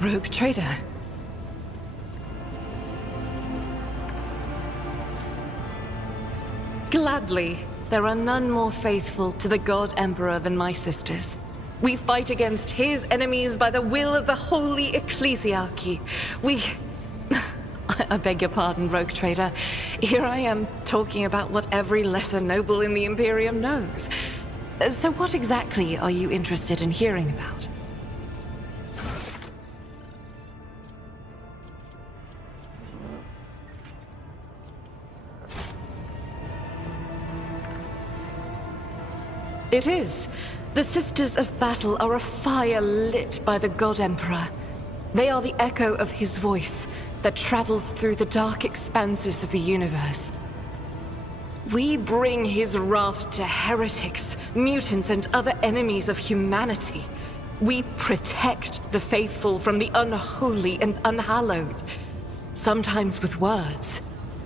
Rogue trader. Gladly. There are none more faithful to the God Emperor than my sisters. We fight against his enemies by the will of the Holy Ecclesiarchy. I beg your pardon, Rogue Trader. Here I am talking about what every lesser noble in the Imperium knows. So what exactly are you interested in hearing about? It is. The Sisters of Battle are a fire lit by the God Emperor. They are the echo of his voice that travels through the dark expanses of the universe. We bring his wrath to heretics, mutants, and other enemies of humanity. We protect the faithful from the unholy and unhallowed. Sometimes with words,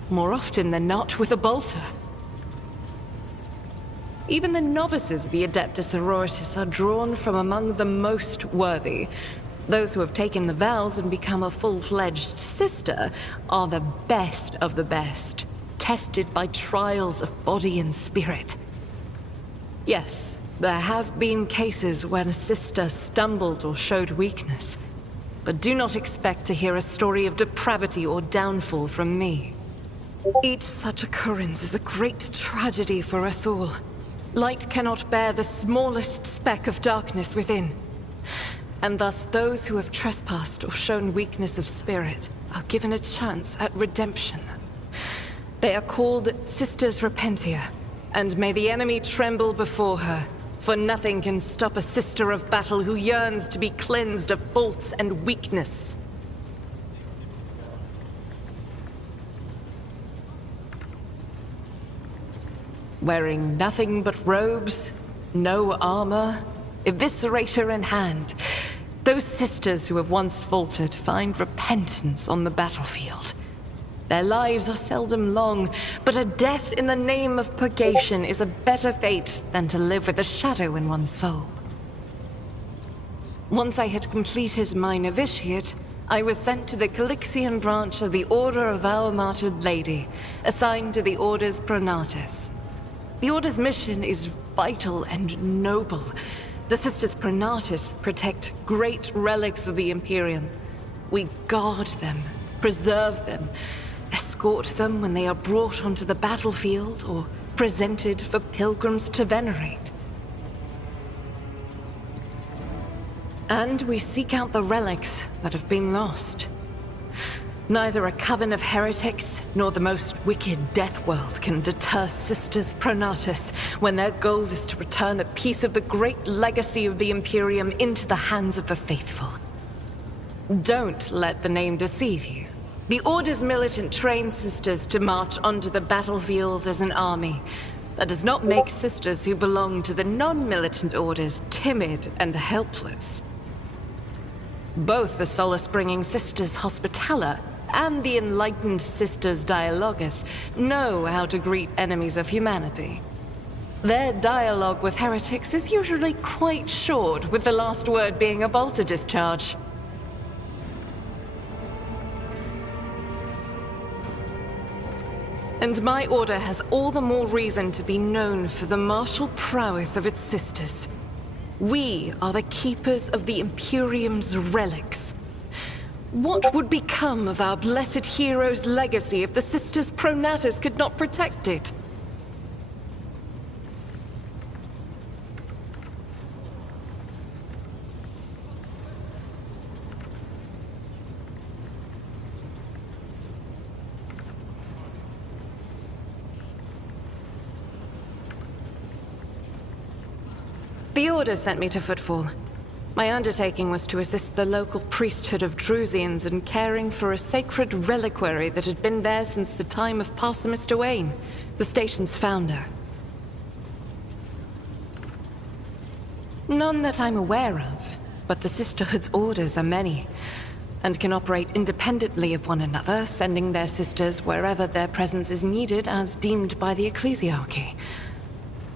more often than not with a bolter. Even the novices of the Adeptus Sororitas are drawn from among the most worthy. Those who have taken the vows and become a full-fledged sister are the best of the best, tested by trials of body and spirit. Yes, there have been cases when a sister stumbled or showed weakness, but do not expect to hear a story of depravity or downfall from me. Each such occurrence is a great tragedy for us all. Light cannot bear the smallest speck of darkness within. And thus those who have trespassed or shown weakness of spirit are given a chance at redemption. They are called Sisters Repentia, and may the enemy tremble before her, for nothing can stop a sister of battle who yearns to be cleansed of fault and weakness. Wearing nothing but robes, no armor, eviscerator in hand, those sisters who have once faltered find repentance on the battlefield. Their lives are seldom long, but a death in the name of purgation is a better fate than to live with a shadow in one's soul. Once I had completed my novitiate, I was sent to the Calixian branch of the Order of Our Martyred Lady, assigned to the Orders Pronatus. The Order's mission is vital and noble. The Sisters Pronatus protect great relics of the Imperium. We guard them, preserve them, escort them when they are brought onto the battlefield or presented for pilgrims to venerate. And we seek out the relics that have been lost. Neither a coven of heretics nor the most wicked death world can deter Sisters Pronatus when their goal is to return a piece of the great legacy of the Imperium into the hands of the faithful. Don't let the name deceive you. The Order's militant trains sisters to march onto the battlefield as an army. That does not make sisters who belong to the non-militant orders timid and helpless. Both the solace-bringing Sisters Hospitaller and the enlightened Sisters Dialogus know how to greet enemies of humanity. Their dialogue with heretics is usually quite short, with the last word being a bolter discharge. And my order has all the more reason to be known for the martial prowess of its sisters. We are the keepers of the Imperium's relics. What would become of our blessed hero's legacy if the Sisters Pronatus could not protect it? The Order sent me to Footfall. My undertaking was to assist the local priesthood of Drusians in caring for a sacred reliquary that had been there since the time of Parson Mr. Wayne, the station's founder. None that I'm aware of, but the Sisterhood's orders are many, and can operate independently of one another, sending their sisters wherever their presence is needed as deemed by the ecclesiarchy.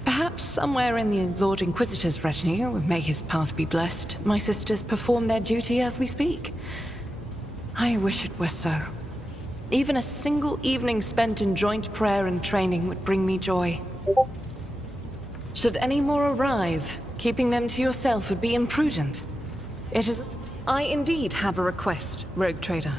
Perhaps somewhere in the Lord Inquisitor's retinue, may his path be blessed, my sisters perform their duty as we speak. I wish it were so. Even a single evening spent in joint prayer and training would bring me joy. Should any more arise, keeping them to yourself would be imprudent. It is... I indeed have a request, Rogue Trader.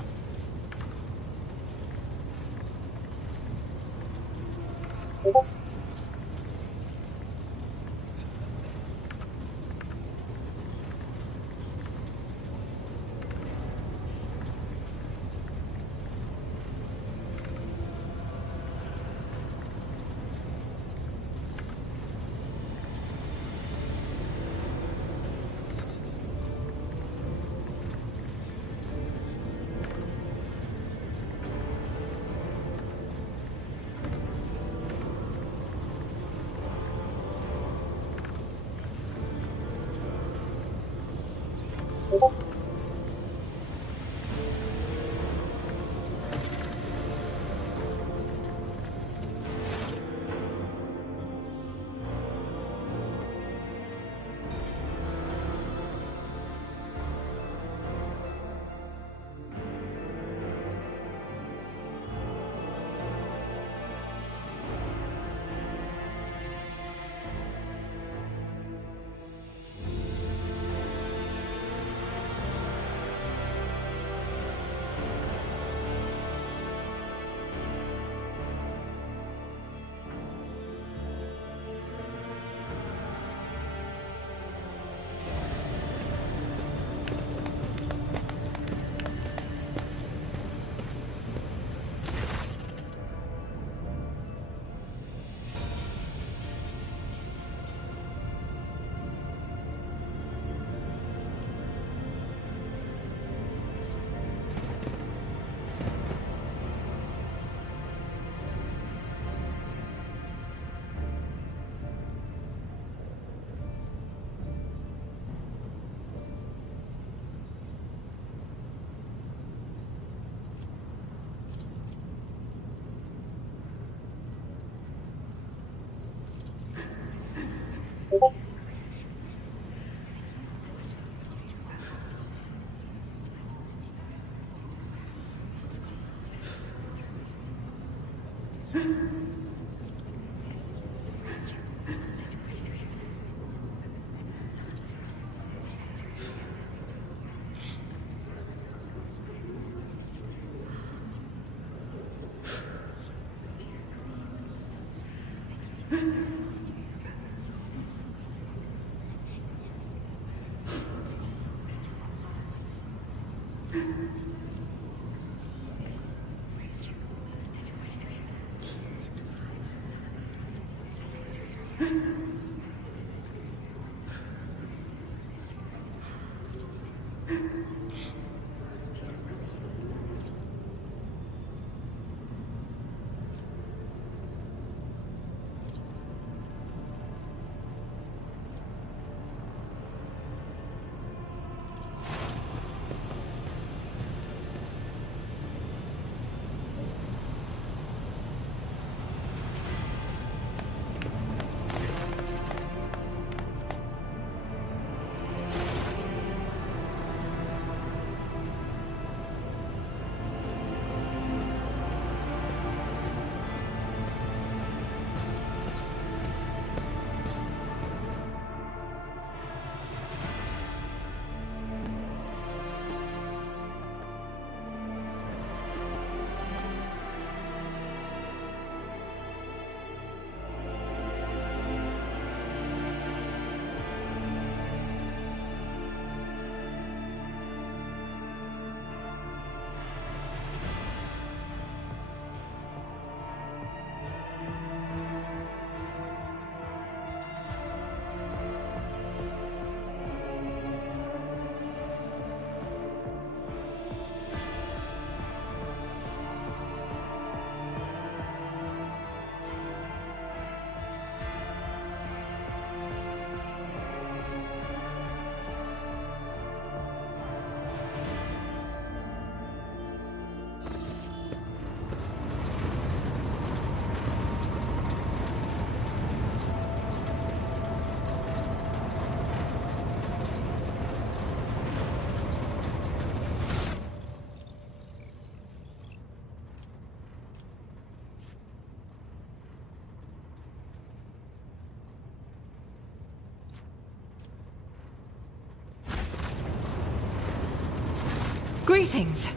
Greetings.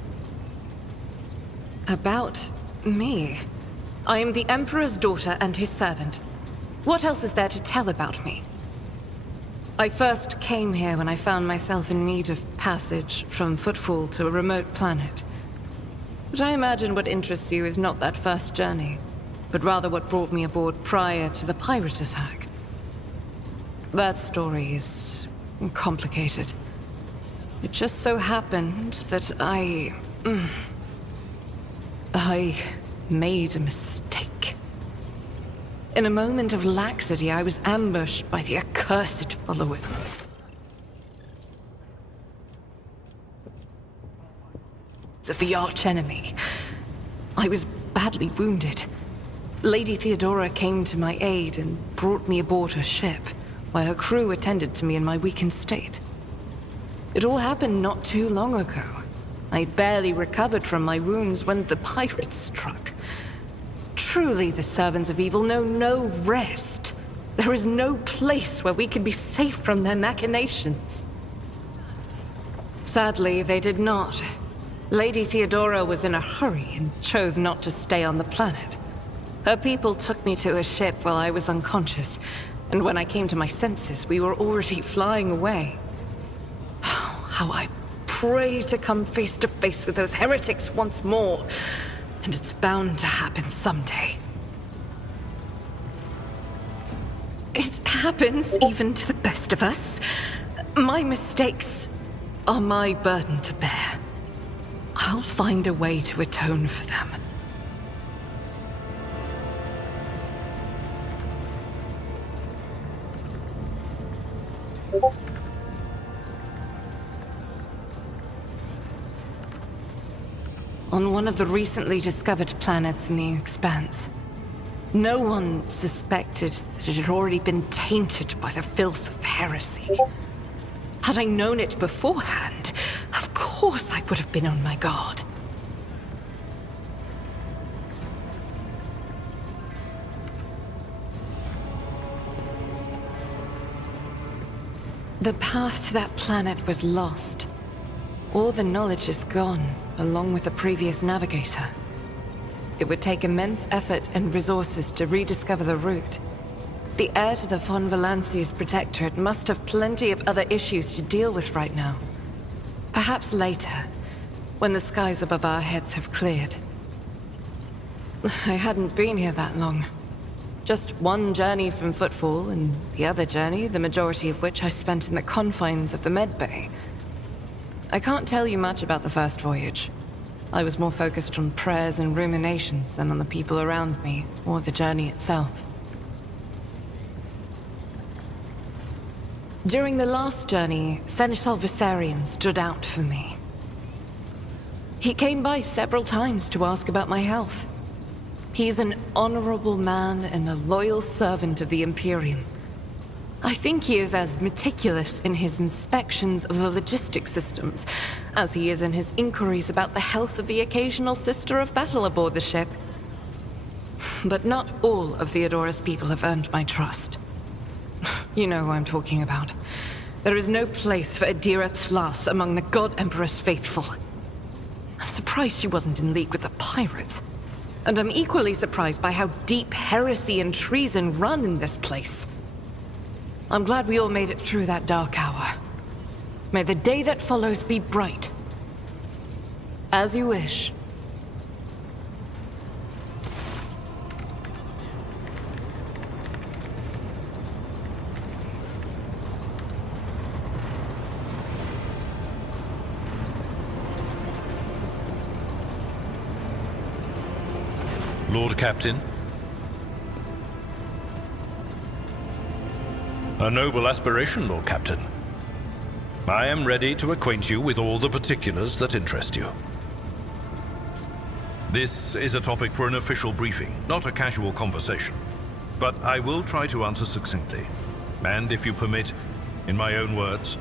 About me. I am the Emperor's daughter and his servant. What else is there to tell about me? I first came here when I found myself in need of passage from Footfall to a remote planet. But I imagine what interests you is not that first journey, but rather what brought me aboard prior to the pirate attack. That story is complicated. It just so happened that I made a mistake. In a moment of laxity, I was ambushed by the accursed followers of the archenemy. I was badly wounded. Lady Theodora came to my aid and brought me aboard her ship, while her crew attended to me in my weakened state. It all happened not too long ago. I'd barely recovered from my wounds when the pirates struck. Truly, the servants of evil know no rest. There is no place where we can be safe from their machinations. Sadly, they did not. Lady Theodora was in a hurry and chose not to stay on the planet. Her people took me to a ship while I was unconscious, and when I came to my senses, we were already flying away. How I pray to come face to face with those heretics once more. And it's bound to happen someday. It happens even to the best of us. My mistakes are my burden to bear. I'll find a way to atone for them. On one of the recently discovered planets in the Expanse, no one suspected that it had already been tainted by the filth of heresy. Had I known it beforehand, of course I would have been on my guard. The path to that planet was lost. All the knowledge is gone, along with the previous navigator. It would take immense effort and resources to rediscover the route. The heir to the von Valanci's protectorate must have plenty of other issues to deal with right now. Perhaps later, when the skies above our heads have cleared. I hadn't been here that long. Just one journey from Footfall, and the other journey, the majority of which I spent in the confines of the medbay. I can't tell you much about the first voyage. I was more focused on prayers and ruminations than on the people around me, or the journey itself. During the last journey, Seneschal Viserion stood out for me. He came by several times to ask about my health. He's an honorable man and a loyal servant of the Imperium. I think he is as meticulous in his inspections of the logistics systems as he is in his inquiries about the health of the occasional sister of battle aboard the ship. But not all of Theodora's people have earned my trust. You know who I'm talking about. There is no place for Adira Tlas among the God Emperor's faithful. I'm surprised she wasn't in league with the pirates. And I'm equally surprised by how deep heresy and treason run in this place. I'm glad we all made it through that dark hour. May the day that follows be bright. As you wish. Lord Captain. A noble aspiration, Lord Captain. I am ready to acquaint you with all the particulars that interest you. This is a topic for an official briefing, not a casual conversation. But I will try to answer succinctly. And if you permit, in my own words.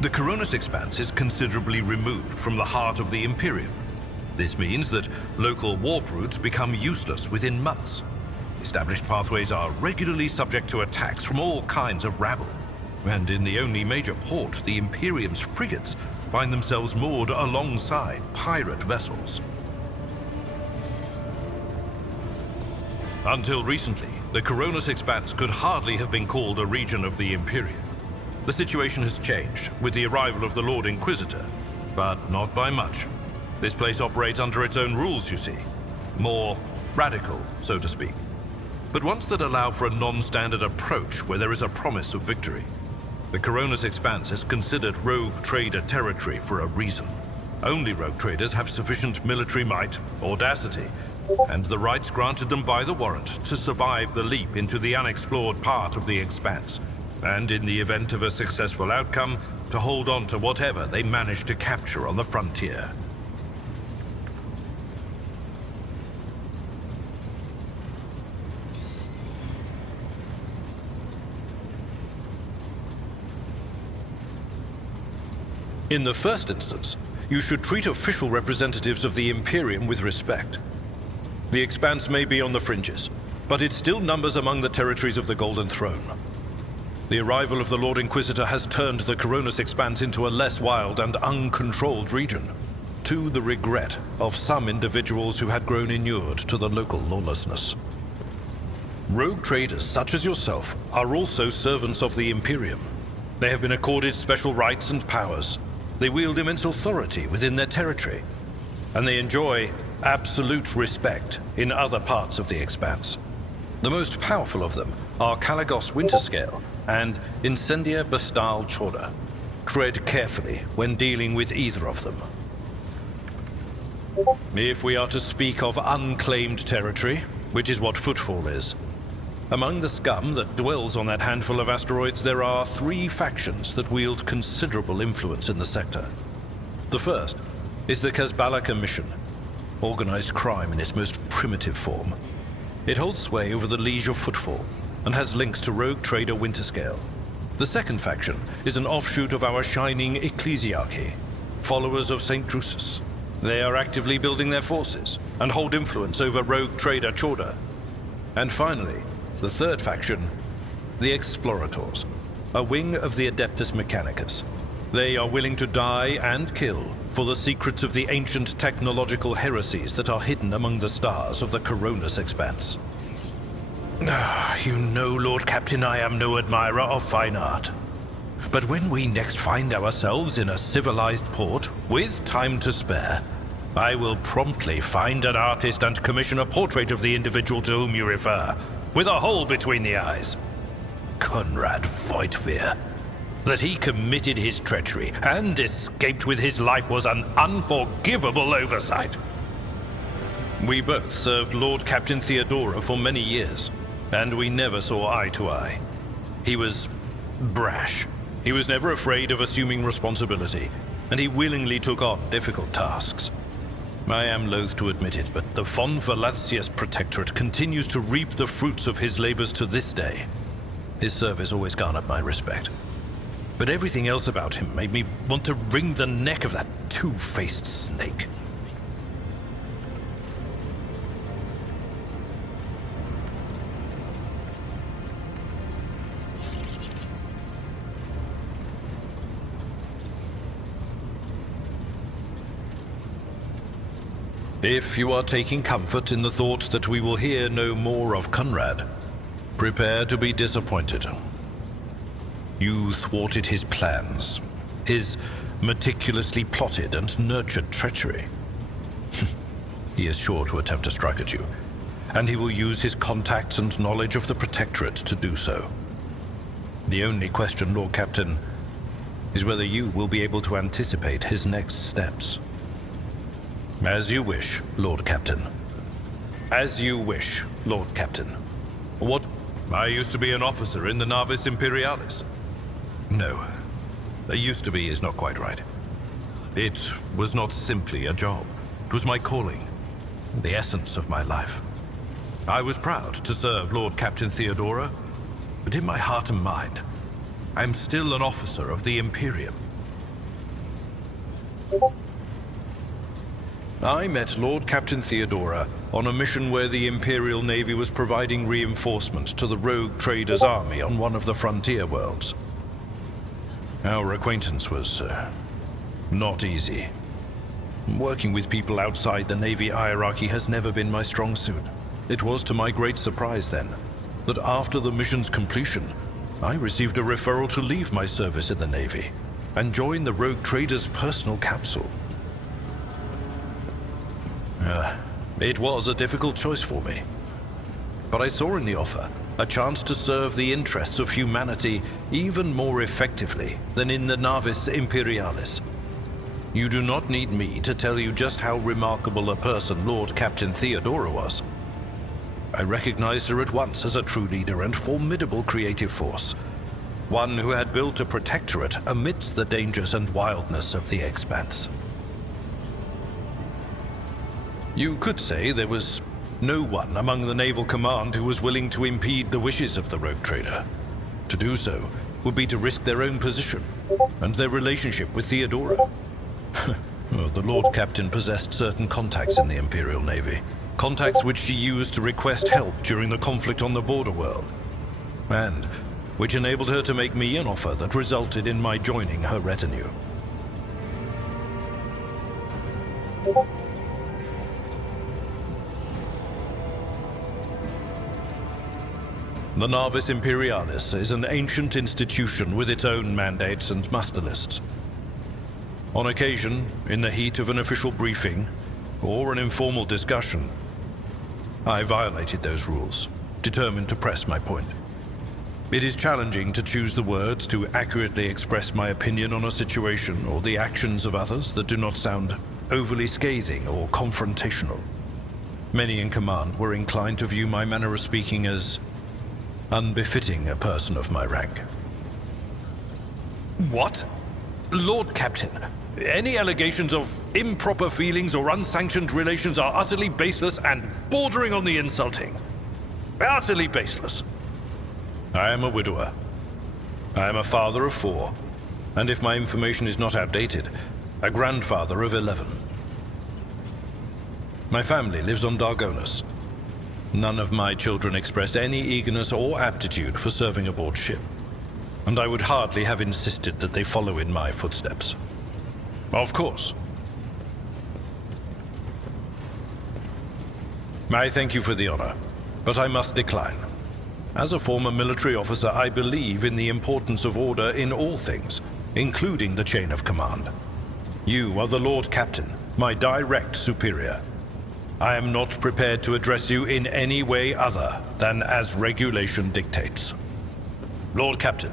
The Coronis Expanse is considerably removed from the heart of the Imperium. This means that local warp routes become useless within months. Established pathways are regularly subject to attacks from all kinds of rabble. And in the only major port, the Imperium's frigates find themselves moored alongside pirate vessels. Until recently, the Coronis Expanse could hardly have been called a region of the Imperium. The situation has changed with the arrival of the Lord Inquisitor, but not by much. This place operates under its own rules, you see. More radical, so to speak. But ones that allow for a non-standard approach where there is a promise of victory. The Coronis Expanse is considered rogue trader territory for a reason. Only rogue traders have sufficient military might, audacity, and the rights granted them by the warrant to survive the leap into the unexplored part of the Expanse, and in the event of a successful outcome, to hold on to whatever they manage to capture on the frontier. In the first instance, you should treat official representatives of the Imperium with respect. The Expanse may be on the fringes, but it still numbers among the territories of the Golden Throne. The arrival of the Lord Inquisitor has turned the Coronis Expanse into a less wild and uncontrolled region, to the regret of some individuals who had grown inured to the local lawlessness. Rogue traders such as yourself are also servants of the Imperium. They have been accorded special rights and powers. They wield immense authority within their territory, and they enjoy absolute respect in other parts of the Expanse. The most powerful of them are Caligos Winterscale and Incendia Bastal Chorda. Tread carefully when dealing with either of them. If we are to speak of unclaimed territory, which is what Footfall is, among the scum that dwells on that handful of asteroids, there are 3 factions that wield considerable influence in the sector. The first is the Kazbala Commission, organized crime in its most primitive form. It holds sway over the Liege of Footfall and has links to rogue trader Winterscale. The second faction is an offshoot of our shining ecclesiarchy, followers of St. Drusus. They are actively building their forces and hold influence over rogue trader Chorda. And finally, the third faction, the Explorators, a wing of the Adeptus Mechanicus. They are willing to die and kill for the secrets of the ancient technological heresies that are hidden among the stars of the Coronis Expanse. You know, Lord Captain, I am no admirer of fine art. But when we next find ourselves in a civilized port, with time to spare, I will promptly find an artist and commission a portrait of the individual to whom you refer, with a hole between the eyes. Conrad Voigtveer. That he committed his treachery and escaped with his life was an unforgivable oversight. We both served Lord Captain Theodora for many years, and we never saw eye to eye. He was brash. He was never afraid of assuming responsibility, and he willingly took on difficult tasks. I am loath to admit it, but the Von Valacius Protectorate continues to reap the fruits of his labors to this day. His service always garnered my respect. But everything else about him made me want to wring the neck of that two-faced snake. If you are taking comfort in the thought that we will hear no more of Conrad, prepare to be disappointed. You thwarted his plans, his meticulously plotted and nurtured treachery. He is sure to attempt to strike at you, and he will use his contacts and knowledge of the Protectorate to do so. The only question, Lord Captain, is whether you will be able to anticipate his next steps. As you wish, Lord Captain. As you wish, Lord Captain. What? I used to be an officer in the Navis Imperialis. No. Used to be is not quite right. It was not simply a job. It was my calling, the essence of my life. I was proud to serve Lord Captain Theodora, but in my heart and mind, I am still an officer of the Imperium. I met Lord Captain Theodora on a mission where the Imperial Navy was providing reinforcement to the rogue trader's army on one of the frontier worlds. Our acquaintance was not easy. Working with people outside the Navy hierarchy has never been my strong suit. It was to my great surprise then that after the mission's completion, I received a referral to leave my service in the Navy and join the rogue trader's personal council. It was a difficult choice for me, but I saw in the offer a chance to serve the interests of humanity even more effectively than in the Navis Imperialis. You do not need me to tell you just how remarkable a person Lord Captain Theodora was. I recognized her at once as a true leader and formidable creative force, one who had built a protectorate amidst the dangers and wildness of the Expanse. You could say there was no one among the naval command who was willing to impede the wishes of the rogue trader. To do so would be to risk their own position and their relationship with Theodora. Well, the Lord Captain possessed certain contacts in the Imperial Navy. Contacts which she used to request help during the conflict on the border world. And which enabled her to make me an offer that resulted in my joining her retinue. The Navis Imperialis is an ancient institution with its own mandates and muster lists. On occasion, in the heat of an official briefing or an informal discussion, I violated those rules, determined to press my point. It is challenging to choose the words to accurately express my opinion on a situation or the actions of others that do not sound overly scathing or confrontational. Many in command were inclined to view my manner of speaking as unbefitting a person of my rank. What? Lord Captain, any allegations of improper feelings or unsanctioned relations are utterly baseless and bordering on the insulting. Utterly baseless. I am a widower. I am a father of 4, and if my information is not outdated, a grandfather of 11. My family lives on Dargonus. None of my children express any eagerness or aptitude for serving aboard ship, and I would hardly have insisted that they follow in my footsteps. Of course. I thank you for the honor, but I must decline. As a former military officer, I believe in the importance of order in all things, including the chain of command. You are the Lord Captain, my direct superior. I am not prepared to address you in any way other than as regulation dictates. Lord Captain.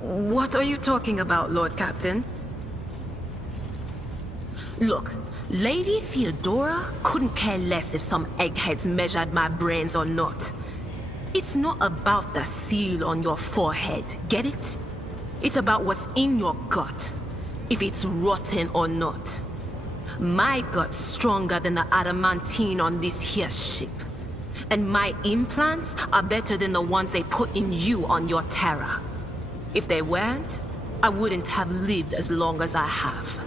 What are you talking about, Lord Captain? Look, Lady Theodora couldn't care less if some eggheads measured my brains or not. It's not about the seal on your forehead, get it? It's about what's in your gut, if it's rotten or not. My gut's stronger than the adamantine on this here ship. And my implants are better than the ones they put in you on your Terra. If they weren't, I wouldn't have lived as long as I have.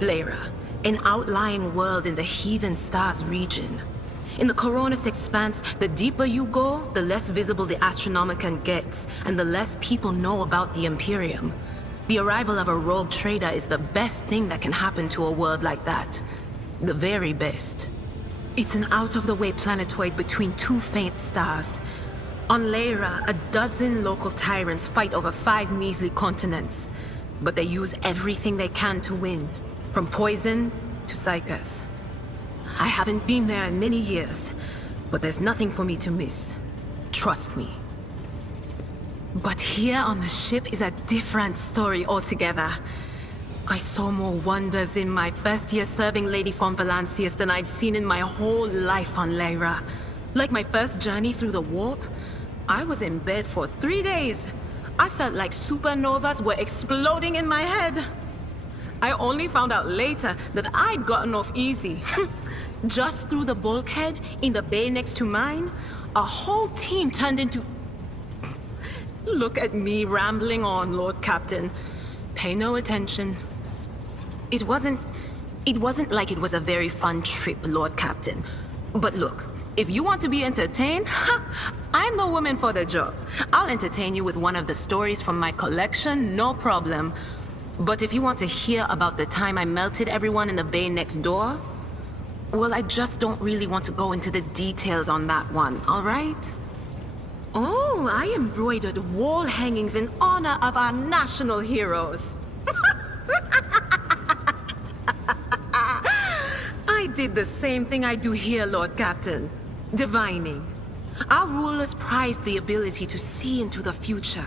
Lyra, an outlying world in the Heathen Stars region. In the Coronis Expanse, the deeper you go, the less visible the Astronomicon gets, and the less people know about the Imperium. The arrival of a rogue trader is the best thing that can happen to a world like that. The very best. It's an out-of-the-way planetoid between two faint stars. On Lyra, a dozen local tyrants fight over 5 measly continents. But they use everything they can to win, from poison to psychers. I haven't been there in many years, but there's nothing for me to miss. Trust me. But here on the ship is a different story altogether. I saw more wonders in my first year serving Lady von Valancius than I'd seen in my whole life on Lyra. Like my first journey through the warp, I was in bed for 3 days. I felt like supernovas were exploding in my head. I only found out later that I'd gotten off easy. Just through the bulkhead in the bay next to mine, a whole team turned into... Look at me rambling on, Lord Captain. Pay no attention. It wasn't like it was a very fun trip, Lord Captain. But look, if you want to be entertained, I'm the woman for the job. I'll entertain you with one of the stories from my collection, no problem. But if you want to hear about the time I melted everyone in the bay next door, well, I just don't really want to go into the details on that one, all right? Oh, I embroidered wall hangings in honor of our national heroes. I did the same thing I do here, Lord Captain. Divining. Our rulers prized the ability to see into the future.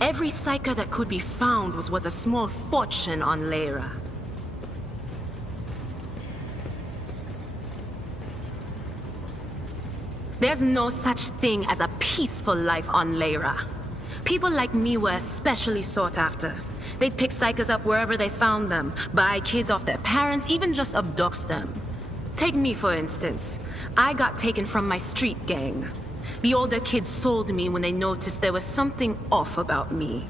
Every psyker that could be found was worth a small fortune on Lyra. There's no such thing as a peaceful life on Lyra. People like me were especially sought after. They'd pick psychers up wherever they found them, buy kids off their parents, even just abduct them. Take me, for instance. I got taken from my street gang. The older kids sold me when they noticed there was something off about me.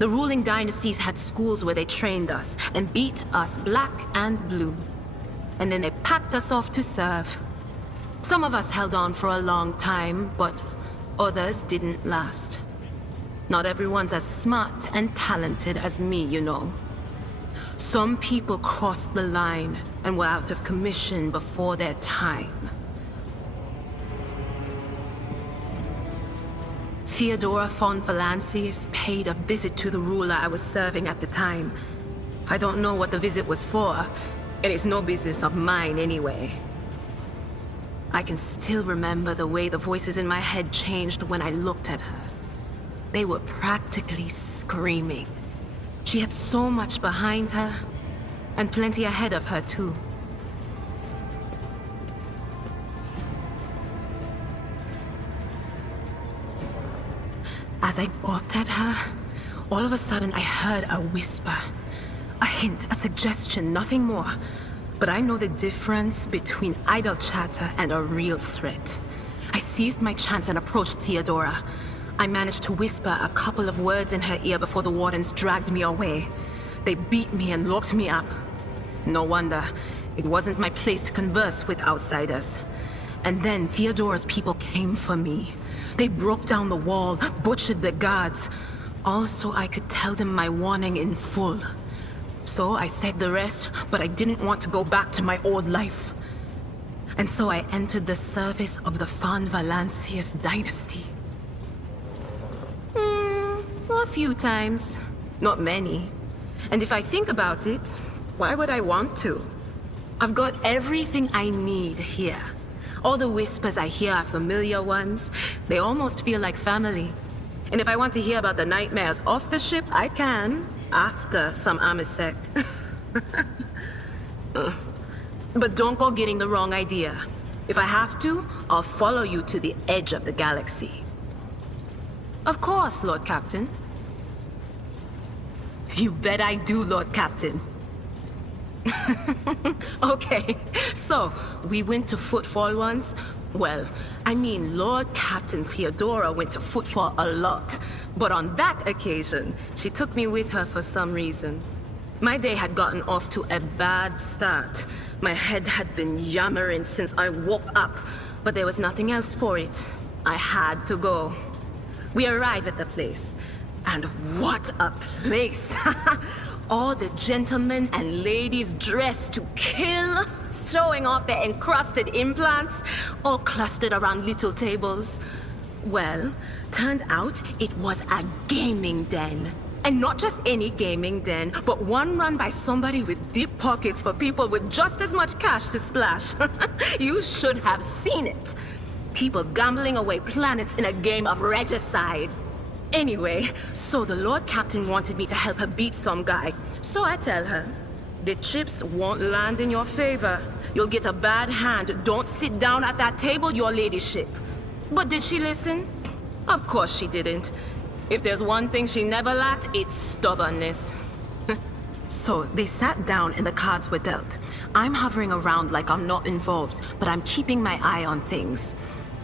The ruling dynasties had schools where they trained us and beat us black and blue. And then they packed us off to serve. Some of us held on for a long time, but others didn't last. Not everyone's as smart and talented as me, you know. Some people crossed the line and were out of commission before their time. Theodora von Valancius paid a visit to the ruler I was serving at the time. I don't know what the visit was for, and it's no business of mine anyway. I can still remember the way the voices in my head changed when I looked at her. They were practically screaming. She had so much behind her, and plenty ahead of her too. As I gawped at her, all of a sudden I heard a whisper. A hint, a suggestion, nothing more. But I know the difference between idle chatter and a real threat. I seized my chance and approached Theodora. I managed to whisper a couple of words in her ear before the wardens dragged me away. They beat me and locked me up. No wonder. It wasn't my place to converse with outsiders. And then Theodora's people came for me. They broke down the wall, butchered the guards. Also, I could tell them my warning in full. So I said the rest, but I didn't want to go back to my old life. And so I entered the service of the von Valancius dynasty. A few times. Not many. And if I think about it, why would I want to? I've got everything I need here. All the whispers I hear are familiar ones. They almost feel like family. And if I want to hear about the nightmares off the ship, I can, after some Amasek. But don't go getting the wrong idea. If I have to, I'll follow you to the edge of the galaxy. Of course, Lord Captain. You bet I do, Lord Captain. Okay, so we went to Footfall once. Well, I mean, Lord Captain Theodora went to Footfall a lot. But on that occasion, she took me with her for some reason. My day had gotten off to a bad start. My head had been yammering since I woke up, but there was nothing else for it. I had to go. We arrived at the place, and what a place! All the gentlemen and ladies dressed to kill, showing off their encrusted implants, all clustered around little tables. Well, turned out it was a gaming den. And not just any gaming den, but one run by somebody with deep pockets for people with just as much cash to splash. You should have seen it. People gambling away planets in a game of regicide. Anyway, so the Lord Captain wanted me to help her beat some guy. So I tell her, the chips won't land in your favor. You'll get a bad hand. Don't sit down at that table, your ladyship. But did she listen? Of course she didn't. If there's one thing she never lacked, it's stubbornness. So they sat down and the cards were dealt. I'm hovering around like I'm not involved, but I'm keeping my eye on things.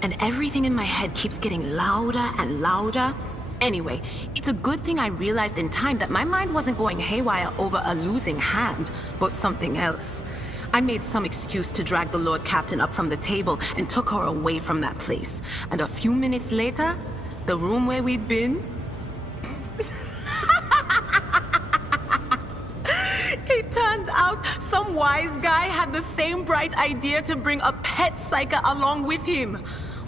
And everything in my head keeps getting louder and louder. Anyway, it's a good thing I realized in time that my mind wasn't going haywire over a losing hand, but something else. I made some excuse to drag the Lord Captain up from the table and took her away from that place. And a few minutes later, the room where we'd been... It turned out some wise guy had the same bright idea to bring a pet psyker along with him.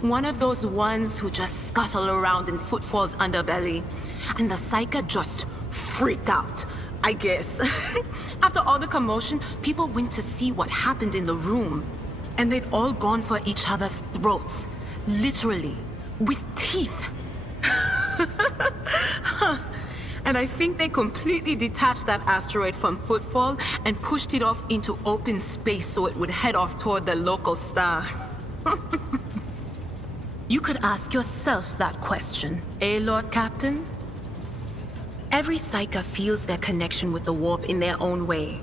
One of those ones who just scuttle around in Footfall's underbelly. And the psyker just freaked out, I guess. After all the commotion, people went to see what happened in the room. And they'd all gone for each other's throats. Literally. With teeth. And I think they completely detached that asteroid from Footfall and pushed it off into open space so it would head off toward the local star. You could ask yourself that question, eh, Lord Captain? Every psyker feels their connection with the warp in their own way.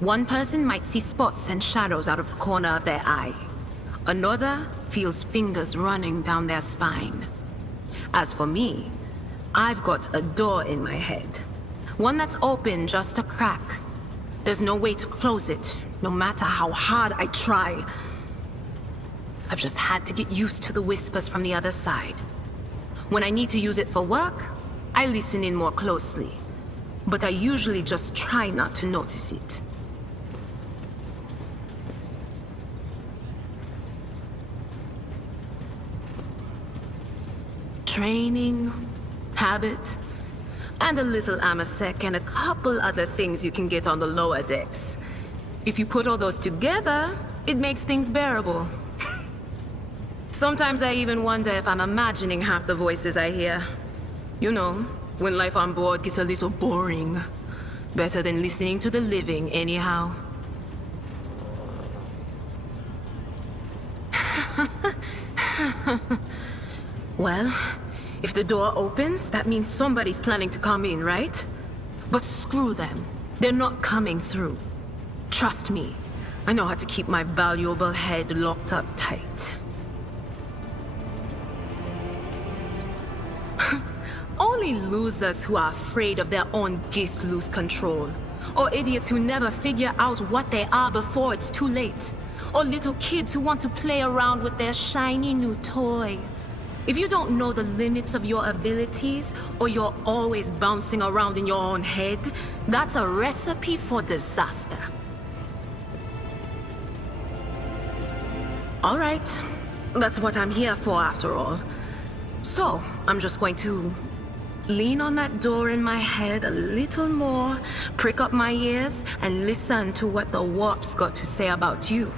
One person might see spots and shadows out of the corner of their eye. Another feels fingers running down their spine. As for me, I've got a door in my head. One that's open just a crack. There's no way to close it, no matter how hard I try. I've just had to get used to the whispers from the other side. When I need to use it for work, I listen in more closely. But I usually just try not to notice it. Training, habit, and a little Amasek and a couple other things you can get on the lower decks. If you put all those together, it makes things bearable. Sometimes I even wonder if I'm imagining half the voices I hear. You know, when life on board gets a little boring. Better than listening to the living, anyhow. Well, if the door opens, that means somebody's planning to come in, right? But screw them. They're not coming through. Trust me, I know how to keep my valuable head locked up tight. Only losers who are afraid of their own gift lose control. Or idiots who never figure out what they are before it's too late. Or little kids who want to play around with their shiny new toy. If you don't know the limits of your abilities, or you're always bouncing around in your own head, that's a recipe for disaster. All right, that's what I'm here for after all. So, I'm just going to lean on that door in my head a little more, prick up my ears, and listen to what the warp's got to say about you.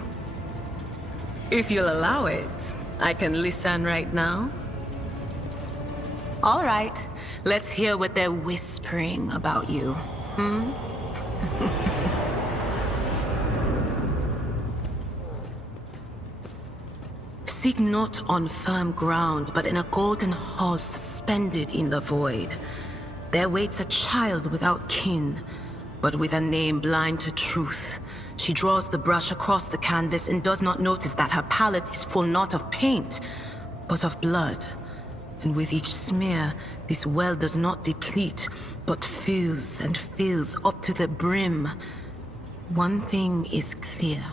If you'll allow it, I can listen right now. All right, let's hear what they're whispering about you. Seek not on firm ground, but in a golden hall suspended in the void. There waits a child without kin, but with a name blind to truth. She draws the brush across the canvas and does not notice that her palette is full not of paint, but of blood. And with each smear, this well does not deplete, but fills and fills up to the brim. One thing is clear.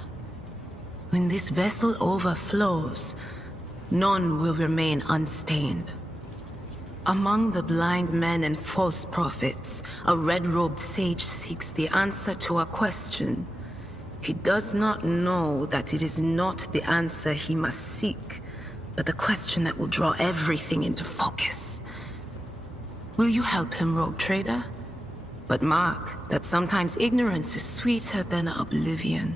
When this vessel overflows, none will remain unstained. Among the blind men and false prophets, a red-robed sage seeks the answer to a question. He does not know that it is not the answer he must seek, but the question that will draw everything into focus. Will you help him, rogue trader? But mark that sometimes ignorance is sweeter than oblivion.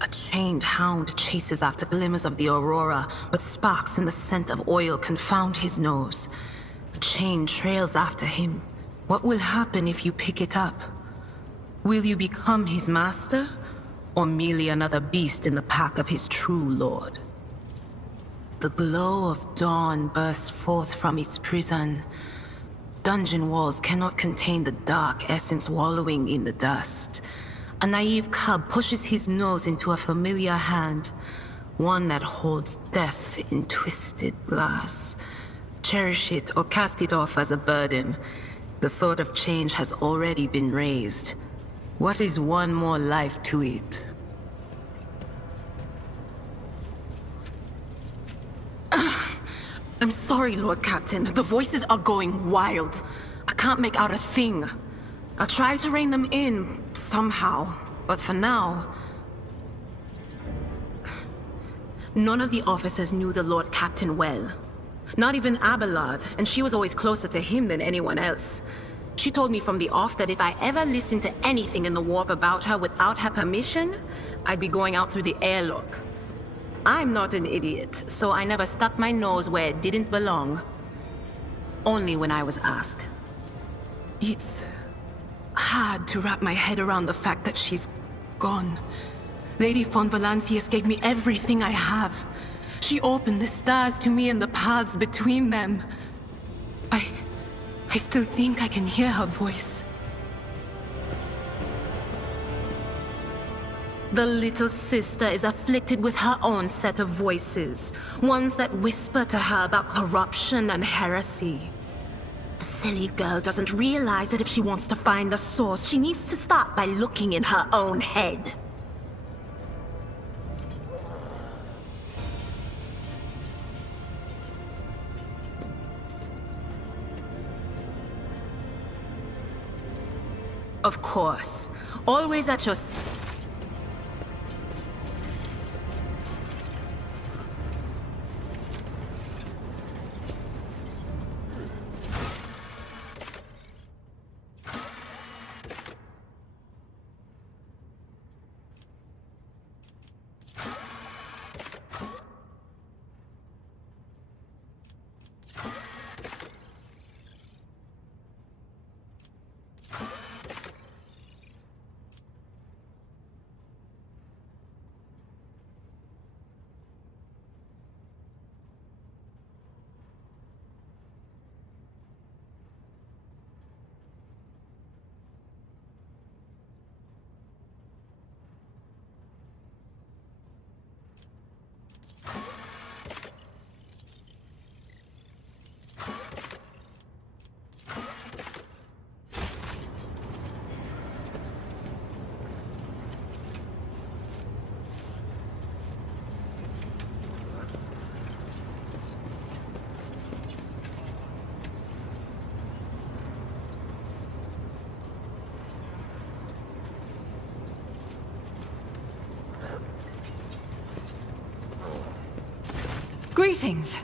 A chained hound chases after glimmers of the aurora, but sparks in the scent of oil confound his nose. A chain trails after him. What will happen if you pick it up? Will you become his master, or merely another beast in the pack of his true lord? The glow of dawn bursts forth from its prison. Dungeon walls cannot contain the dark essence wallowing in the dust. A naive cub pushes his nose into a familiar hand, one that holds death in twisted glass. Cherish it or cast it off as a burden. The sword of change has already been raised. What is one more life to it? I'm sorry, Lord Captain. The voices are going wild. I can't make out a thing. I'll try to rein them in, somehow. But for now... None of the officers knew the Lord Captain well. Not even Abelard, and she was always closer to him than anyone else. She told me from the off that if I ever listened to anything in the warp about her without her permission, I'd be going out through the airlock. I'm not an idiot, so I never stuck my nose where it didn't belong. Only when I was asked. It's hard to wrap my head around the fact that she's gone. Lady von Valancius gave me everything I have. She opened the stars to me and the paths between them. I still think I can hear her voice. The little sister is afflicted with her own set of voices, ones that whisper to her about corruption and heresy. The silly girl doesn't realize that if she wants to find the source, she needs to start by looking in her own head. Of course. Always at your... Greetings.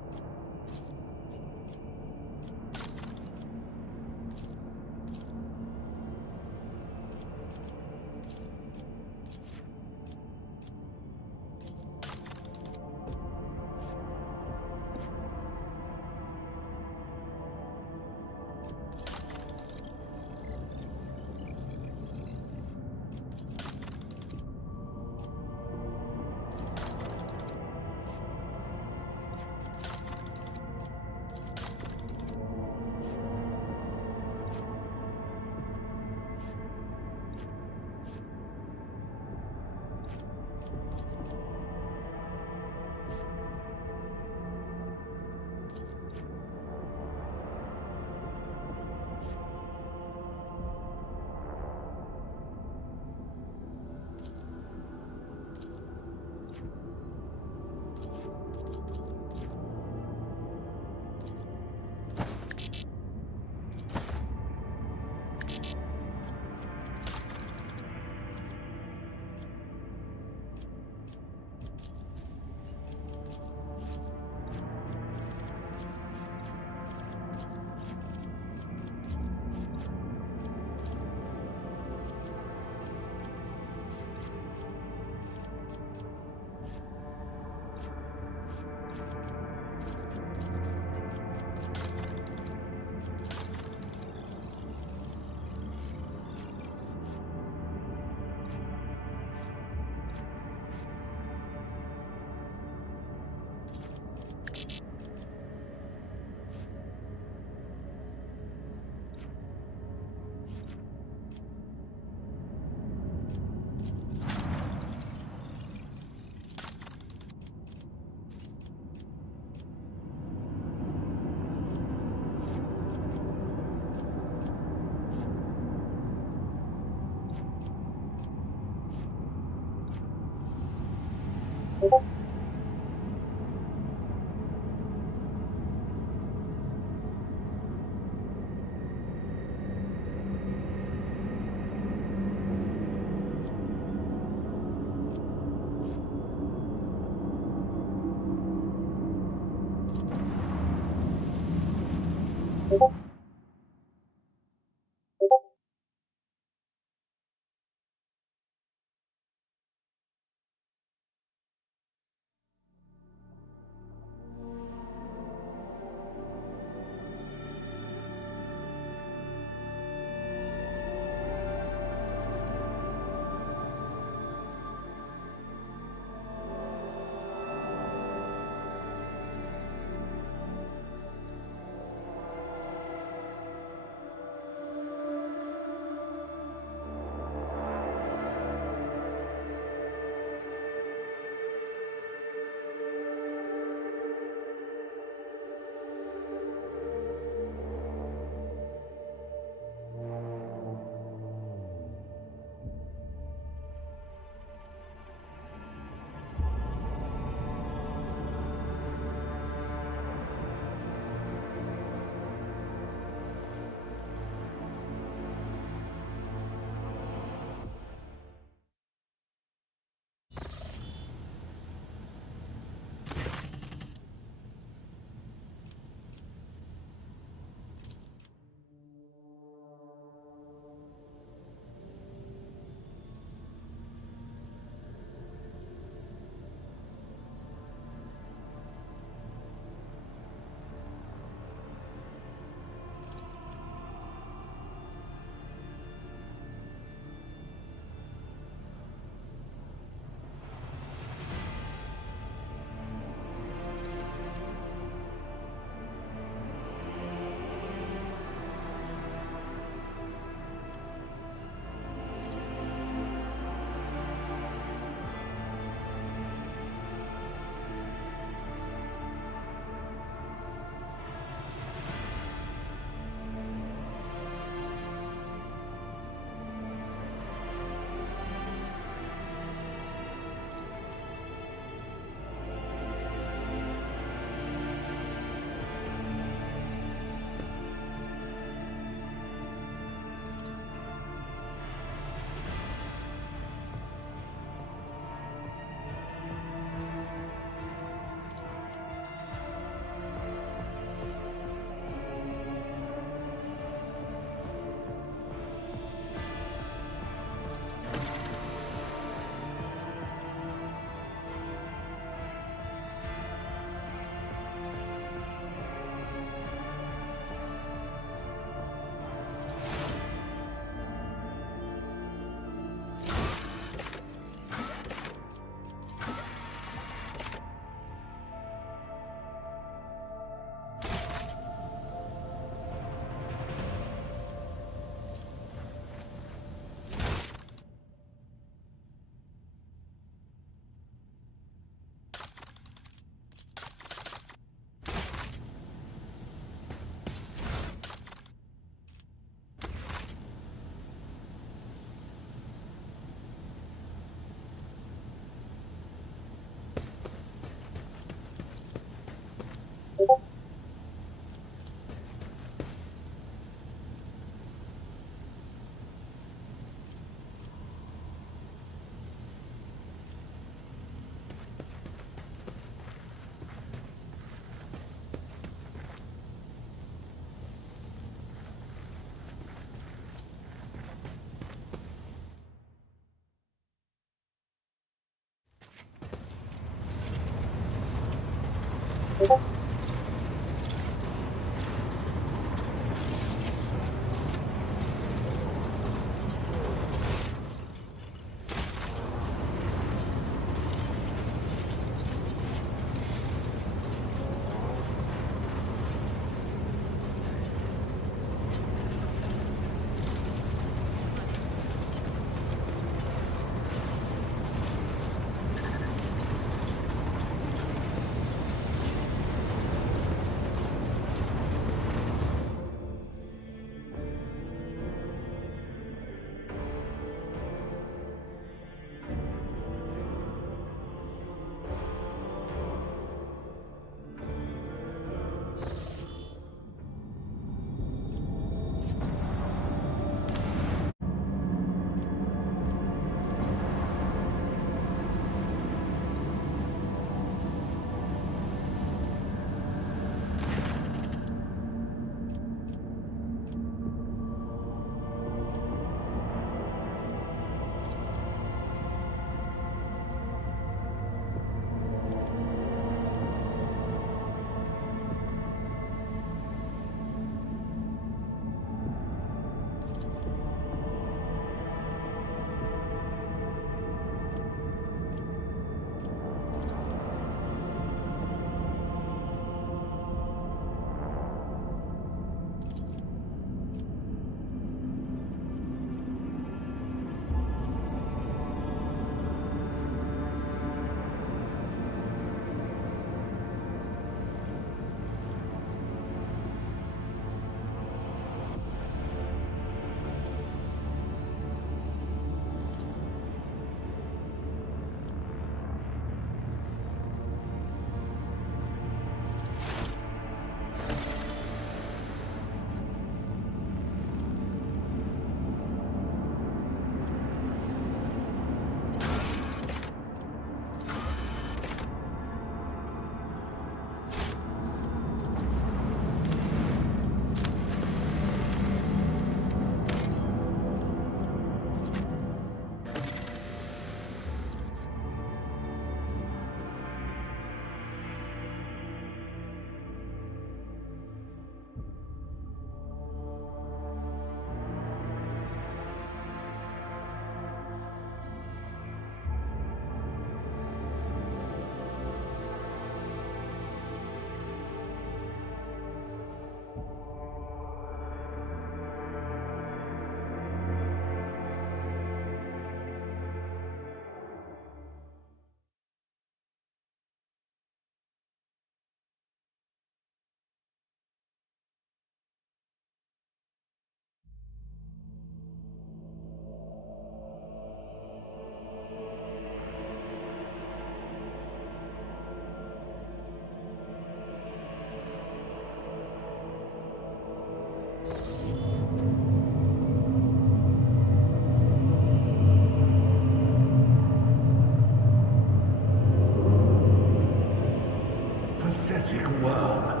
pathetic worm.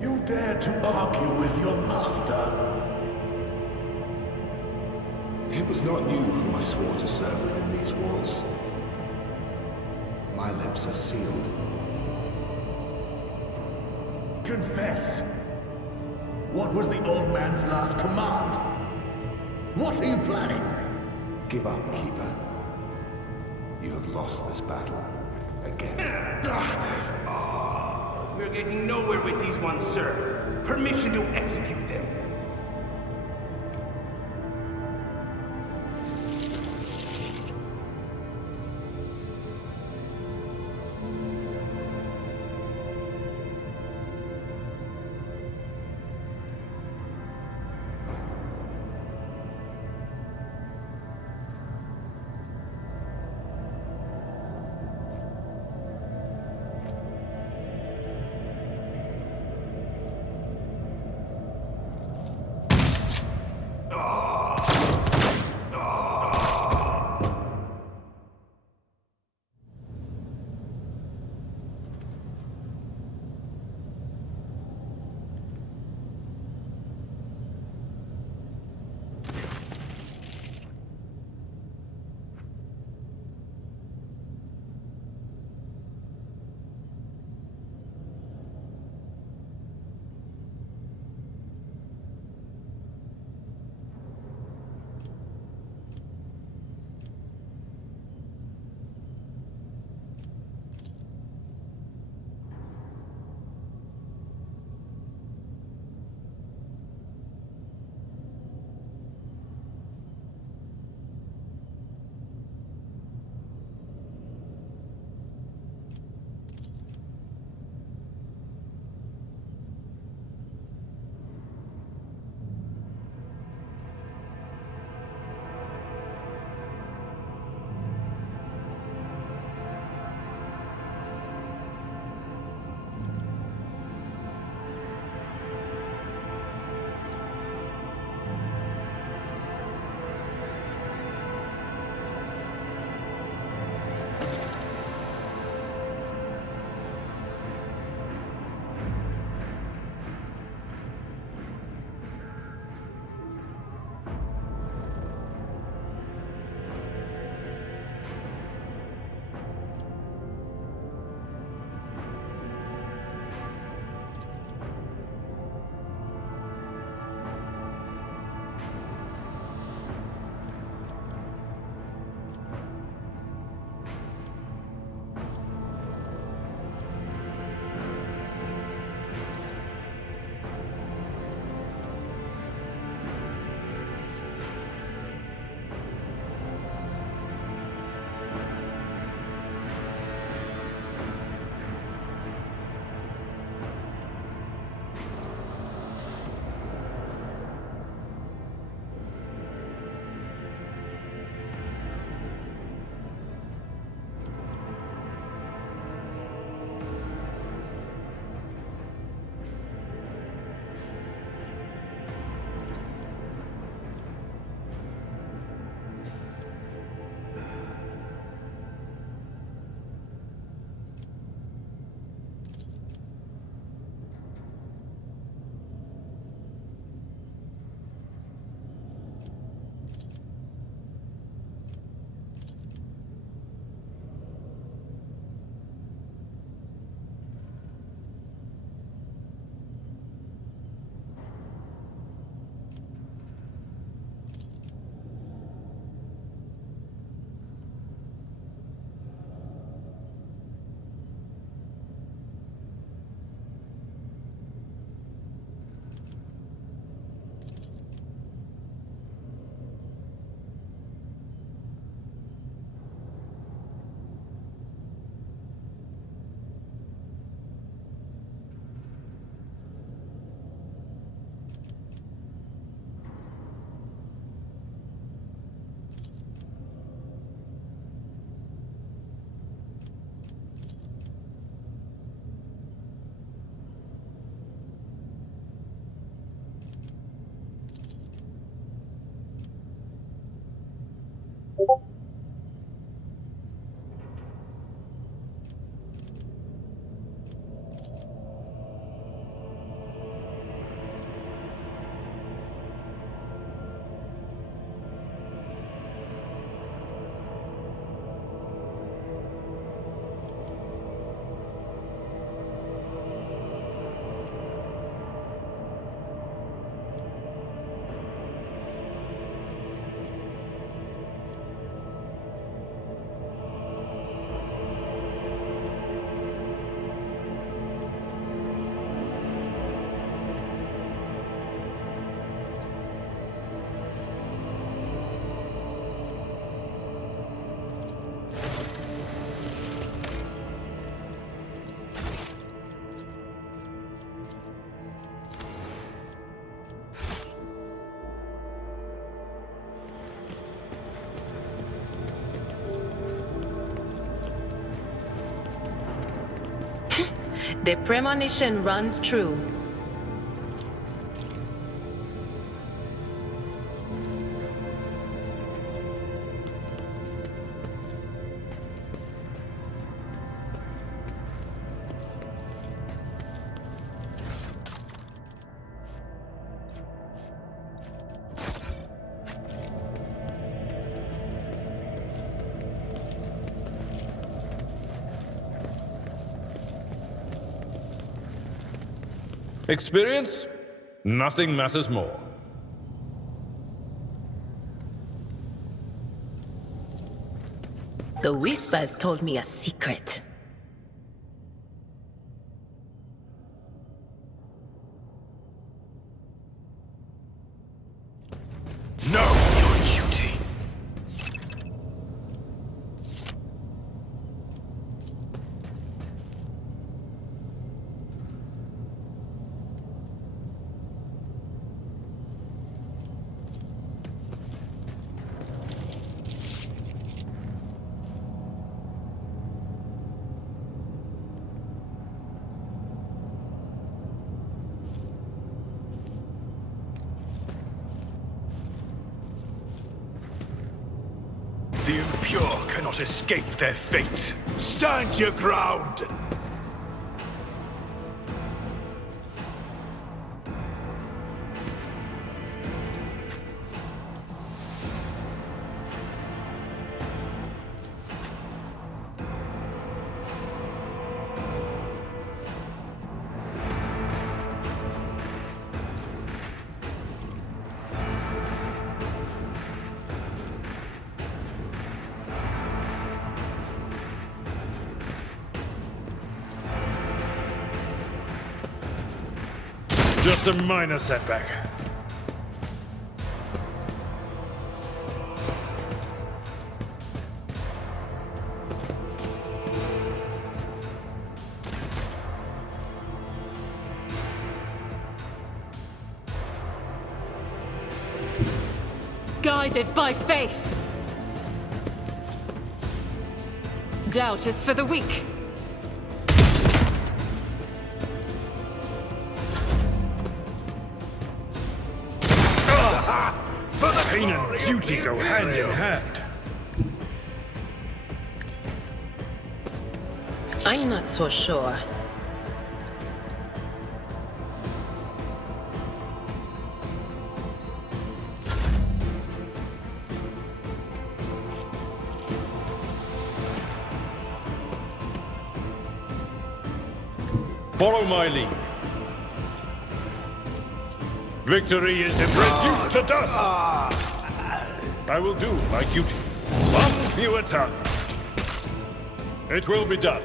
You dare to argue with your master? It was not you whom I swore to serve within these walls. My lips are sealed. Confess. What was the old man's last command? What are you planning? Give up, Keeper. You have lost this battle. Again. We're getting nowhere with these ones, sir. Permission to execute them. The premonition runs true. Experience? Nothing matters more. The Whispers told me a secret. No, your duty. The impure cannot escape their fate. Stand your ground! Just a minor setback. Guided by faith. Doubt is for the weak. Pain and duty go hand in hand. I'm not so sure. Follow my lead. Victory is reduced to dust. I will do my duty. One fewer time. It will be done.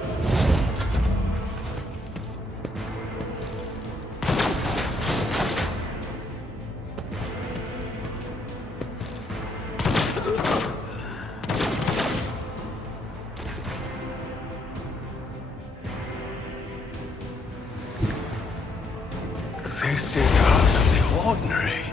This is out of the ordinary.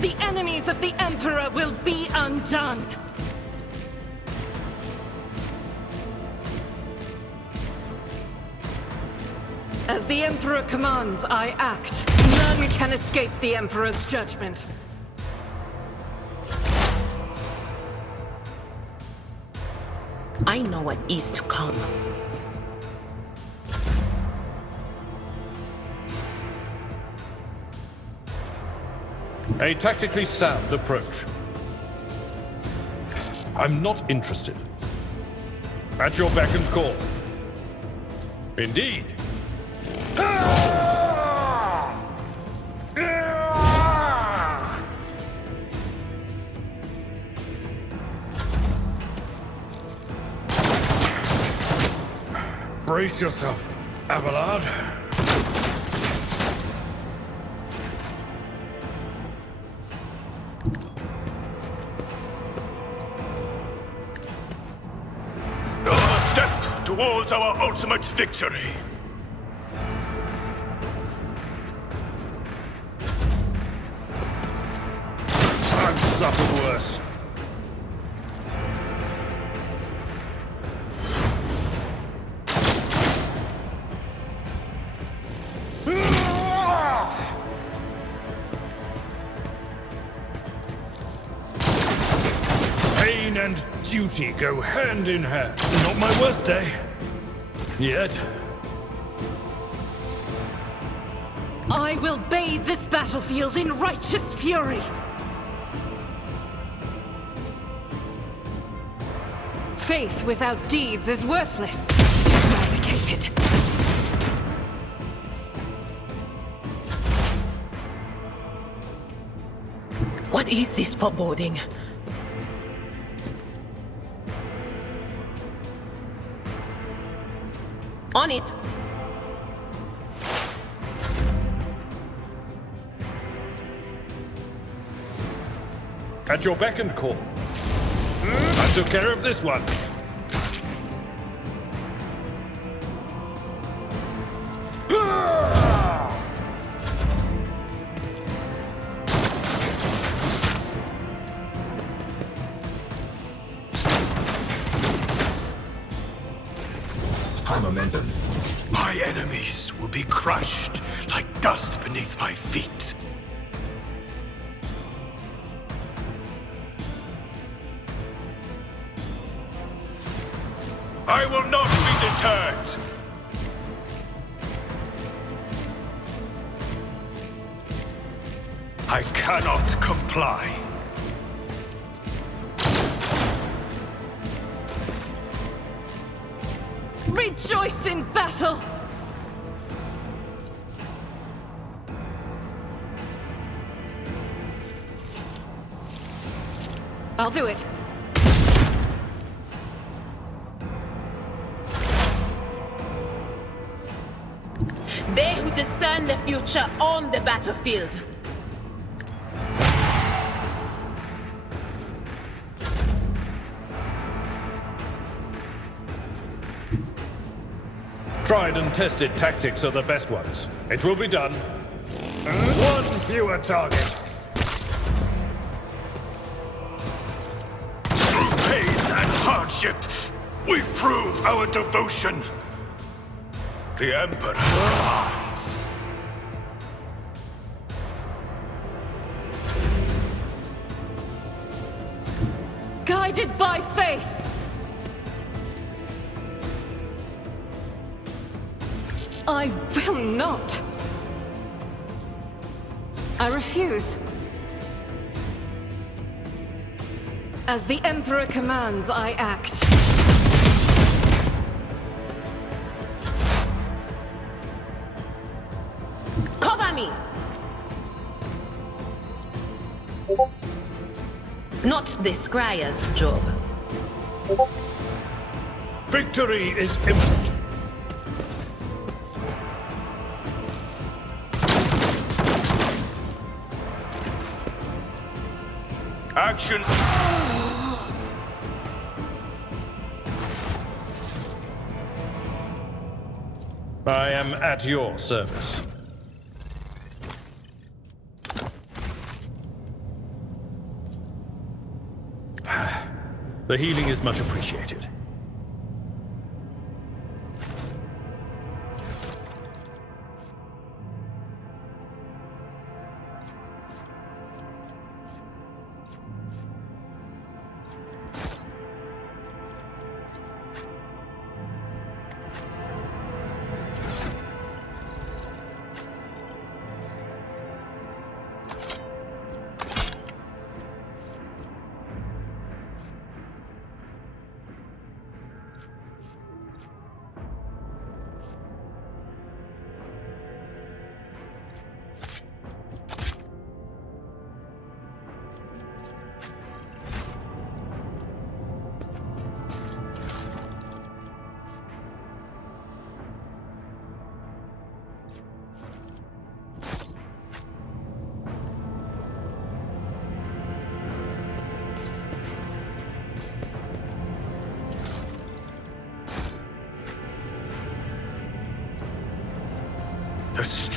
The enemies of the Emperor will be undone! As the Emperor commands, I act. None can escape the Emperor's judgment. I know what is to come. A tactically sound approach. I'm not interested. At your beck and call. Indeed. Brace yourself, Abelard. Another step towards our ultimate victory. I've suffered worse. Pain and duty go hand in hand. Not my worst day. Yet. I will bathe this battlefield in righteous fury. Faith without deeds is worthless. Eradicated. What is this foreboding? On it! At your beck and call. I took care of this one. High momentum. My enemies will be crushed like dust beneath my feet. I will not be deterred! I cannot comply. Rejoice in battle! I'll do it. They who discern the future on the battlefield. Tried and tested tactics are the best ones. It will be done. One fewer target. Through pain and hardship, we prove our devotion. The Emperor commands. Guided by faith! I will not. I refuse. As the Emperor commands, I act. Cover me! Not the Scryer's job. Victory is imminent. Action! I am at your service. The healing is much appreciated.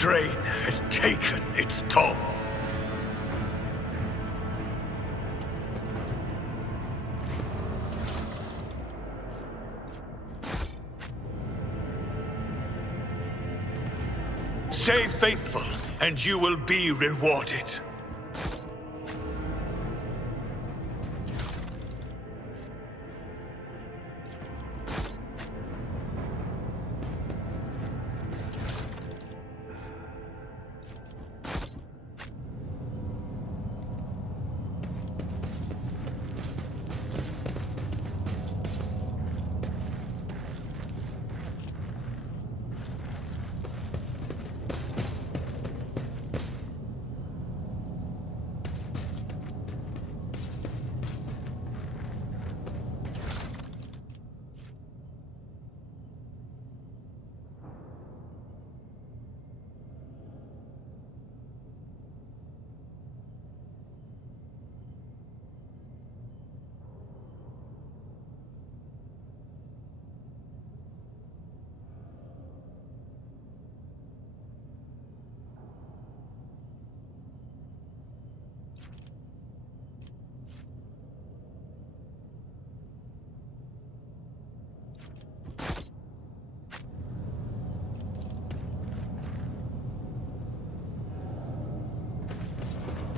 strain has taken its toll. Stay faithful, and you will be rewarded.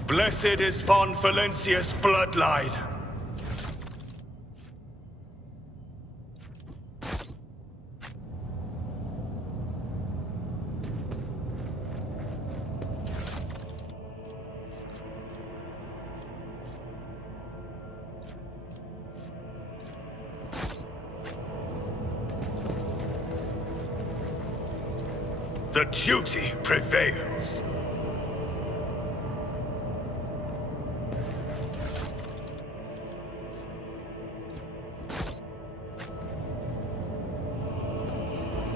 Blessed is Von Valencia's bloodline. The duty prevails.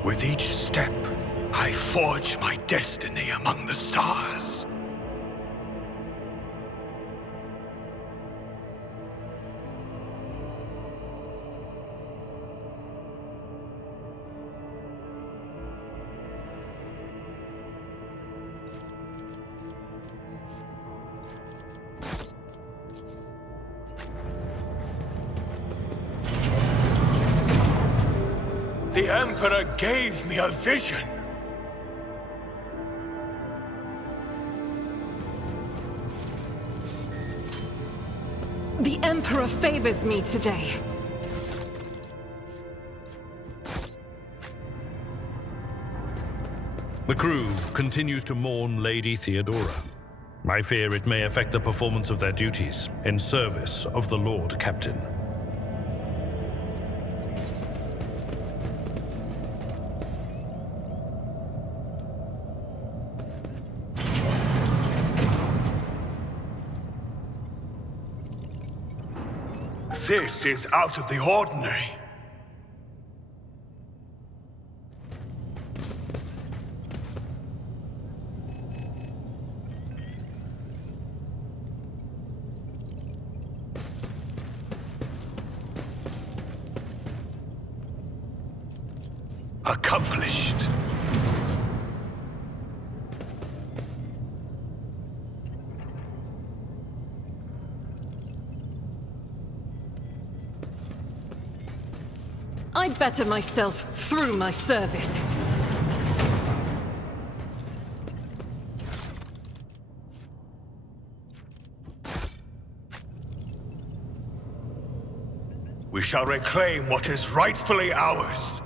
With each step, I forge my destiny among the stars. The Emperor gave me a vision. The Emperor favors me today. The crew continues to mourn Lady Theodora. I fear it may affect the performance of their duties in service of the Lord Captain. This is out of the ordinary. Accomplished. I better myself through my service. We shall reclaim what is rightfully ours.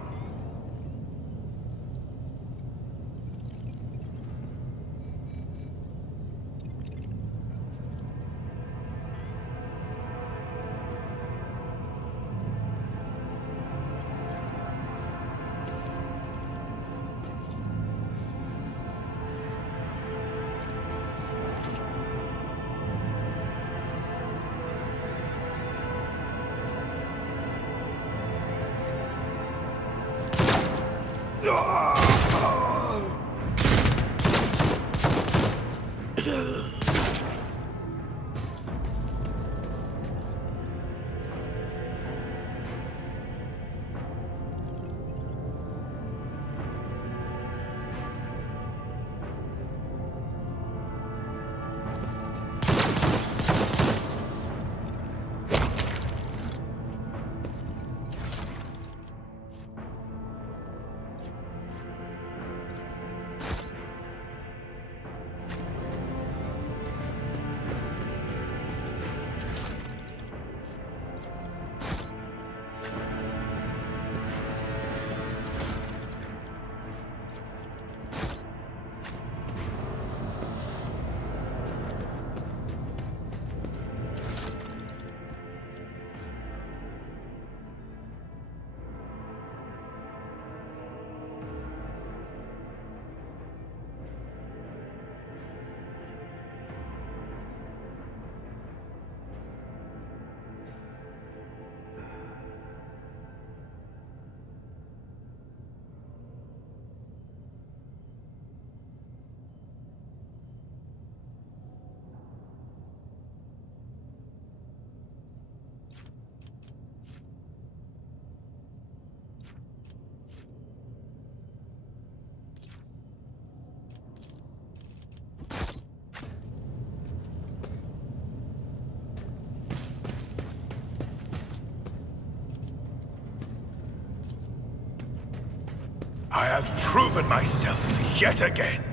I have proven myself yet again.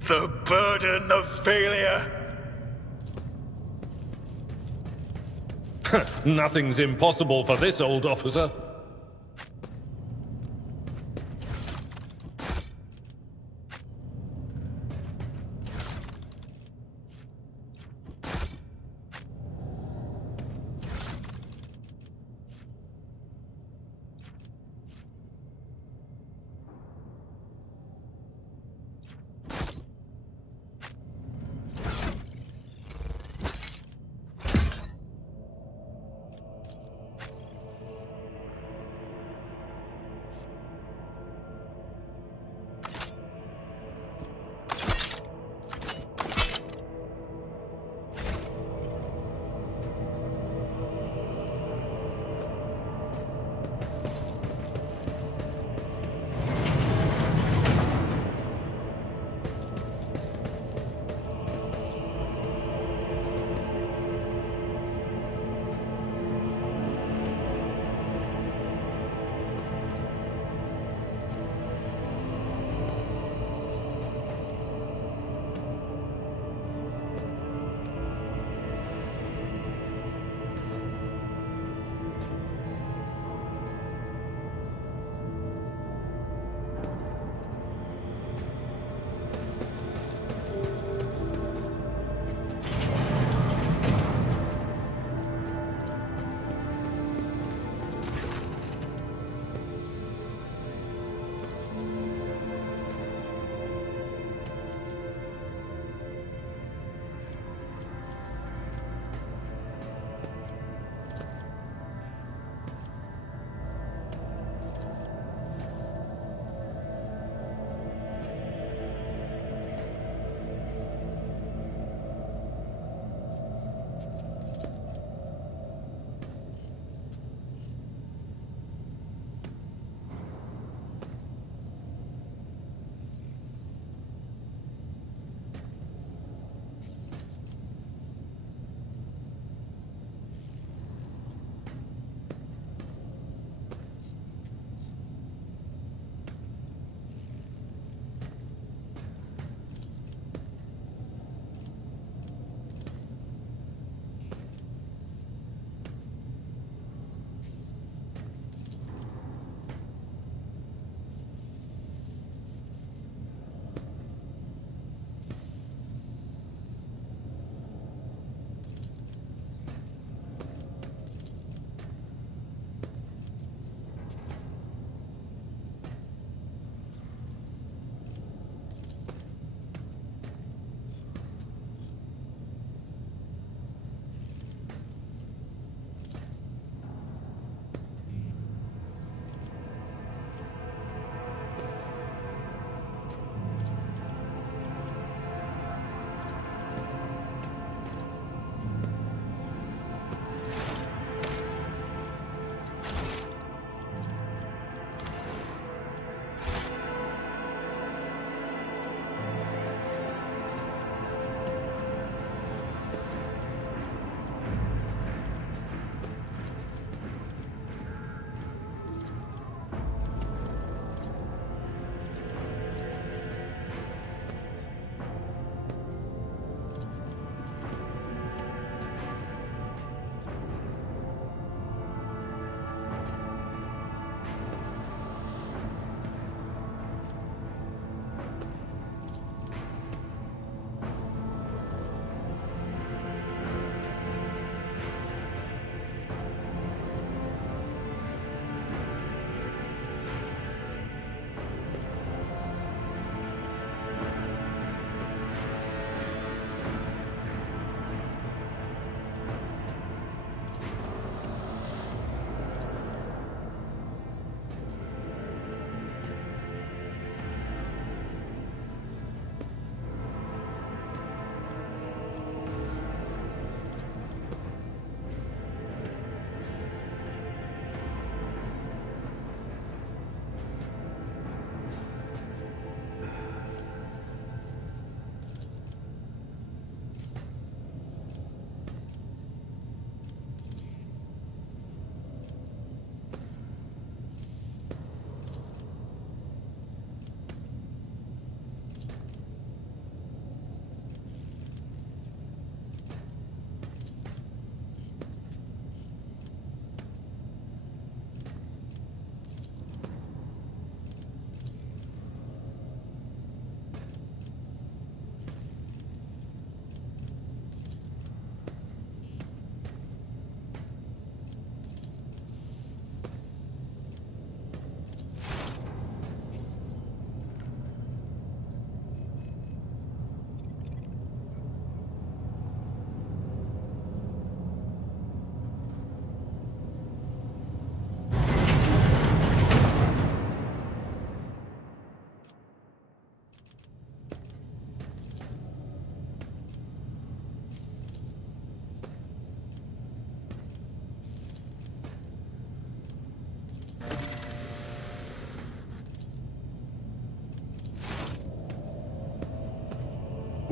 The burden of failure. Nothing's impossible for this old officer.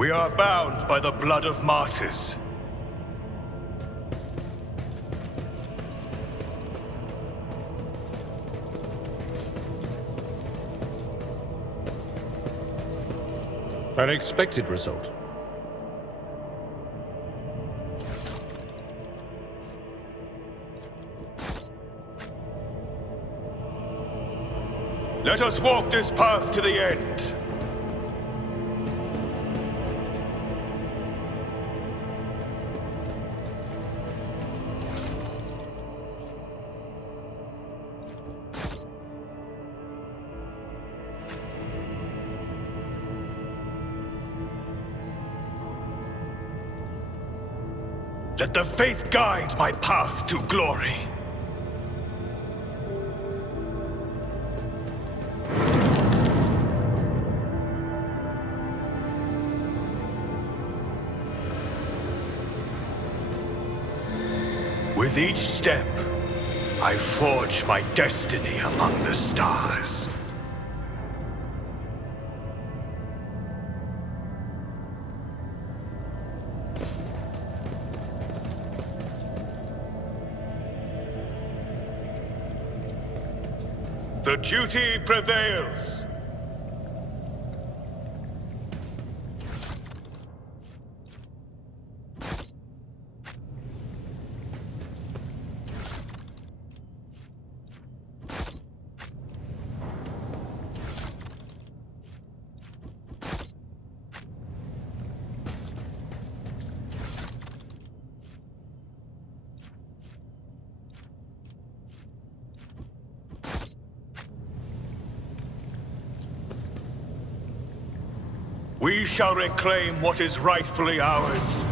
We are bound by the blood of martyrs. An expected result. Let us walk this path to the end. Let the faith guide my path to glory. With each step, I forge my destiny among the stars. The duty prevails. We shall reclaim what is rightfully ours.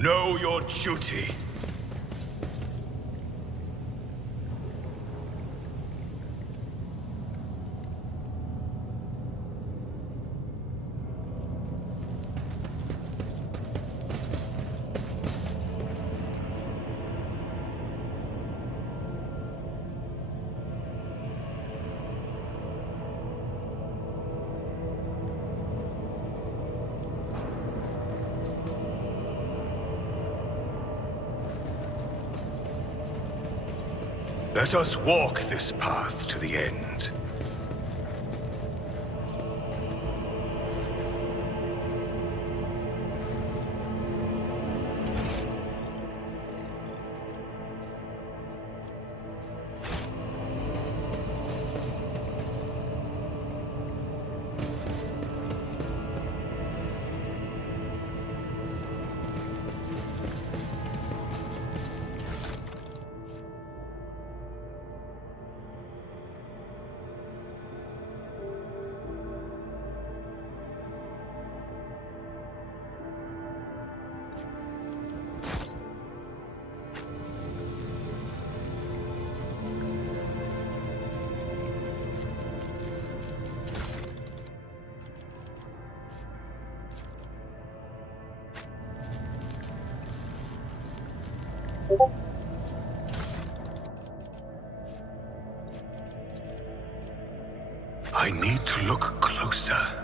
Know your duty. Let us walk this path to the end. I need to look closer.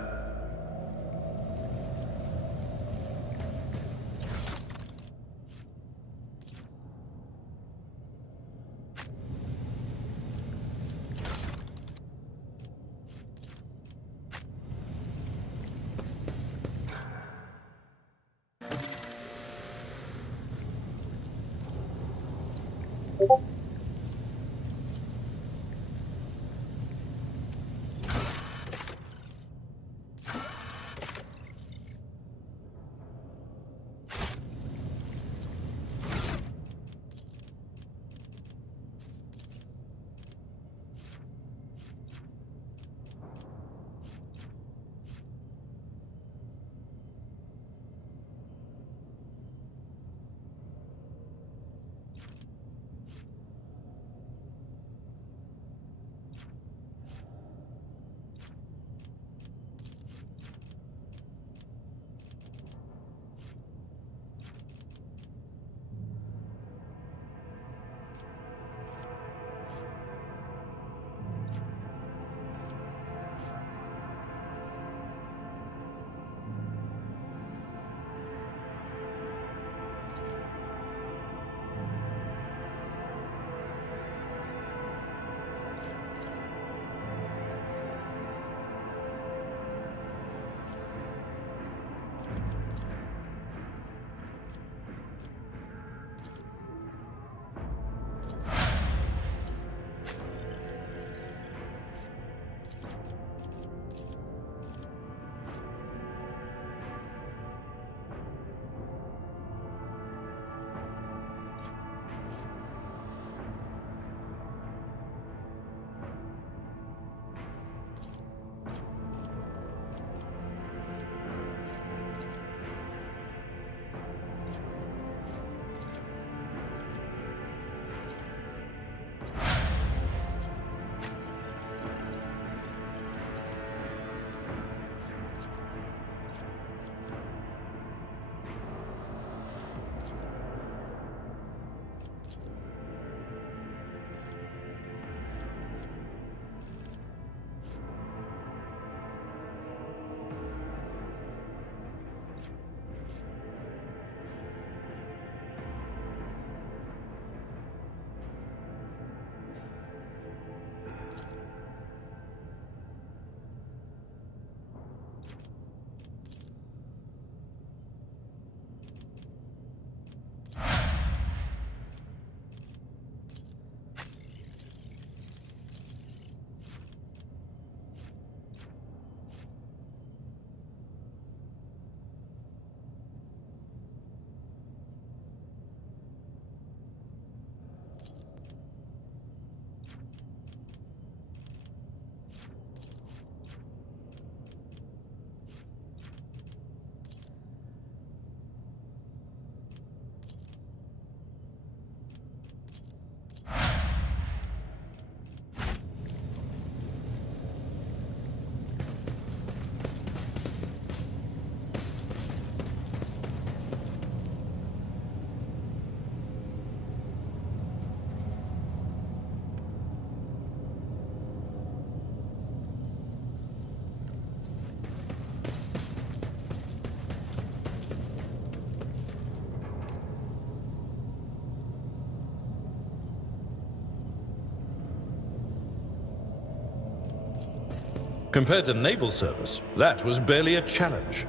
Compared to naval service, that was barely a challenge.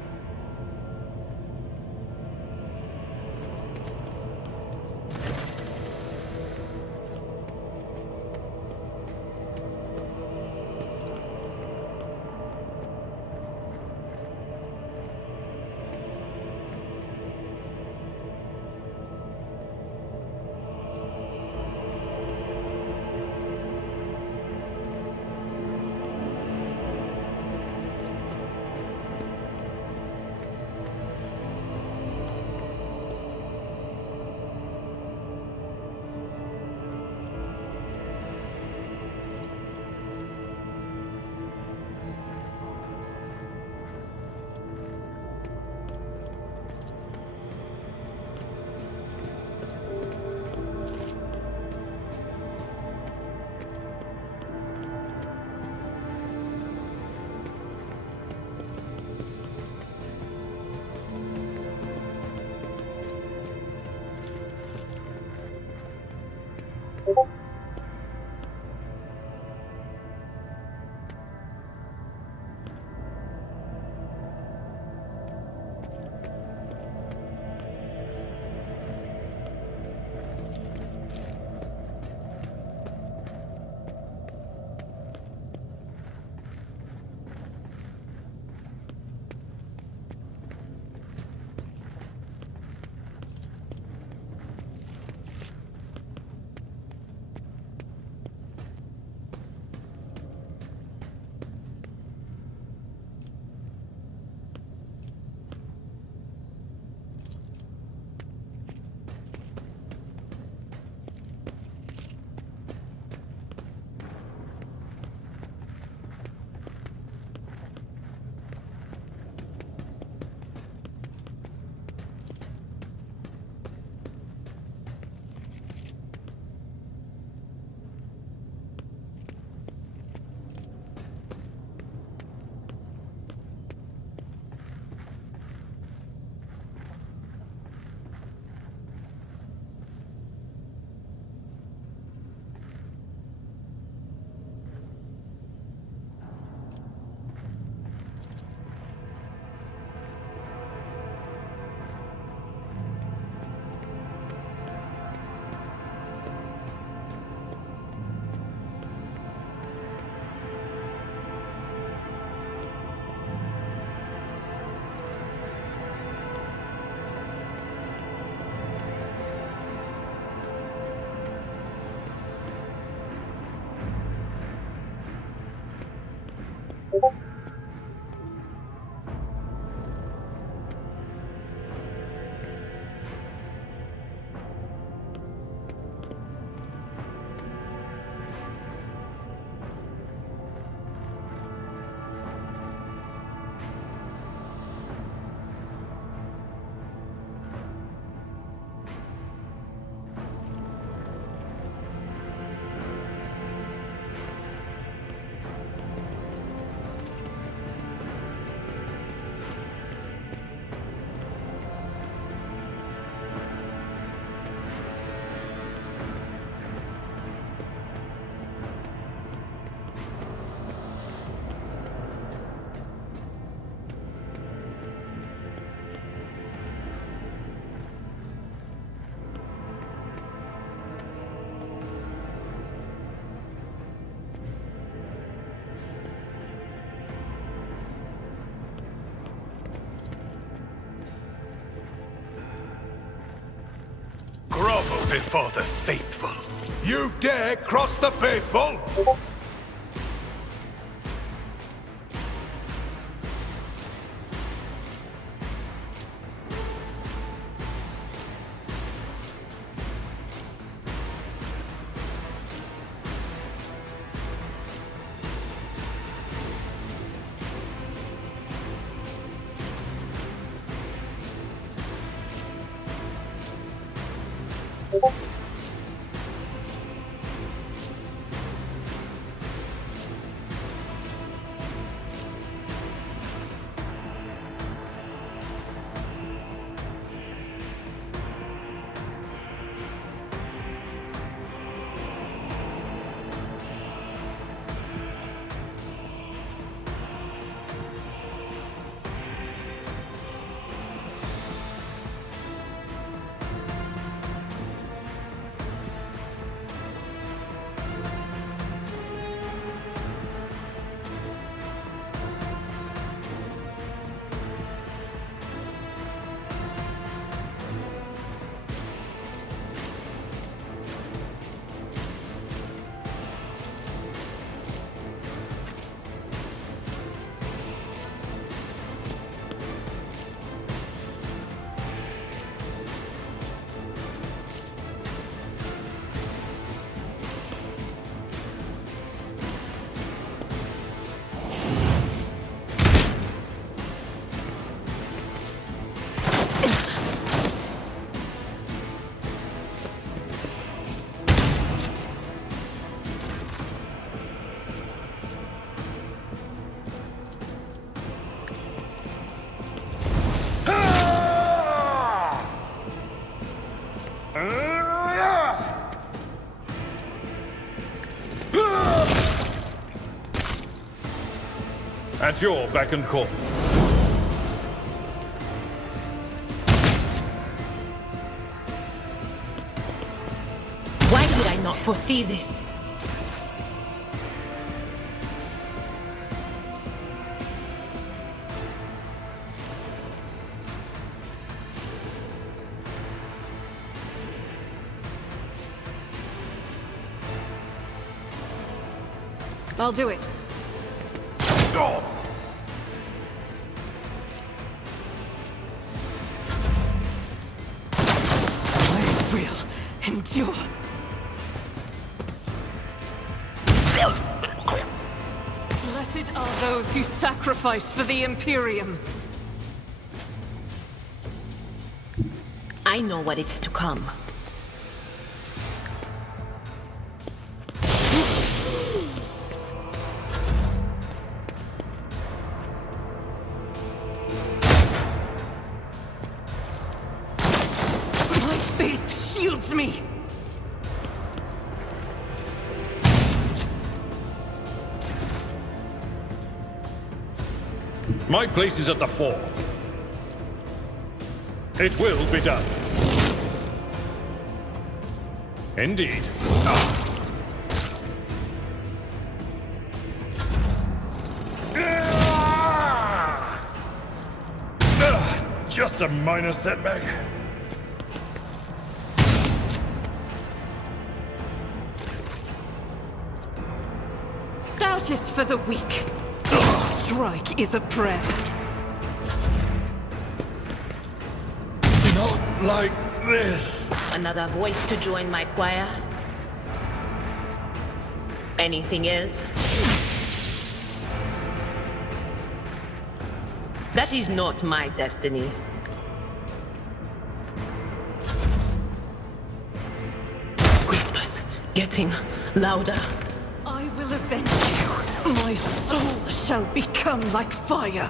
Grovel before the faithful. You dare cross the faithful? At your beck and call. Why did I not foresee this? I'll do it. I will endure. Blessed are those who sacrifice for the Imperium. I know what is to come. My faith shields me. My place is at the fore. It will be done. Indeed. Just a minor setback. Doubt is for the weak. Strike is a prayer. Not like this. Another voice to join my choir? Anything is? That is not my destiny. Whispers getting louder. I will avenge you. My soul shall become like fire.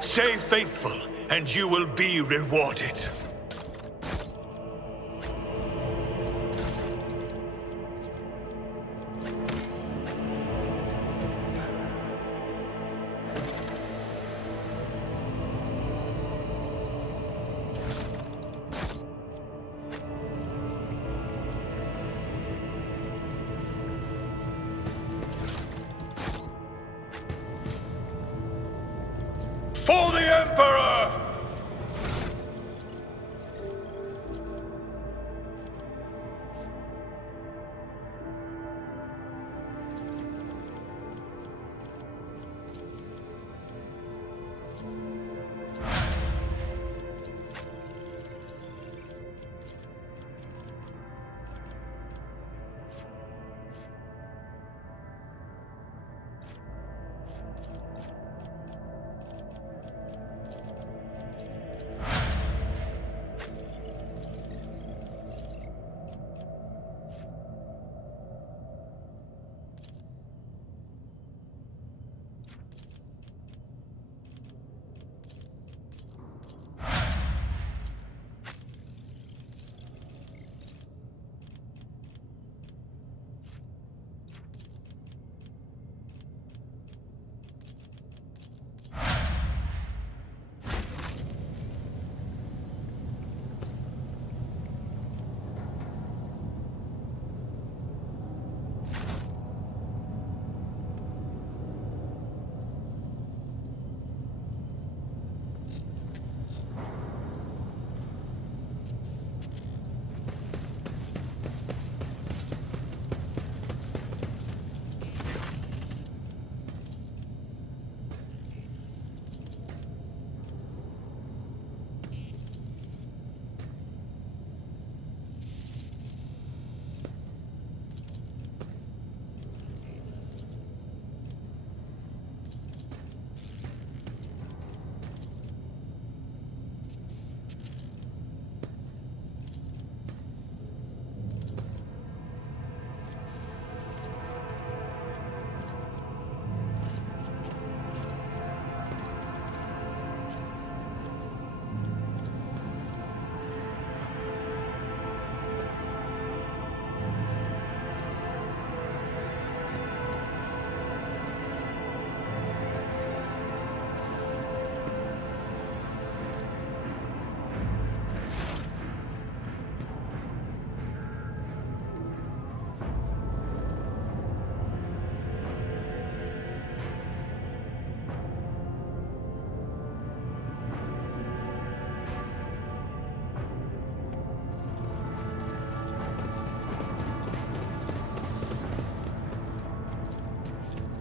Stay faithful, and you will be rewarded. For the Emperor!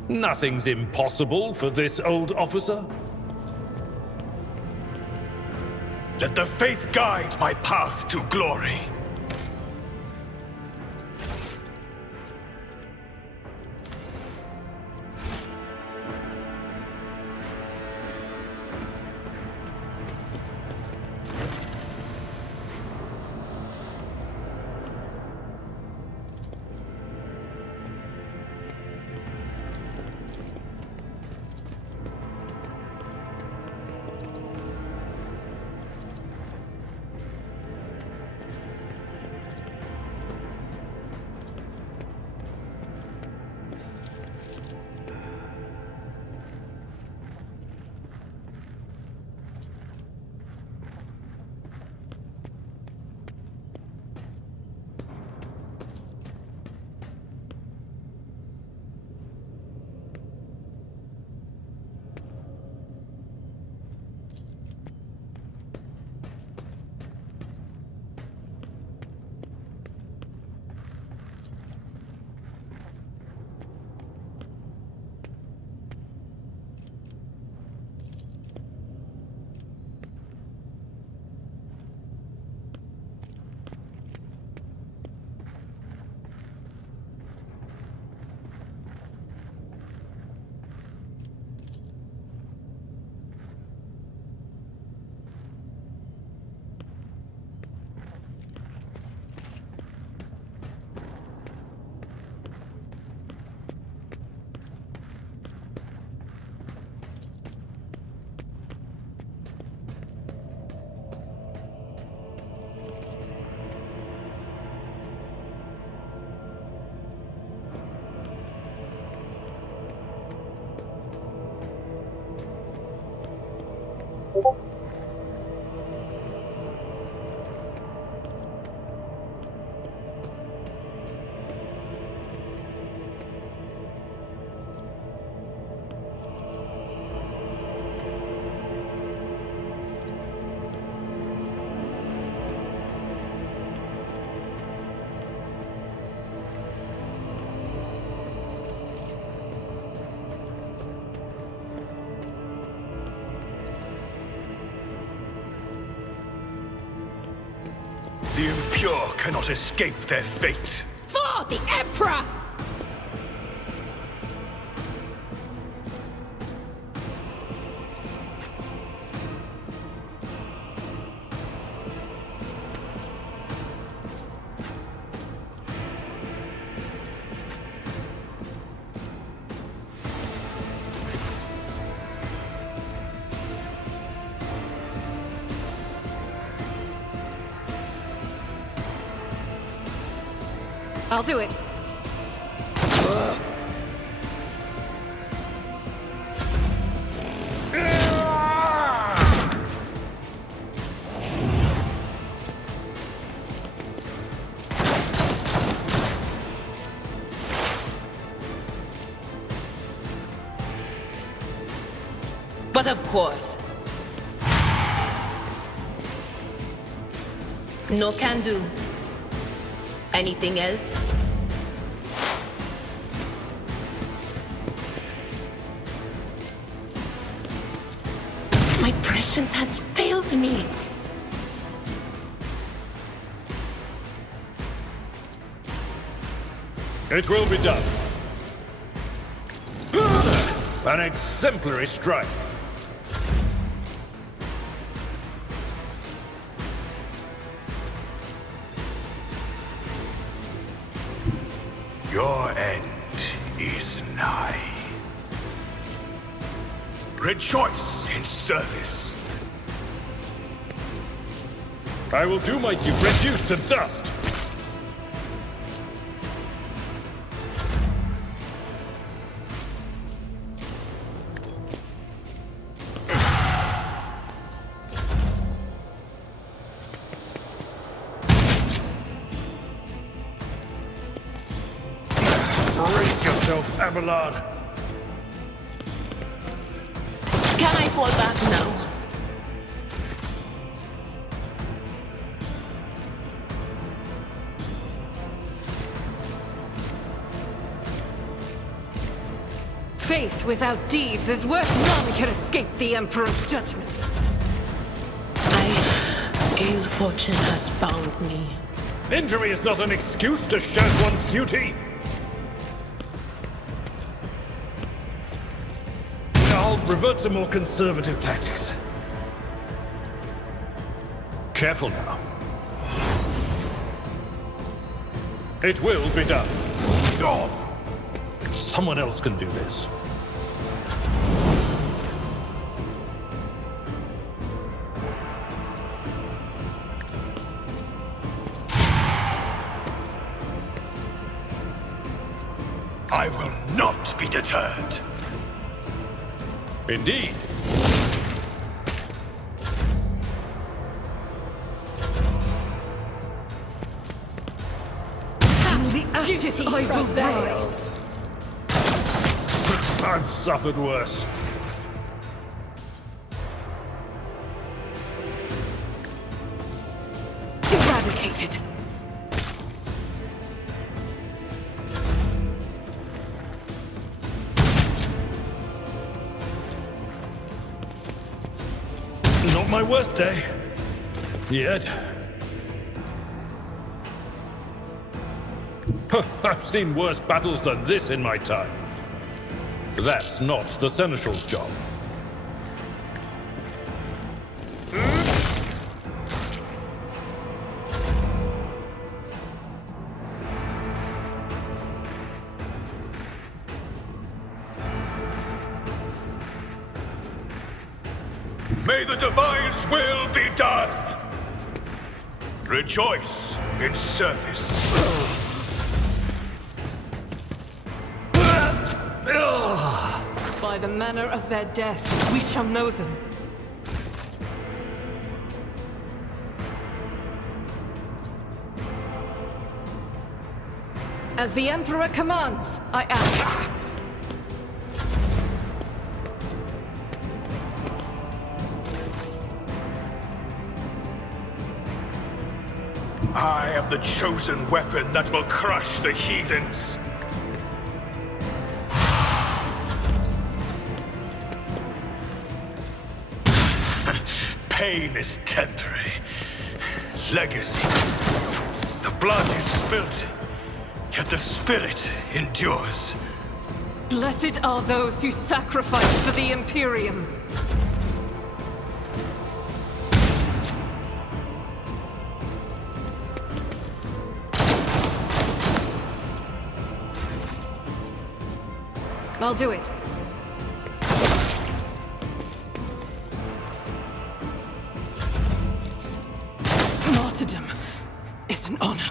Nothing's impossible for this old officer. Let the faith guide my path to glory. The impure cannot escape their fate. For the Emperor! I'll do it. But of course. No can do. Anything else? My prescience has failed me. It will be done. An exemplary strike. Your end is nigh. Rejoice in service. I will do my duty. Reduced to dust. Brace yourself, Abelard. Can I fall back now? Faith without deeds is worth none can escape the Emperor's judgment. Ill fortune has bound me. Injury is not an excuse to shirk one's duty. I'll revert to more conservative tactics. Careful now. It will be done. Oh, someone else can do this. I will not be deterred. Indeed. From the ashes I will rise. I've suffered worse. Eradicated. Not my worst day. Yet. I've seen worse battles than this in my time. That's not the Seneschal's job. May the Divine's will be done! Rejoice in service. By the manner of their death, we shall know them. As the Emperor commands, I act. I am the chosen weapon that will crush the heathens. Pain is temporary. Legacy. The blood is spilt, yet the spirit endures. Blessed are those who sacrifice for the Imperium. I'll do it. Martyrdom is an honor.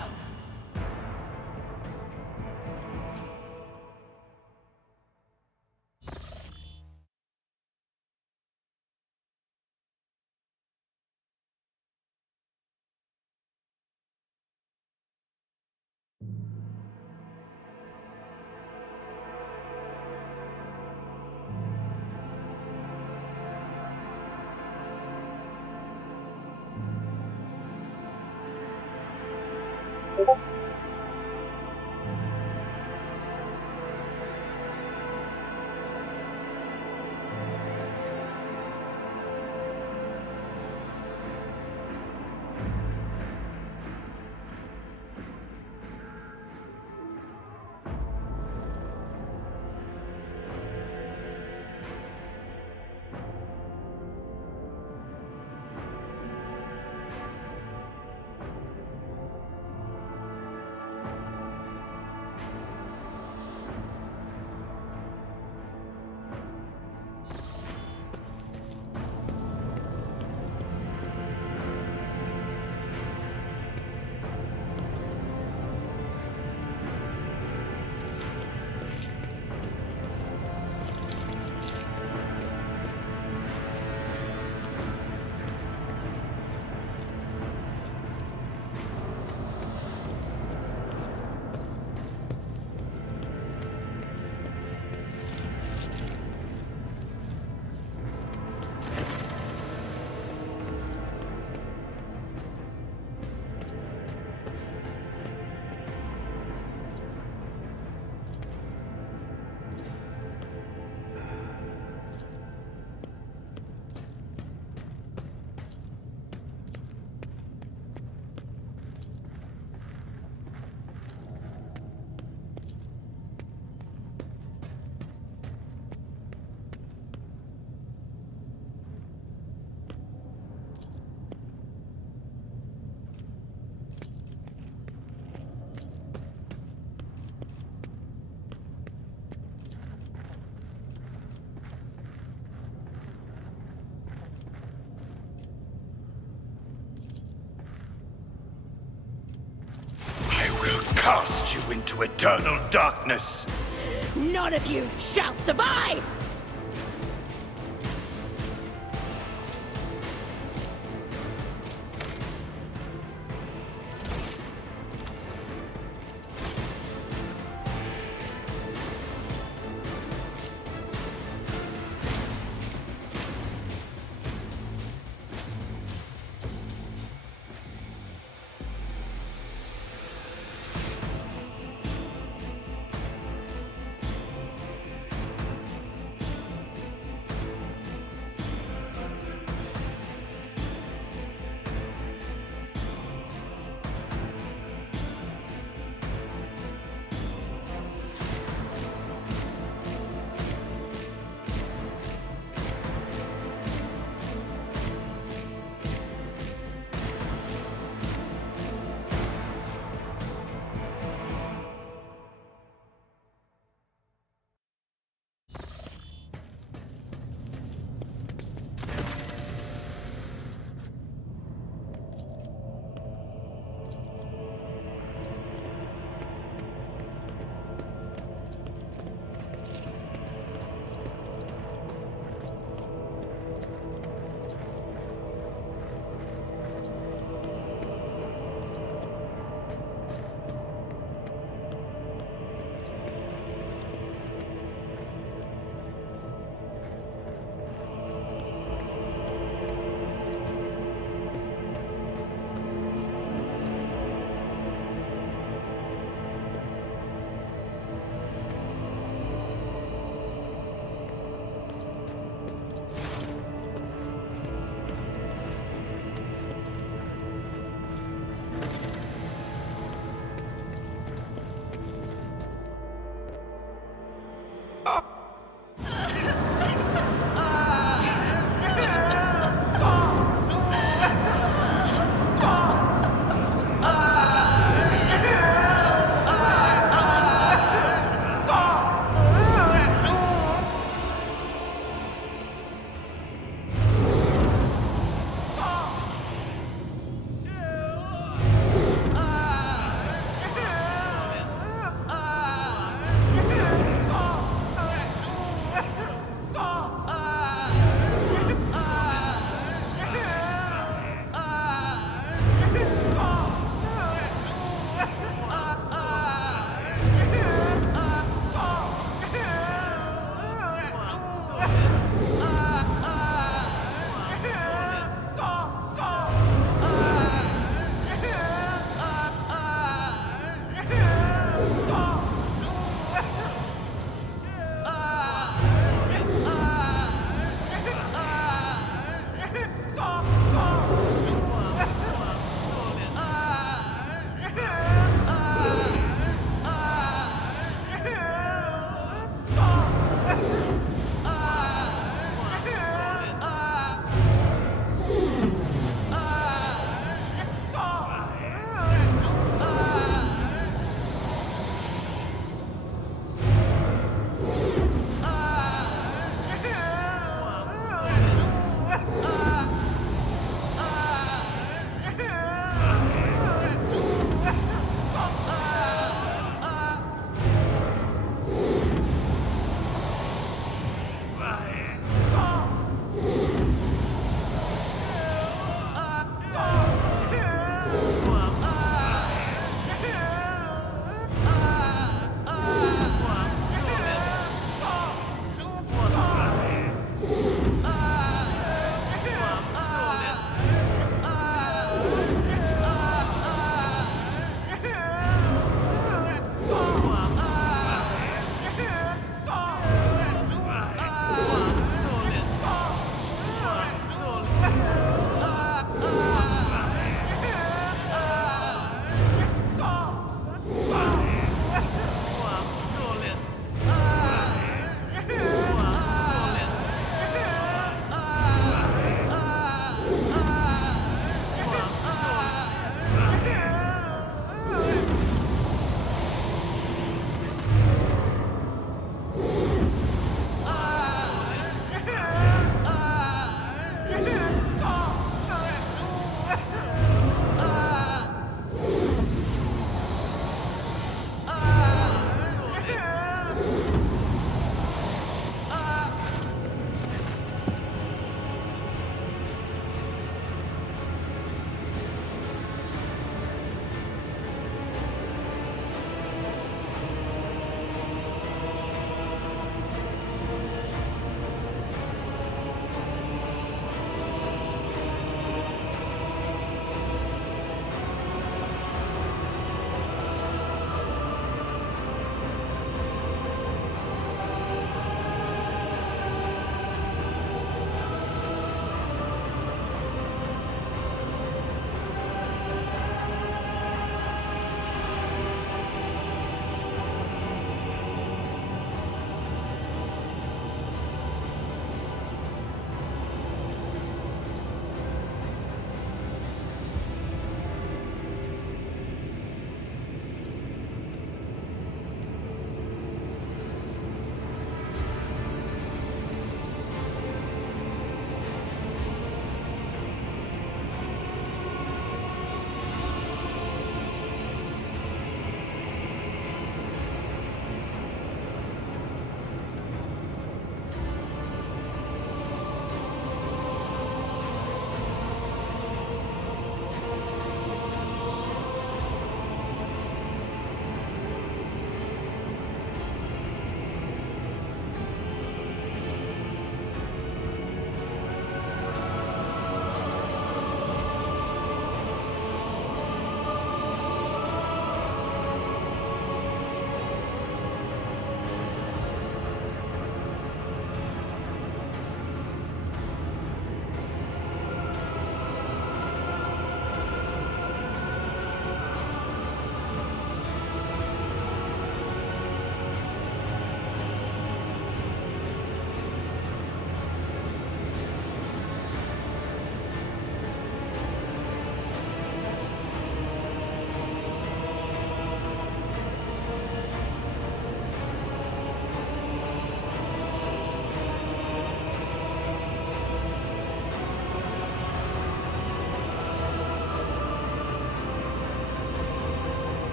into eternal darkness. None of you shall survive!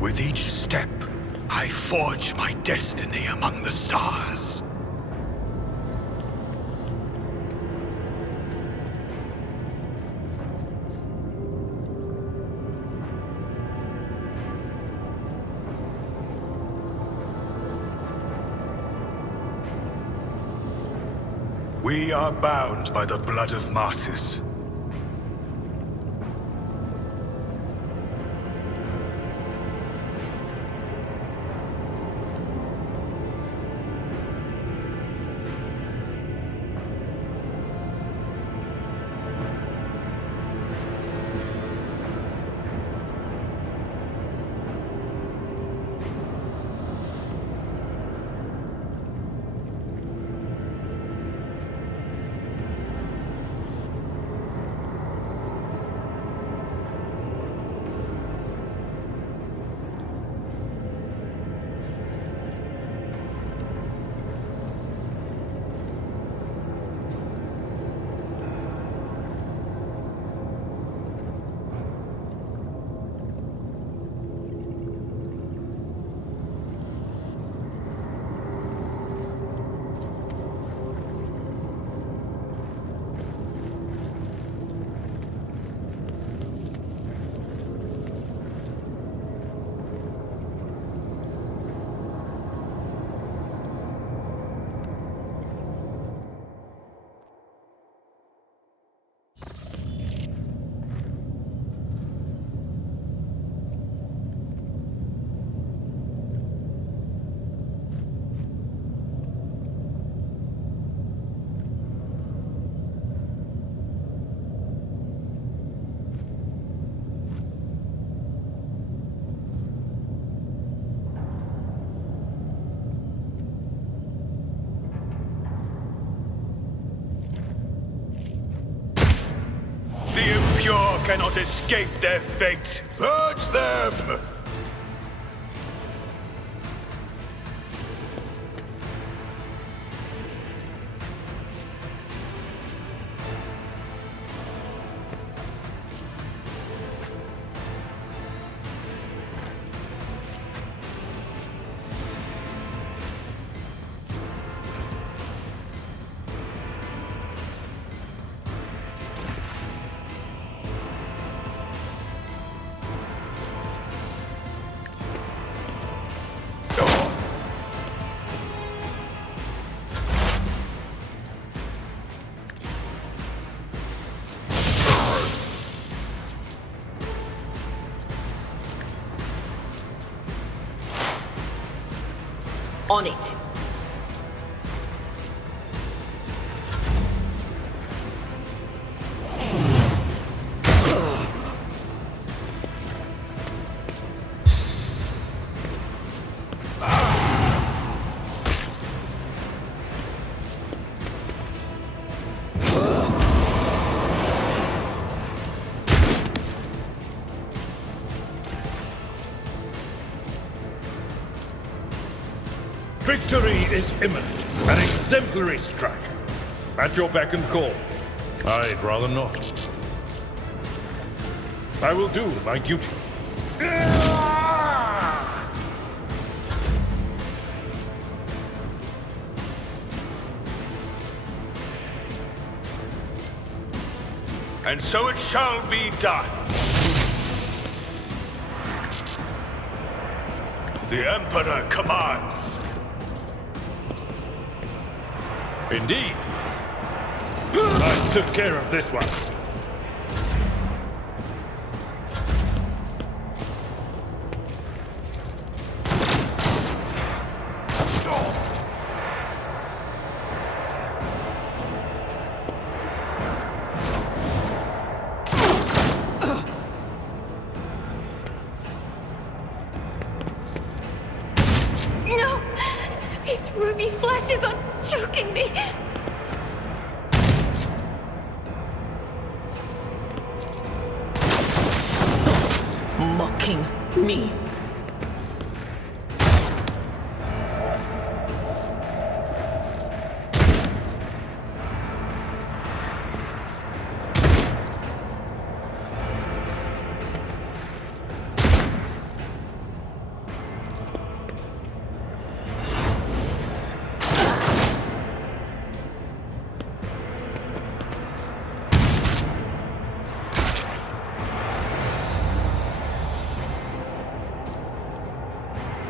With each step, I forge my destiny among the stars. We are bound by the blood of martyrs. The impure cannot escape their fate. Purge them! On it. Victory is imminent. An exemplary strike. At your beck and call. I'd rather not. I will do my duty. And so it shall be done. The Emperor commands. Indeed. I took care of this one. No! These ruby flashes are choking me! Mocking me.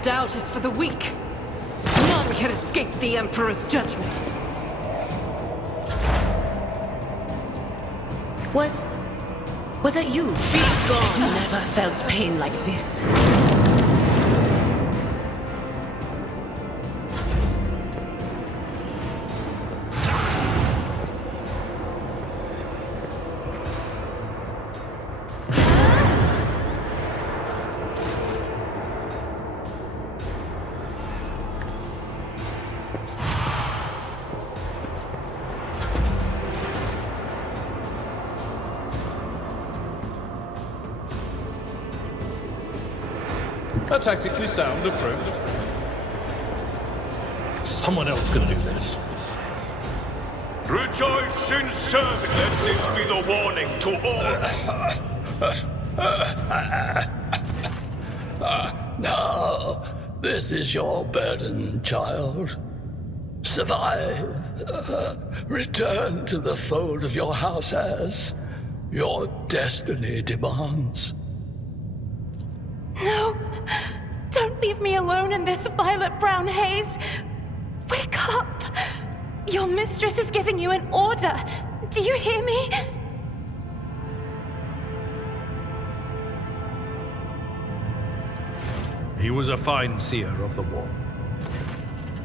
Doubt is for the weak. None can escape the Emperor's judgment. Was it you? Be gone! Never felt pain like this. A tactically sound approach. Someone else can do this. Rejoice in serving. Let this be the warning to all. No, this is your burden, child. Survive. Return to the fold of your house as your destiny demands. No! Don't leave me alone in this violet-brown haze! Wake up! Your mistress is giving you an order! Do you hear me? He was a fine seer of the war.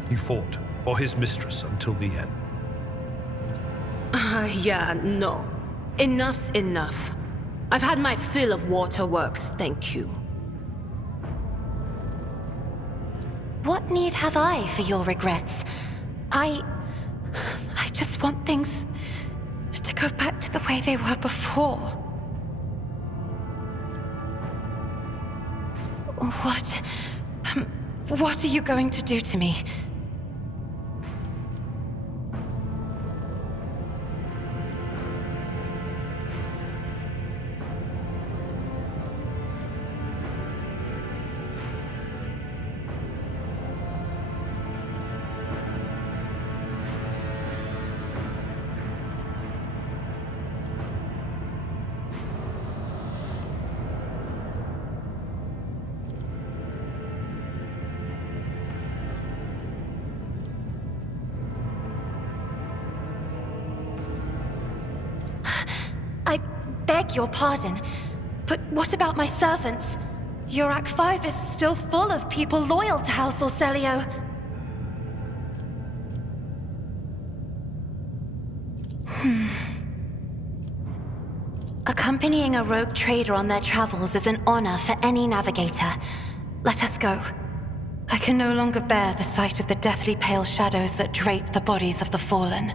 He fought for his mistress until the end. Yeah, no. Enough's enough. I've had my fill of waterworks, thank you. What need have I for your regrets? I just want things to go back to the way they were before. What are you going to do to me? I beg your pardon, but what about my servants? Yurak 5 is still full of people loyal to House Orselio. Accompanying a rogue trader on their travels is an honor for any navigator. Let us go. I can no longer bear the sight of the deathly pale shadows that drape the bodies of the fallen.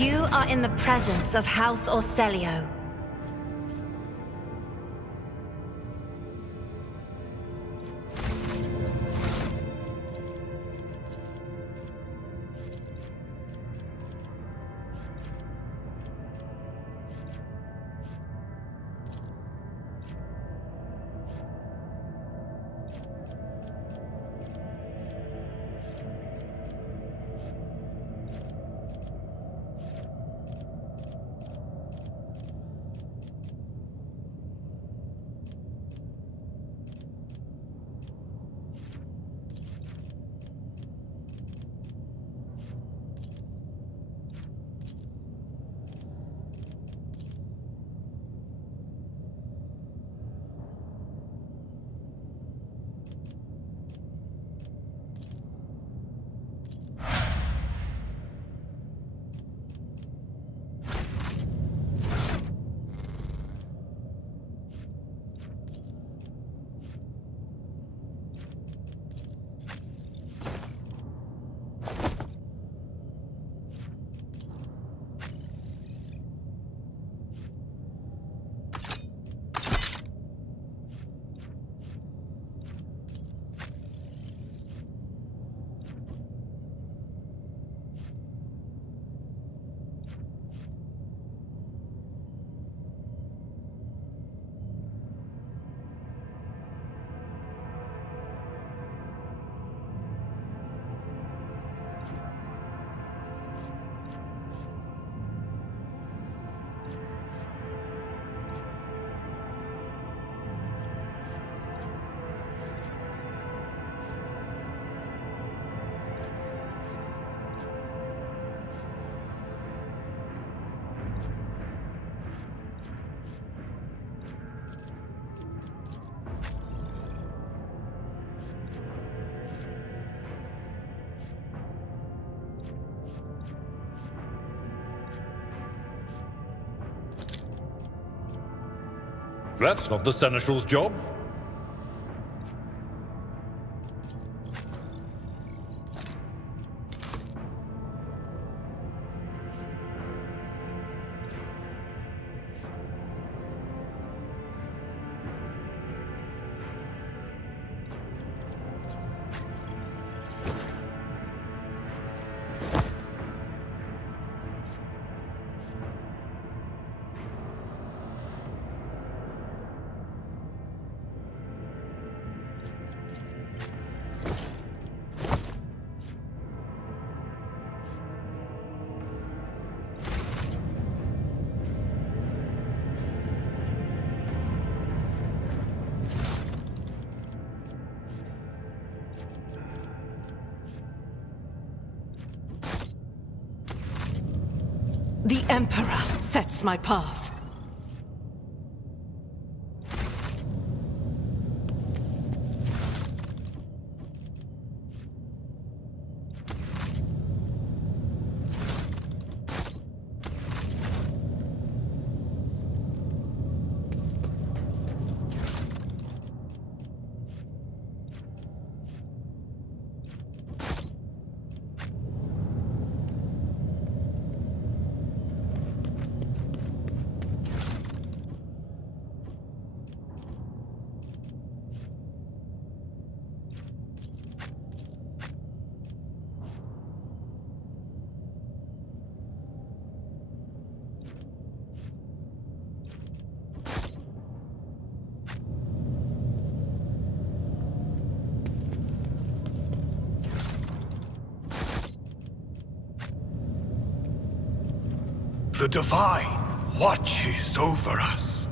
You are in the presence of House Orselio. That's not the Seneschal's job. The Emperor sets my path. The Divine watches over us.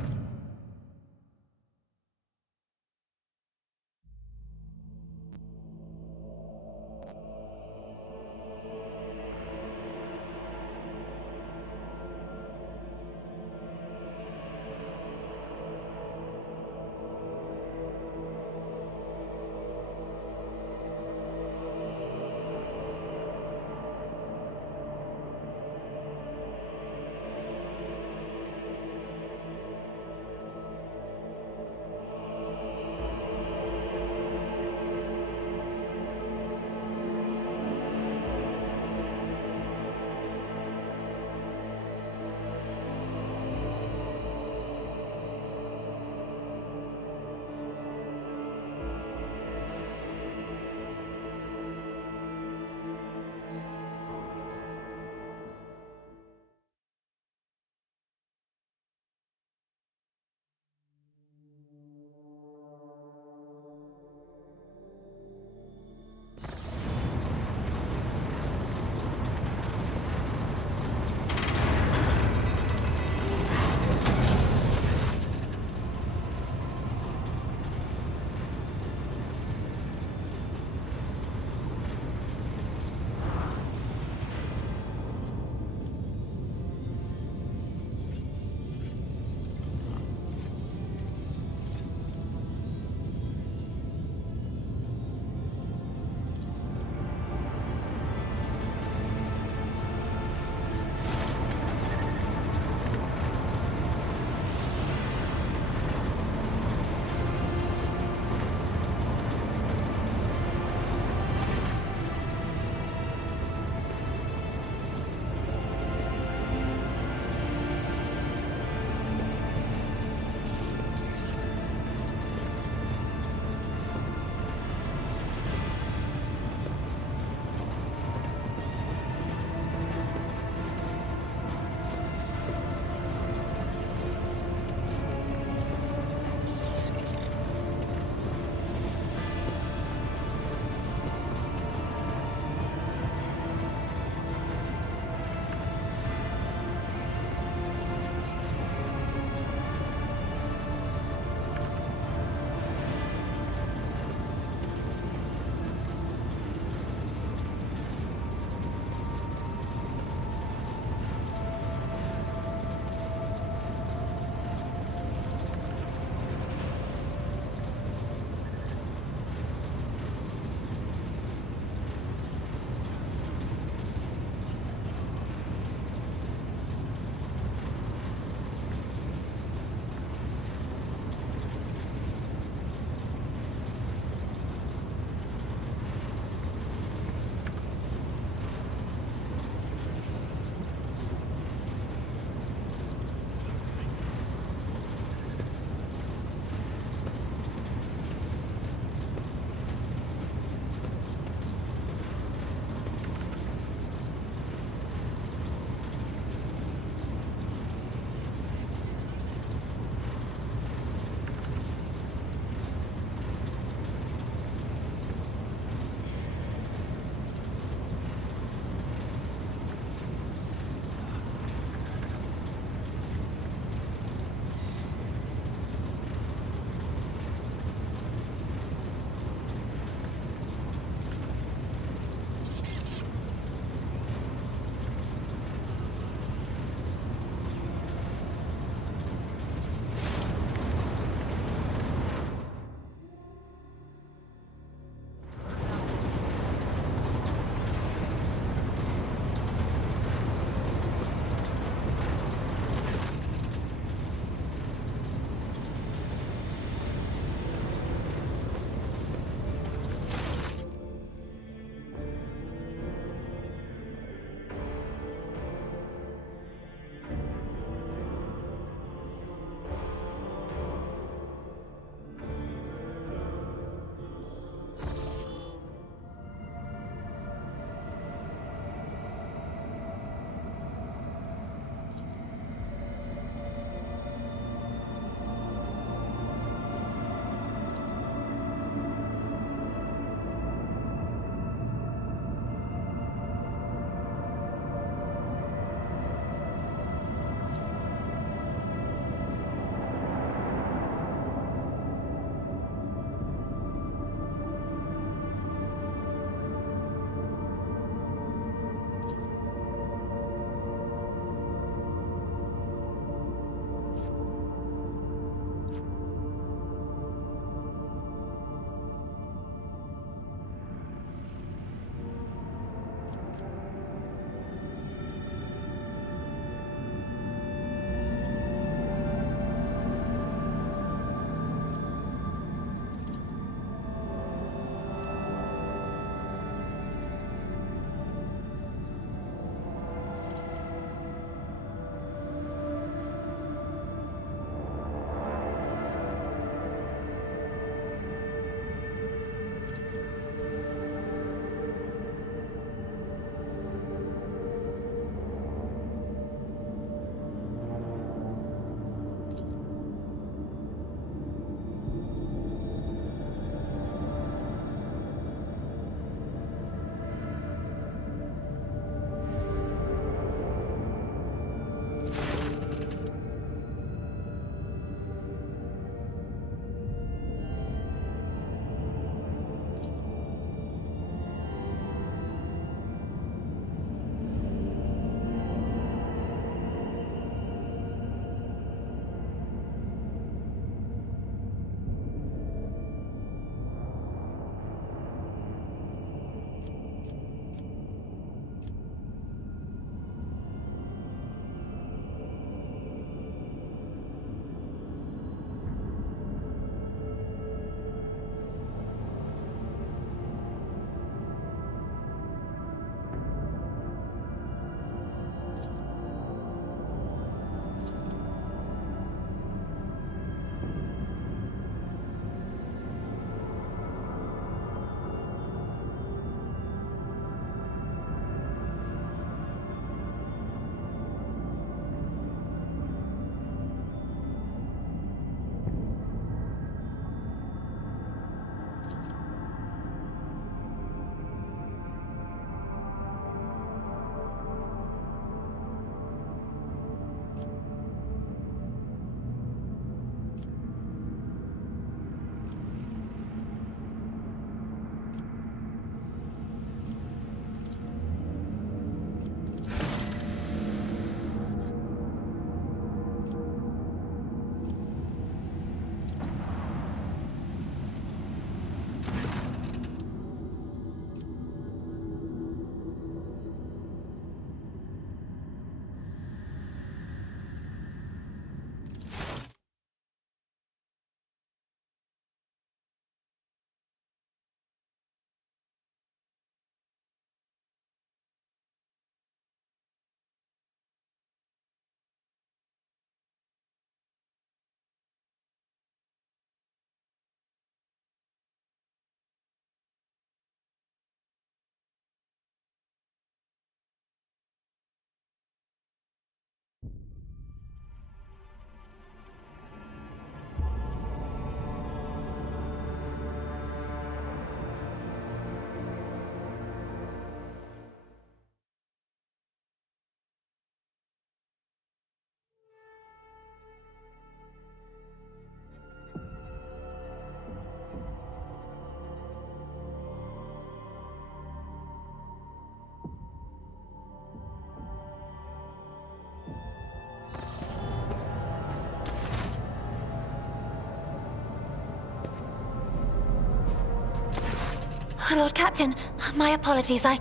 Lord Captain, my apologies. I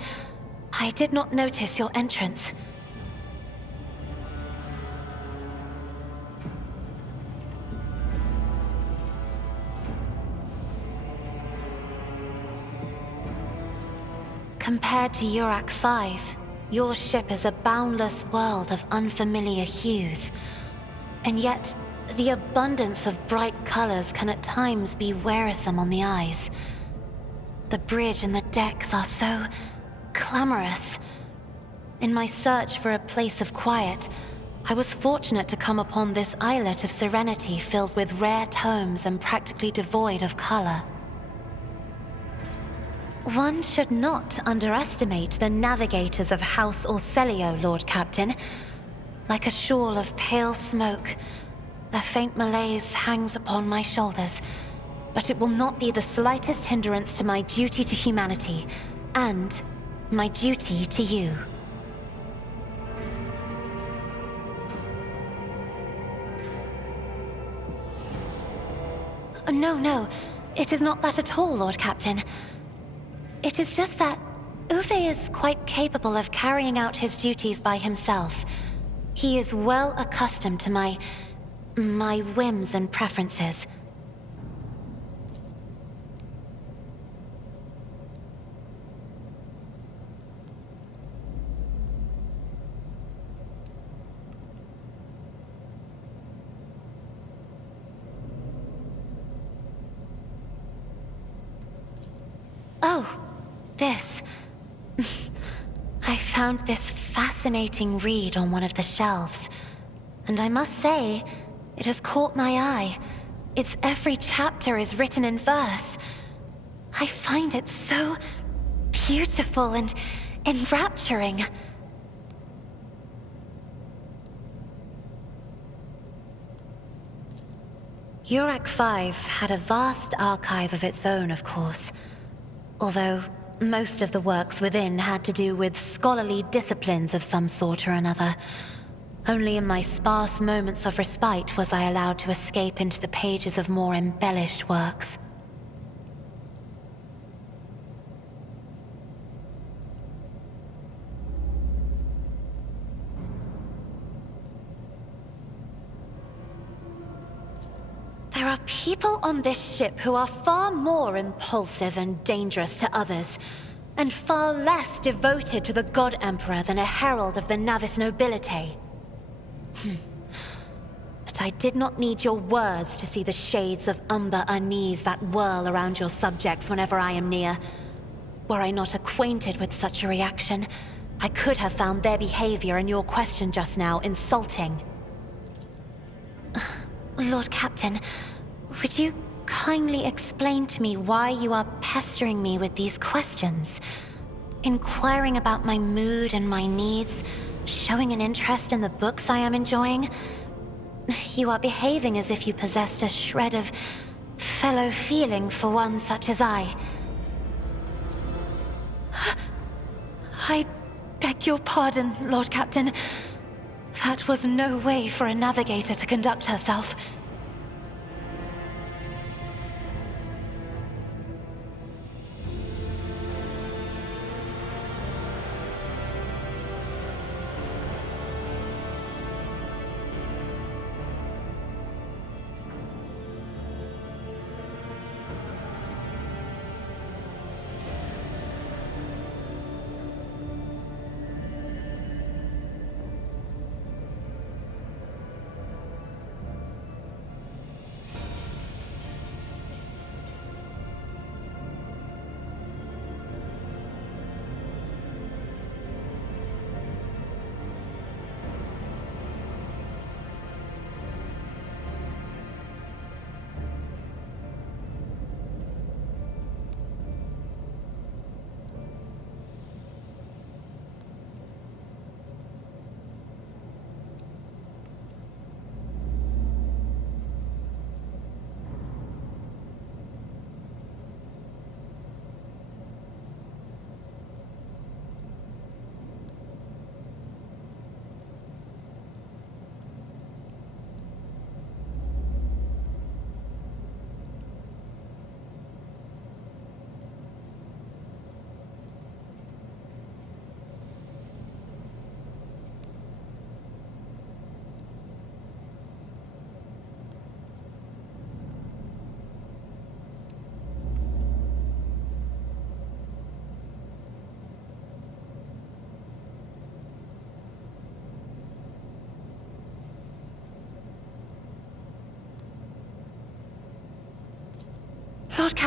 did not notice your entrance. Compared to Urak 5, your ship is a boundless world of unfamiliar hues. And yet, the abundance of bright colors can at times be wearisome on the eyes. The bridge and the decks are so clamorous. In my search for a place of quiet, I was fortunate to come upon this islet of serenity filled with rare tomes and practically devoid of color. One should not underestimate the navigators of House Orselio, Lord Captain. Like a shawl of pale smoke, a faint malaise hangs upon my shoulders, but it will not be the slightest hindrance to my duty to humanity, and my duty to you. No, it is not that at all, Lord Captain. It is just that Uwe is quite capable of carrying out his duties by himself. He is well accustomed to my whims and preferences. Oh, this. I found this fascinating read on one of the shelves. And I must say, it has caught my eye. Its every chapter is written in verse. I find it so beautiful and enrapturing. Urak 5 had a vast archive of its own, of course. Although most of the works within had to do with scholarly disciplines of some sort or another. Only in my sparse moments of respite was I allowed to escape into the pages of more embellished works. There are people on this ship who are far more impulsive and dangerous to others, and far less devoted to the God Emperor than a herald of the Navis nobility. But I did not need your words to see the shades of umber unease that whirl around your subjects whenever I am near. Were I not acquainted with such a reaction, I could have found their behavior in your question just now insulting. Lord Captain, would you kindly explain to me why you are pestering me with these questions? Inquiring about my mood and my needs, showing an interest in the books I am enjoying? You are behaving as if you possessed a shred of fellow feeling for one such as I. I beg your pardon, Lord Captain. That was no way for a navigator to conduct herself.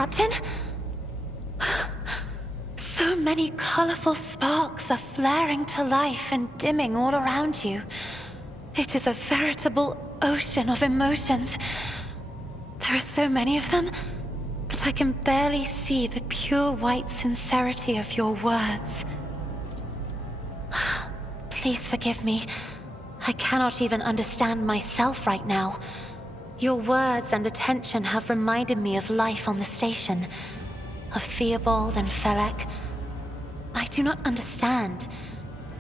Captain? So many colorful sparks are flaring to life and dimming all around you. It is a veritable ocean of emotions. There are so many of them that I can barely see the pure white sincerity of your words. Please forgive me. I cannot even understand myself right now. Your words and attention have reminded me of life on the station, of Theobald and Felek. I do not understand.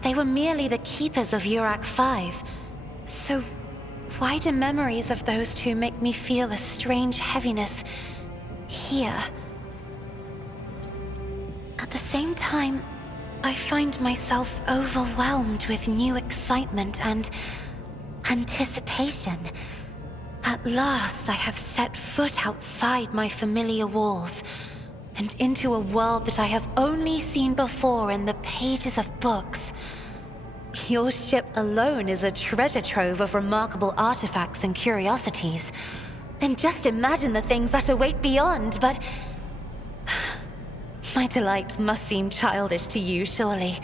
They were merely the keepers of Urak 5. So why do memories of those two make me feel a strange heaviness here? At the same time, I find myself overwhelmed with new excitement and anticipation. At last, I have set foot outside my familiar walls and into a world that I have only seen before in the pages of books. Your ship alone is a treasure trove of remarkable artifacts and curiosities. And just imagine the things that await beyond, but my delight must seem childish to you, surely.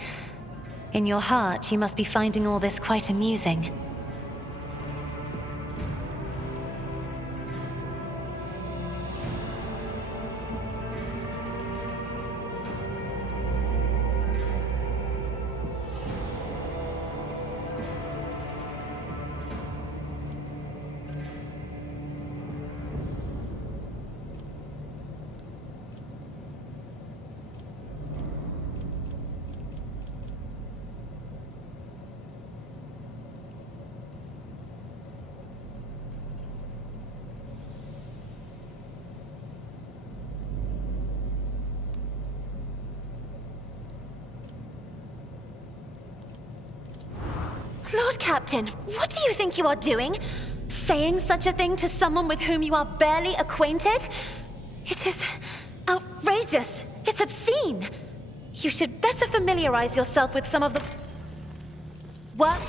In your heart, you must be finding all this quite amusing. Lord Captain, what do you think you are doing? Saying such a thing to someone with whom you are barely acquainted? It is outrageous. It's obscene. You should better familiarize yourself with some of the... What?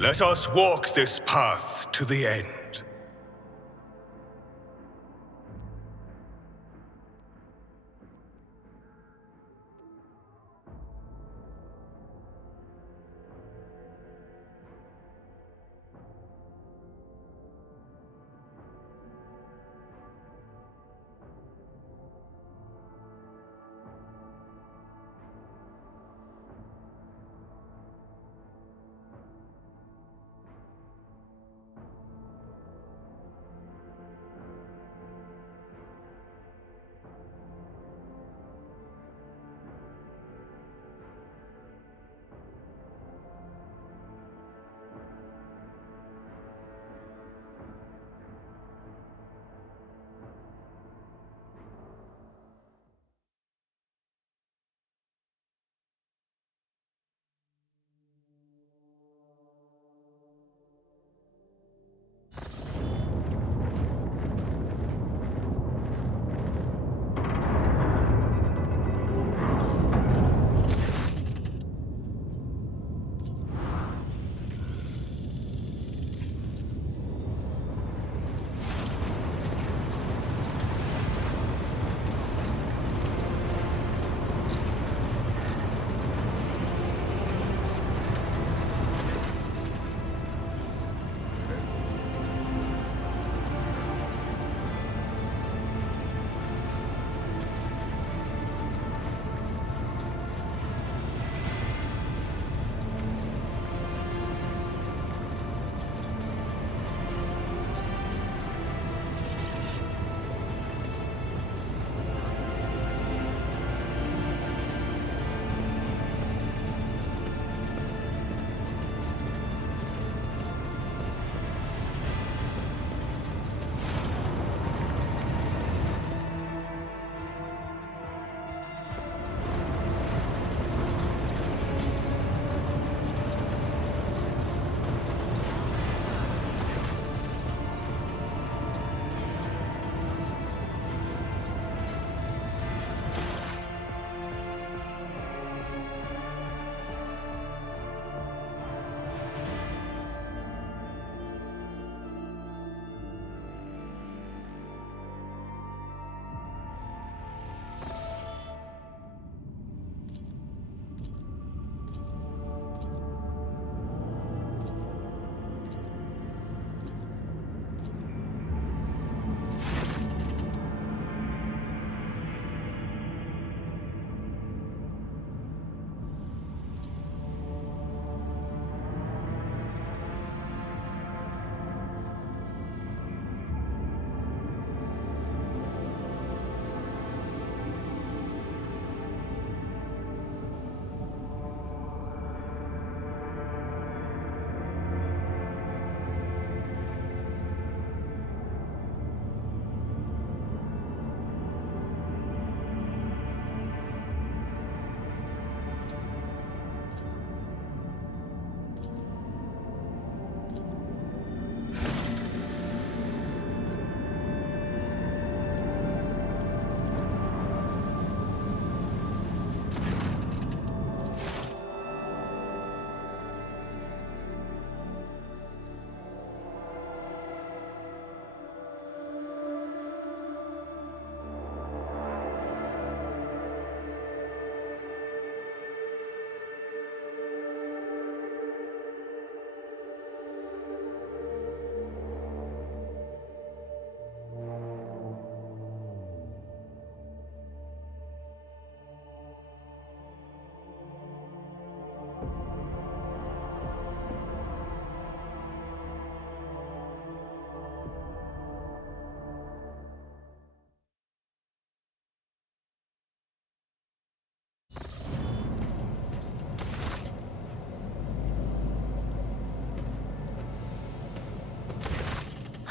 Let us walk this path to the end.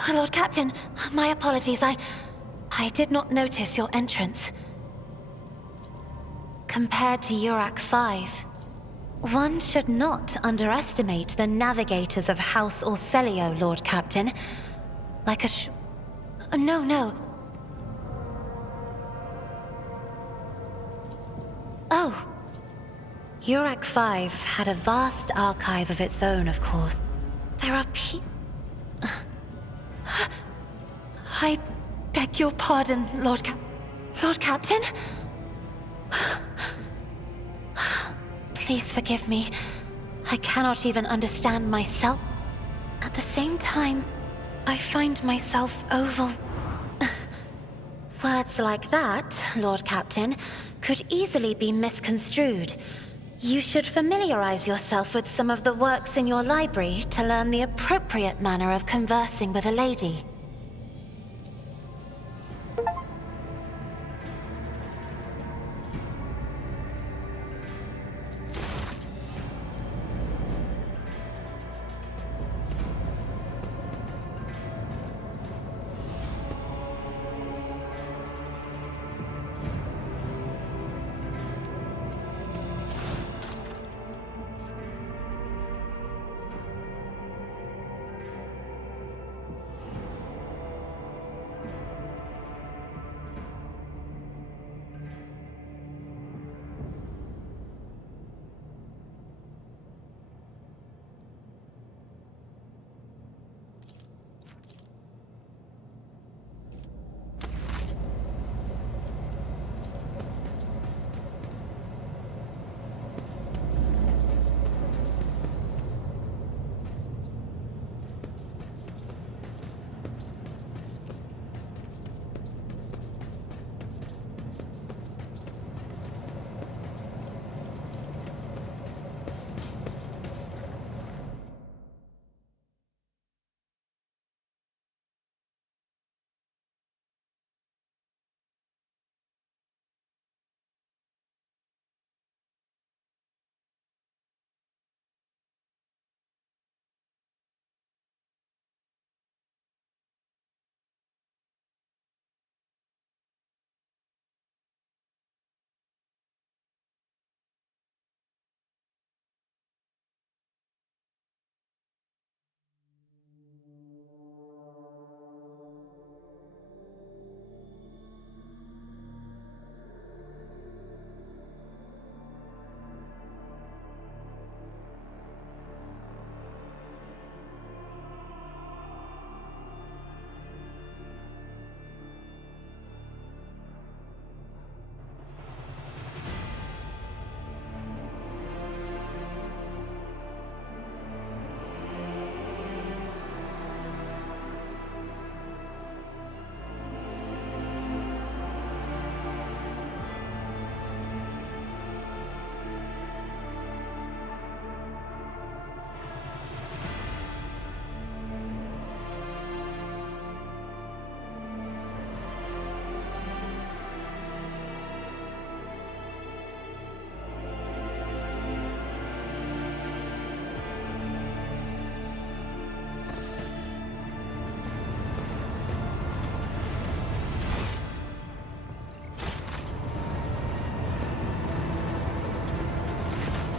Lord Captain, my apologies. I did not notice your entrance. Compared to Urak 5, one should not underestimate the navigators of House Orselio, Lord Captain. Like a No. Oh. Urak 5 had a vast archive of its own, of course. There are I beg your pardon, Lord Captain? Please forgive me. I cannot even understand myself. At the same time, I find myself Words like that, Lord Captain, could easily be misconstrued. You should familiarize yourself with some of the works in your library to learn the appropriate manner of conversing with a lady.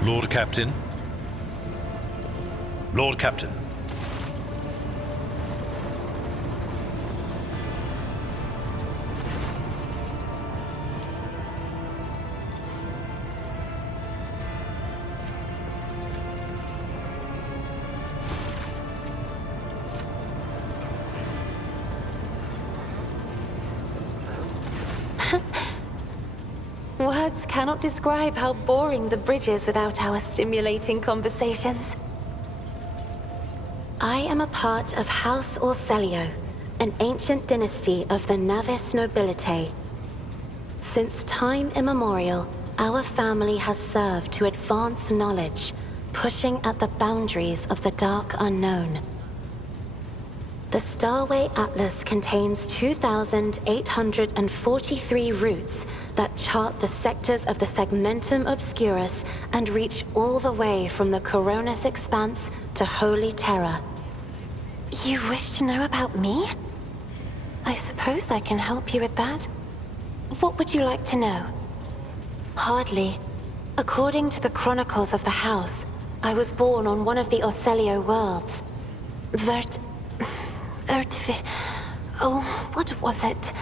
Lord Captain? Lord Captain. Words cannot describe how boring the bridge is without our stimulating conversations. I am a part of House Orselio, an ancient dynasty of the Navis nobility. Since time immemorial, our family has served to advance knowledge, pushing at the boundaries of the dark unknown. The Starway Atlas contains 2,843 routes that chart the sectors of the Segmentum Obscurus and reach all the way from the Coronis Expanse to Holy Terra. You wish to know about me? I suppose I can help you with that. What would you like to know? Hardly. According to the chronicles of the house, I was born on one of the Orcelio worlds. Oh, what was it?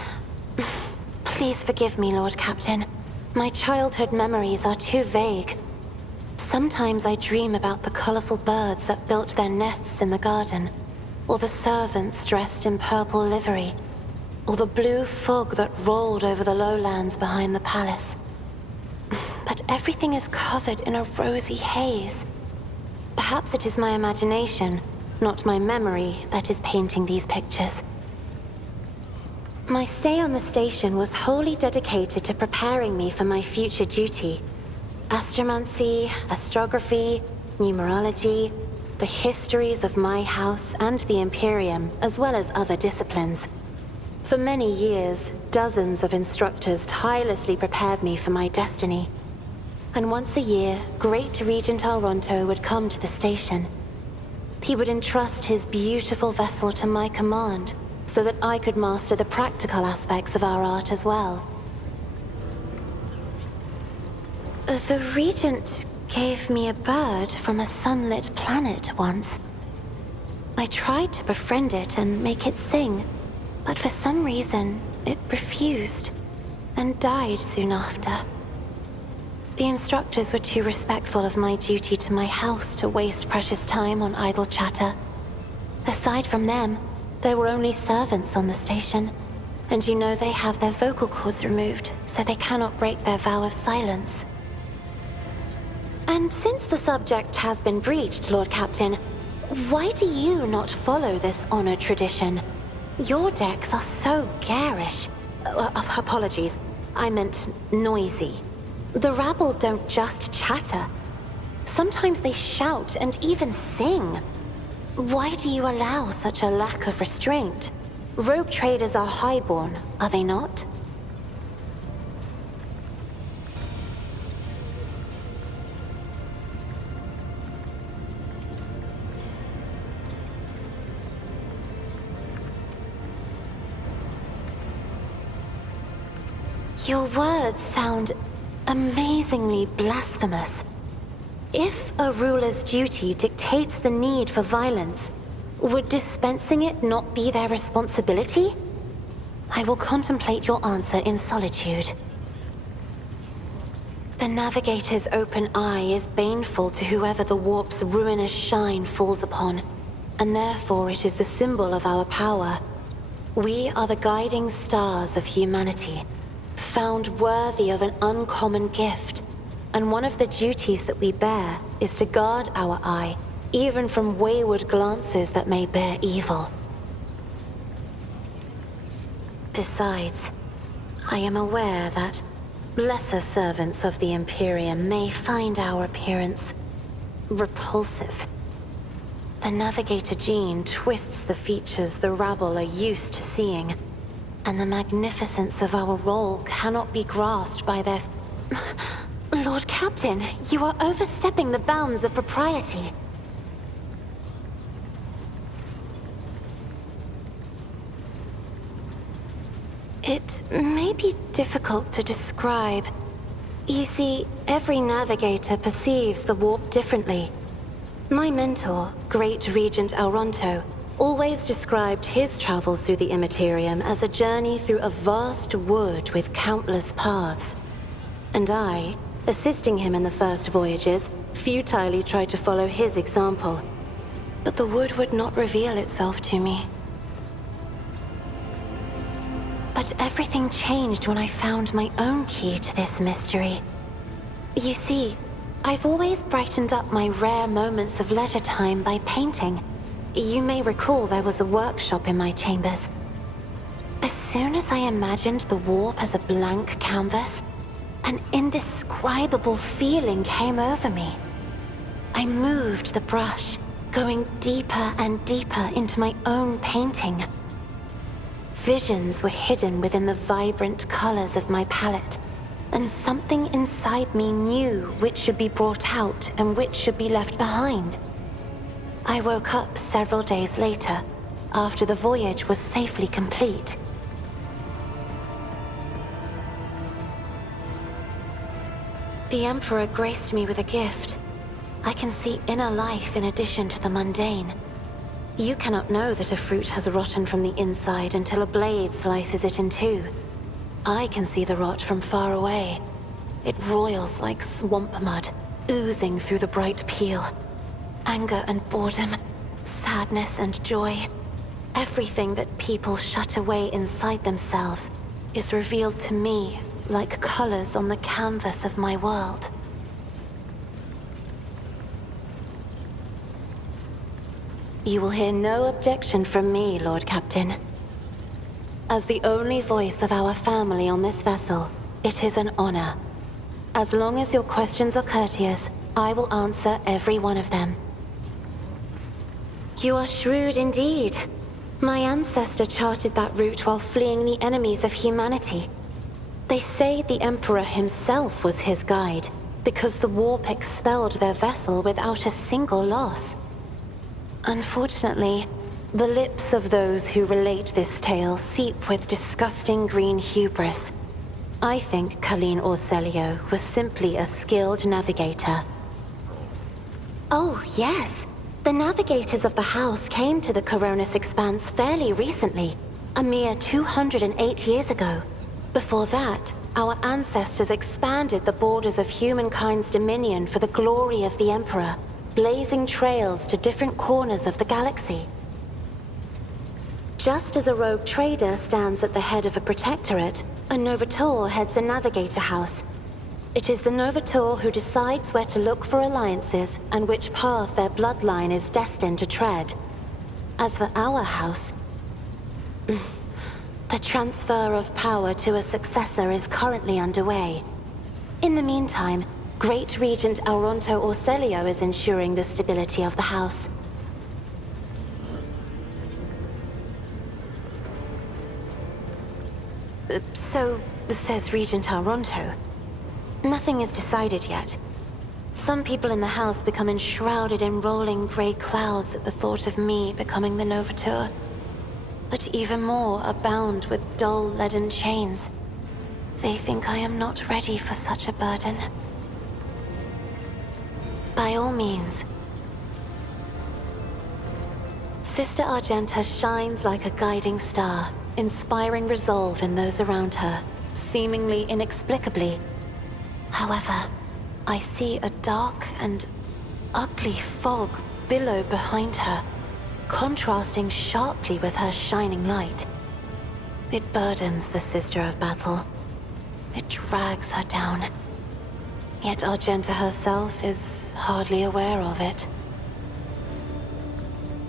Please forgive me, Lord Captain. My childhood memories are too vague. Sometimes I dream about the colorful birds that built their nests in the garden, or the servants dressed in purple livery, or the blue fog that rolled over the lowlands behind the palace. But everything is covered in a rosy haze. Perhaps it is my imagination, not my memory, that is painting these pictures. My stay on the station was wholly dedicated to preparing me for my future duty. Astromancy, astrography, numerology, the histories of my house and the Imperium, as well as other disciplines. For many years, dozens of instructors tirelessly prepared me for my destiny. And once a year, Great Regent Alronto would come to the station. He would entrust his beautiful vessel to my command, so that I could master the practical aspects of our art as well. The Regent gave me a bird from a sunlit planet once. I tried to befriend it and make it sing, but for some reason, it refused, and died soon after. The instructors were too respectful of my duty to my house to waste precious time on idle chatter. Aside from them, there were only servants on the station, and you know they have their vocal cords removed, so they cannot break their vow of silence. And since the subject has been breached, Lord Captain, why do you not follow this honored tradition? Your decks are so garish. Apologies, I meant noisy. The rabble don't just chatter. Sometimes they shout and even sing. Why do you allow such a lack of restraint? Rogue traders are highborn, are they not? Your words sound amazingly blasphemous. If a ruler's duty dictates the need for violence, would dispensing it not be their responsibility? I will contemplate your answer in solitude. The Navigator's open eye is baneful to whoever the warp's ruinous shine falls upon, and therefore it is the symbol of our power. We are the guiding stars of humanity, found worthy of an uncommon gift, and one of the duties that we bear is to guard our eye, even from wayward glances that may bear evil. Besides, I am aware that lesser servants of the Imperium may find our appearance repulsive. The Navigator gene twists the features the rabble are used to seeing, and the magnificence of our role cannot be grasped by their... Lord Captain, you are overstepping the bounds of propriety. It may be difficult to describe. You see, every navigator perceives the warp differently. My mentor, Great Regent Alronto, always described his travels through the Immaterium as a journey through a vast wood with countless paths. And I, assisting him in the first voyages, futilely tried to follow his example. But the wood would not reveal itself to me. But everything changed when I found my own key to this mystery. You see, I've always brightened up my rare moments of leisure time by painting. You may recall there was a workshop in my chambers. As soon as I imagined the warp as a blank canvas, an indescribable feeling came over me. I moved the brush, going deeper and deeper into my own painting. Visions were hidden within the vibrant colors of my palette, and something inside me knew which should be brought out and which should be left behind. I woke up several days later, after the voyage was safely complete. The Emperor graced me with a gift. I can see inner life in addition to the mundane. You cannot know that a fruit has rotten from the inside until a blade slices it in two. I can see the rot from far away. It roils like swamp mud, oozing through the bright peel. Anger and boredom, sadness and joy. Everything that people shut away inside themselves is revealed to me like colors on the canvas of my world. You will hear no objection from me, Lord Captain. As the only voice of our family on this vessel, it is an honor. As long as your questions are courteous, I will answer every one of them. You are shrewd indeed. My ancestor charted that route while fleeing the enemies of humanity. They say the Emperor himself was his guide, because the warp expelled their vessel without a single loss. Unfortunately, the lips of those who relate this tale seep with disgusting green hubris. I think Colleen Orselio was simply a skilled navigator. Oh, yes. The navigators of the House came to the Coronis Expanse fairly recently, a mere 208 years ago. Before that, our ancestors expanded the borders of humankind's dominion for the glory of the Emperor, blazing trails to different corners of the galaxy. Just as a rogue trader stands at the head of a protectorate, a Novator heads a navigator house. It is the Novator who decides where to look for alliances and which path their bloodline is destined to tread. As for our house, the transfer of power to a successor is currently underway. In the meantime, Great Regent Auronto Orselio is ensuring the stability of the house. So says Regent Auronto. Nothing is decided yet. Some people in the house become enshrouded in rolling gray clouds at the thought of me becoming the Novateur. But even more are bound with dull leaden chains. They think I am not ready for such a burden. By all means. Sister Argenta shines like a guiding star, inspiring resolve in those around her, seemingly inexplicably. However, I see a dark and ugly fog billow behind her, contrasting sharply with her shining light. It burdens the Sister of Battle. It drags her down. Yet Argenta herself is hardly aware of it.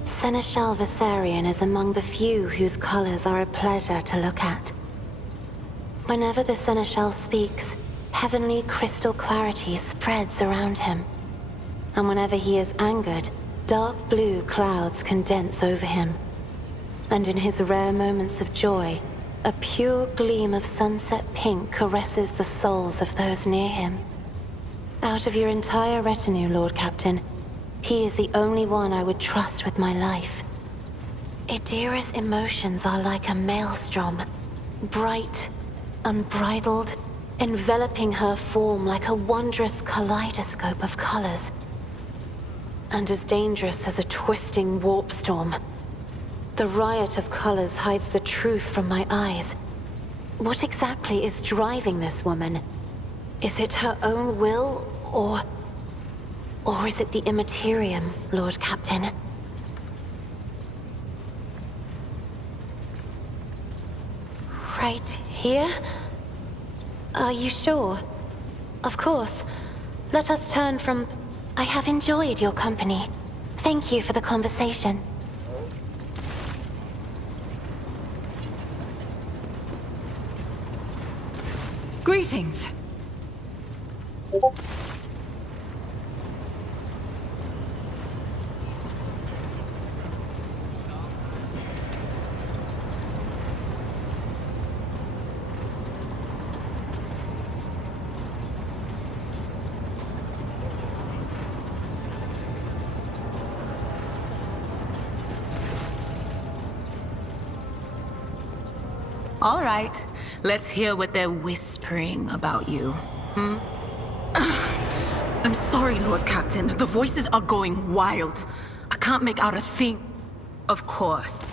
Seneschal Viserion is among the few whose colors are a pleasure to look at. Whenever the Seneschal speaks, heavenly crystal clarity spreads around him. And whenever he is angered, dark blue clouds condense over him. And in his rare moments of joy, a pure gleam of sunset pink caresses the souls of those near him. Out of your entire retinue, Lord Captain, he is the only one I would trust with my life. Idira's emotions are like a maelstrom, bright, unbridled, enveloping her form like a wondrous kaleidoscope of colors. And as dangerous as a twisting warp storm. The riot of colors hides the truth from my eyes. What exactly is driving this woman? Is it her own will, or is it the Immaterium, Lord Captain? Right here? Are you sure? Of course. Let us turn from... I have enjoyed your company. Thank you for the conversation. Greetings. All right, let's hear what they're whispering about you. I'm sorry, Lord Captain. The voices are going wild. I can't make out a thing. Of course.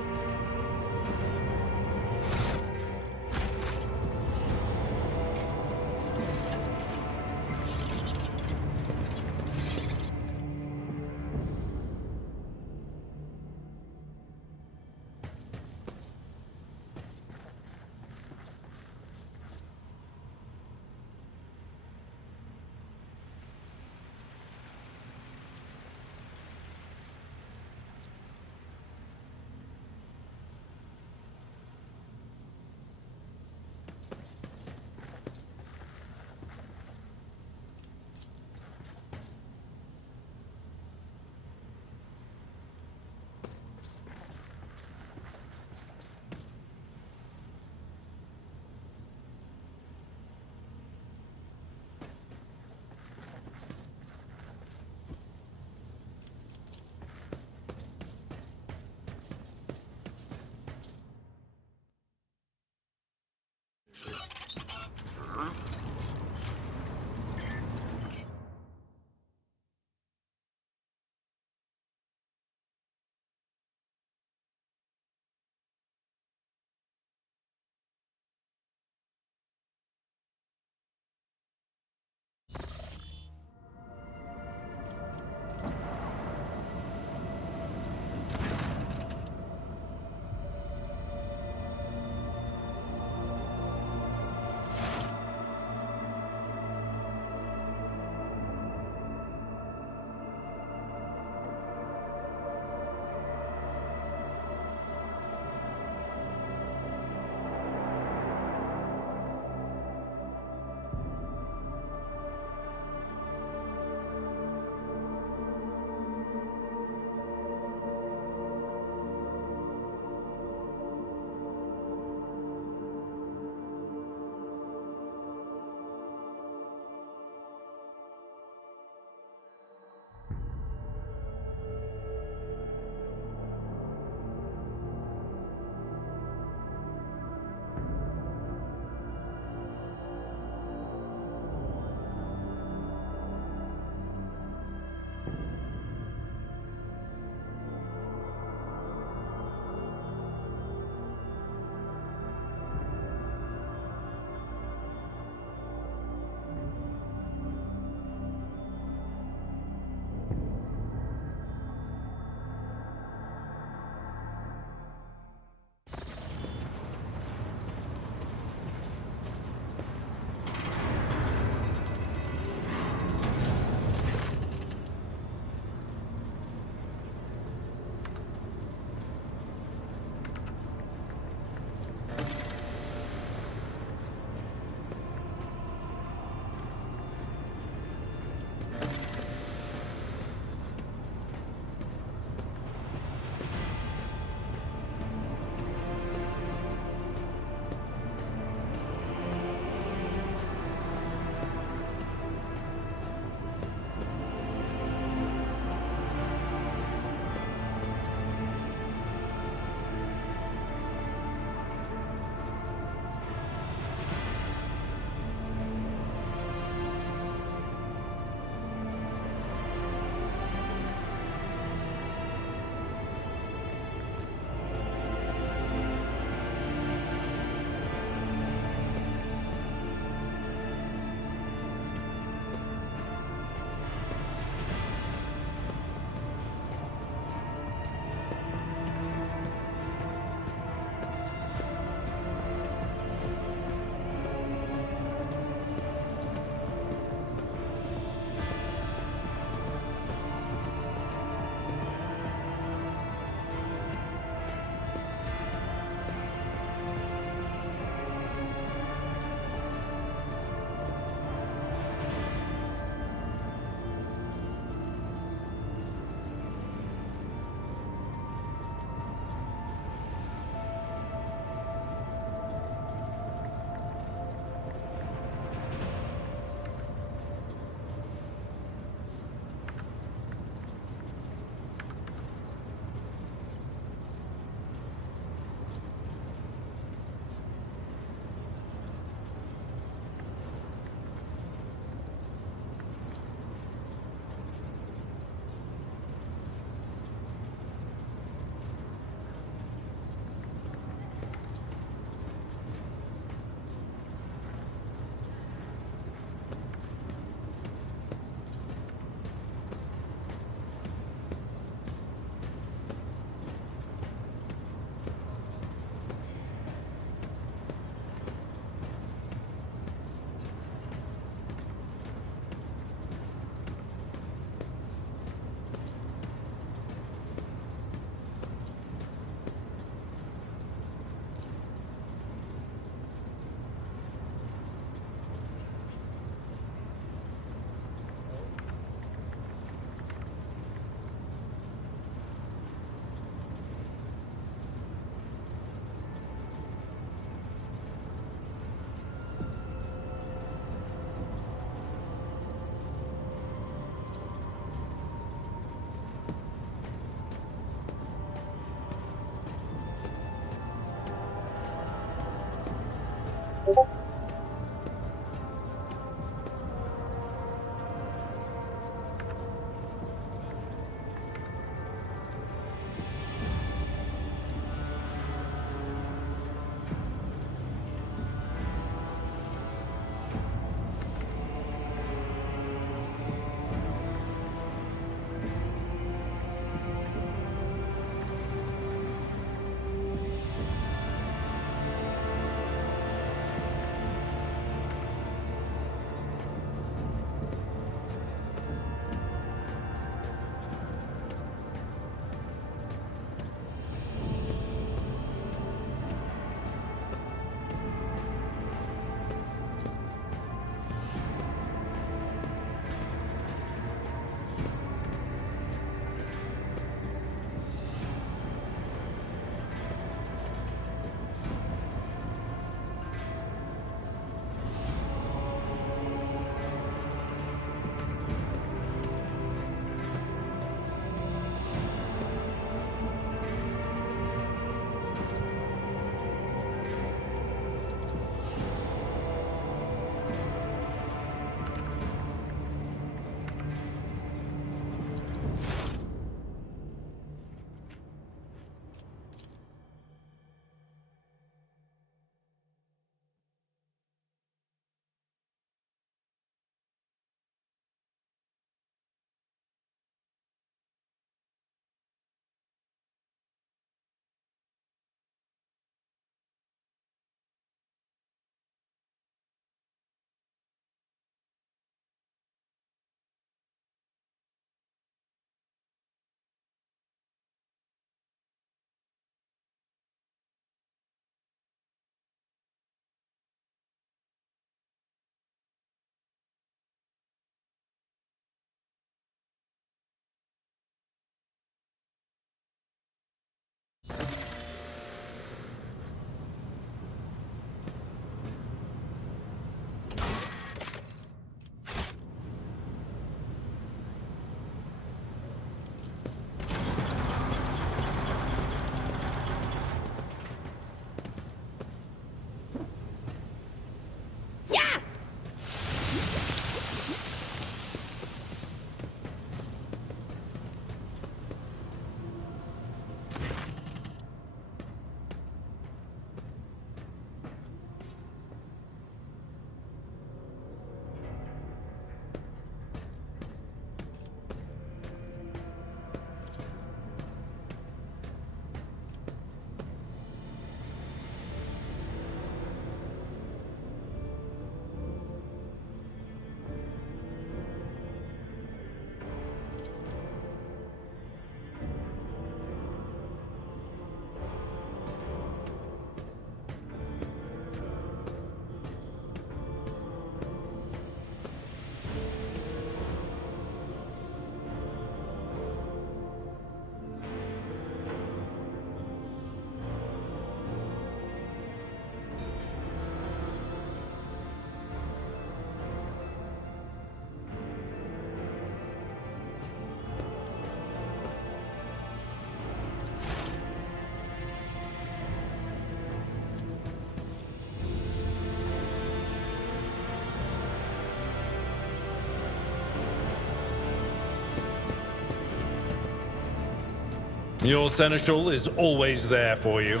Your seneschal is always there for you.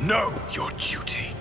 Know your duty.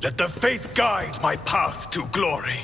Let the faith guide my path to glory.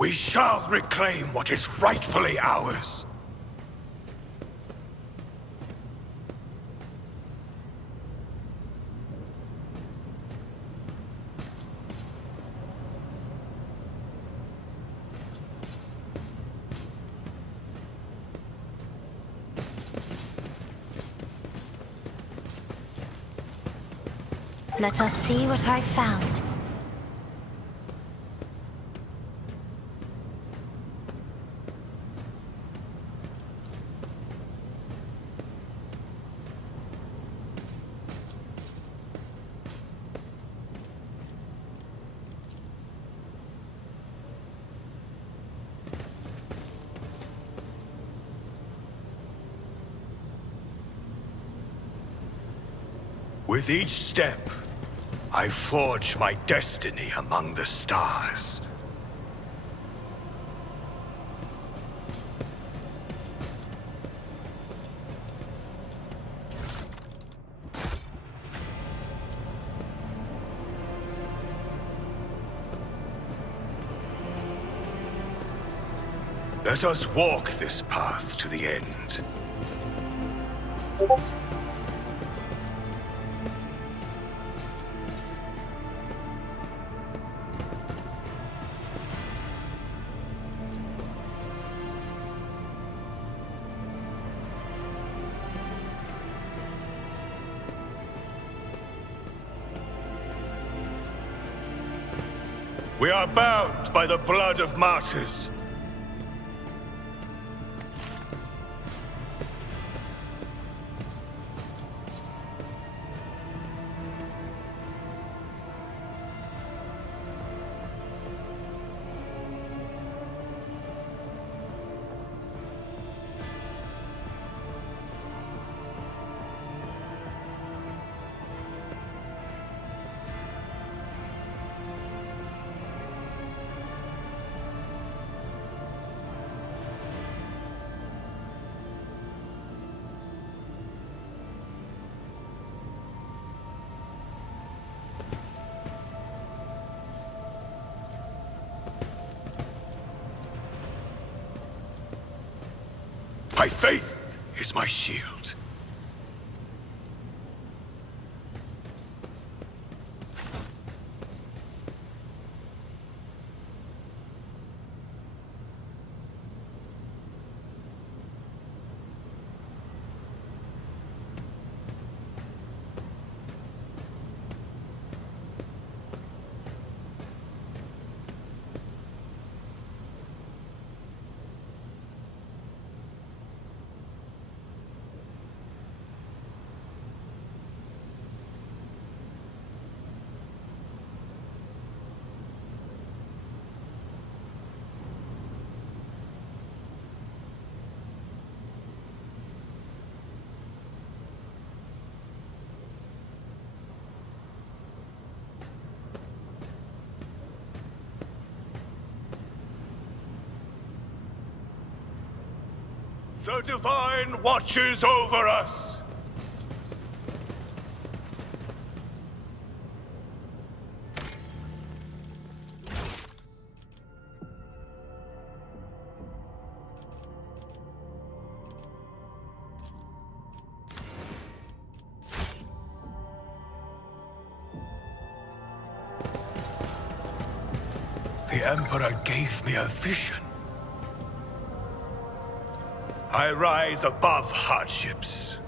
We shall reclaim what is rightfully ours. Let us see what I've found. With each step, I forge my destiny among the stars. Let us walk this path to the end. We are bound by the blood of martyrs. My faith is my shield. The Divine watches over us! The Emperor gave me a vision. I rise above hardships.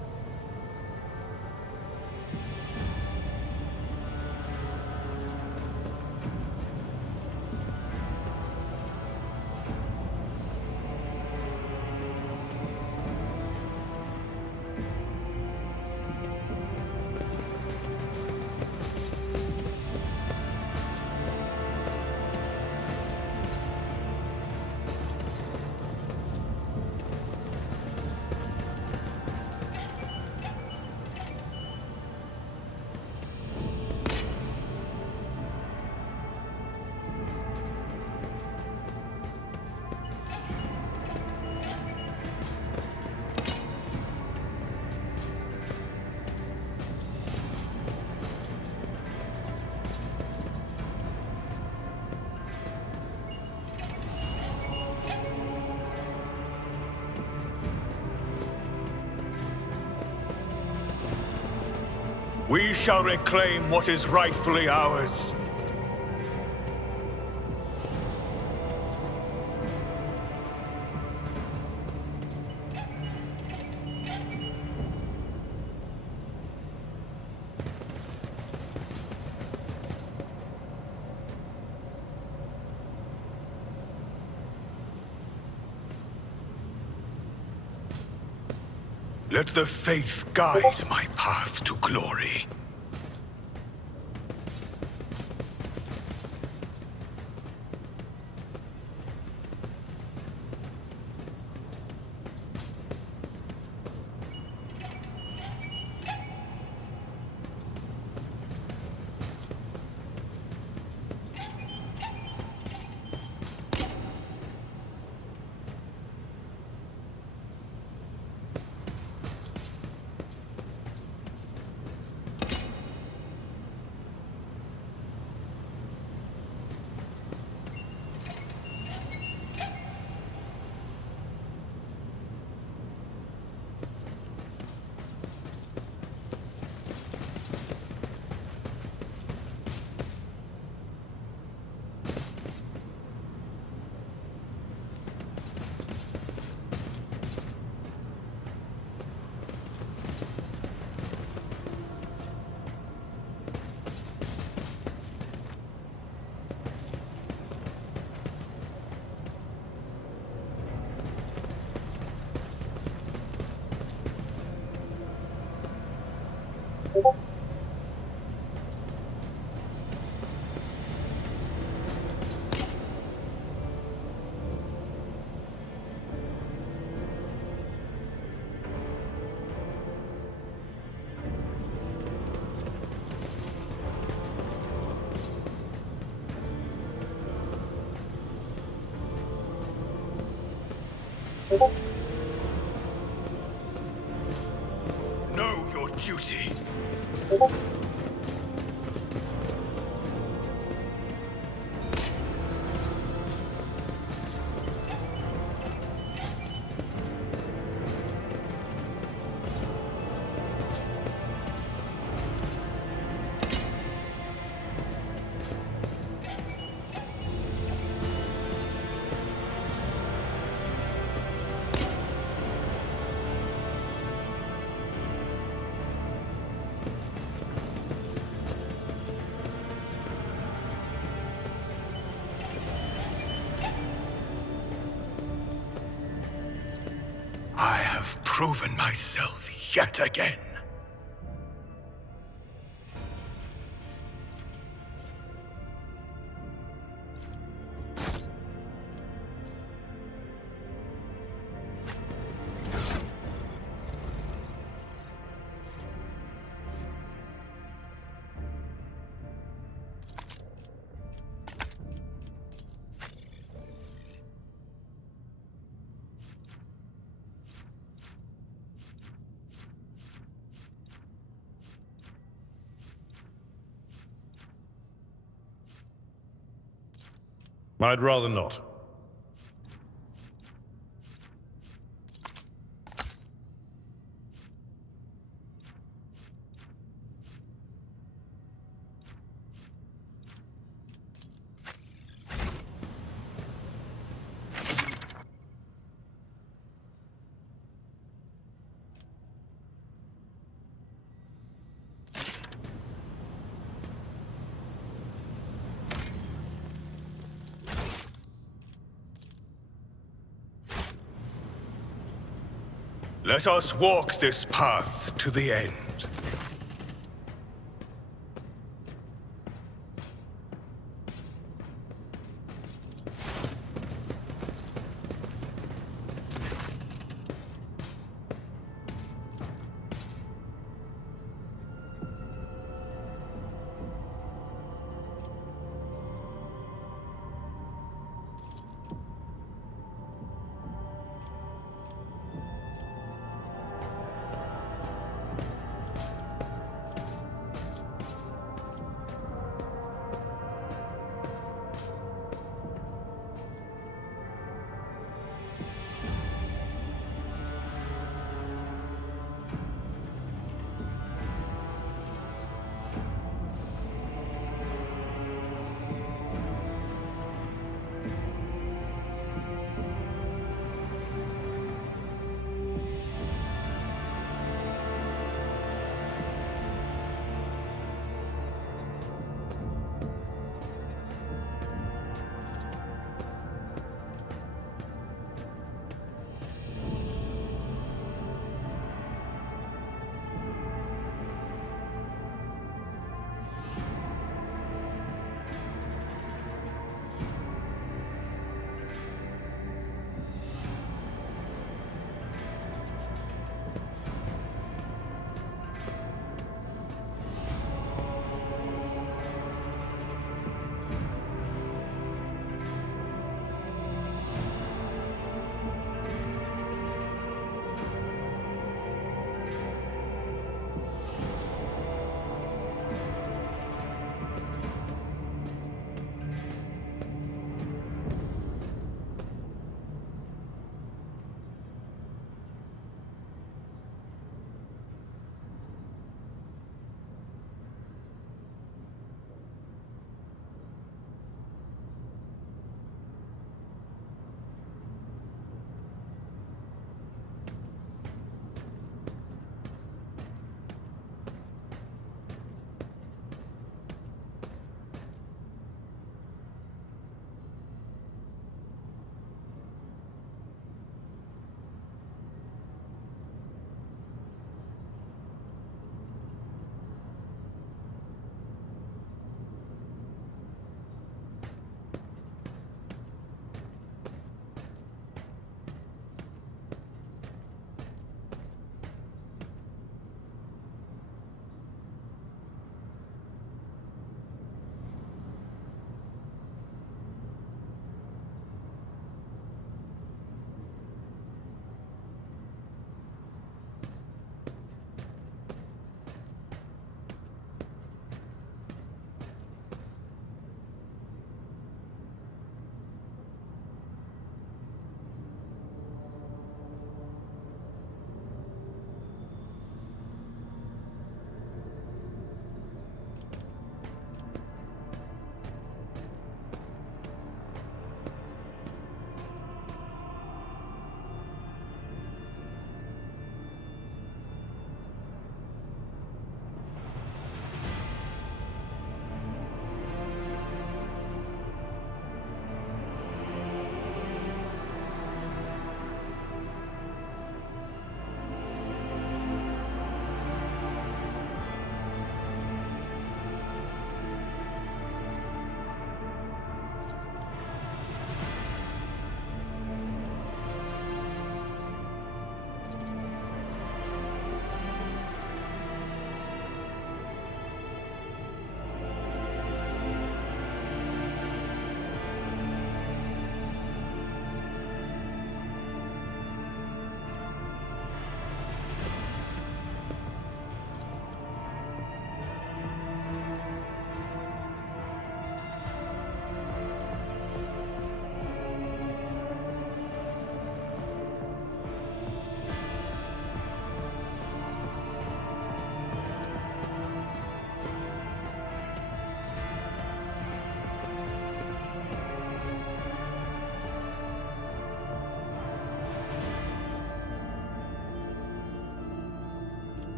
We shall reclaim what is rightfully ours. Let the faith guide my path to glory. Know your duty. I have proven myself yet again. I'd rather not. Let us walk this path to the end.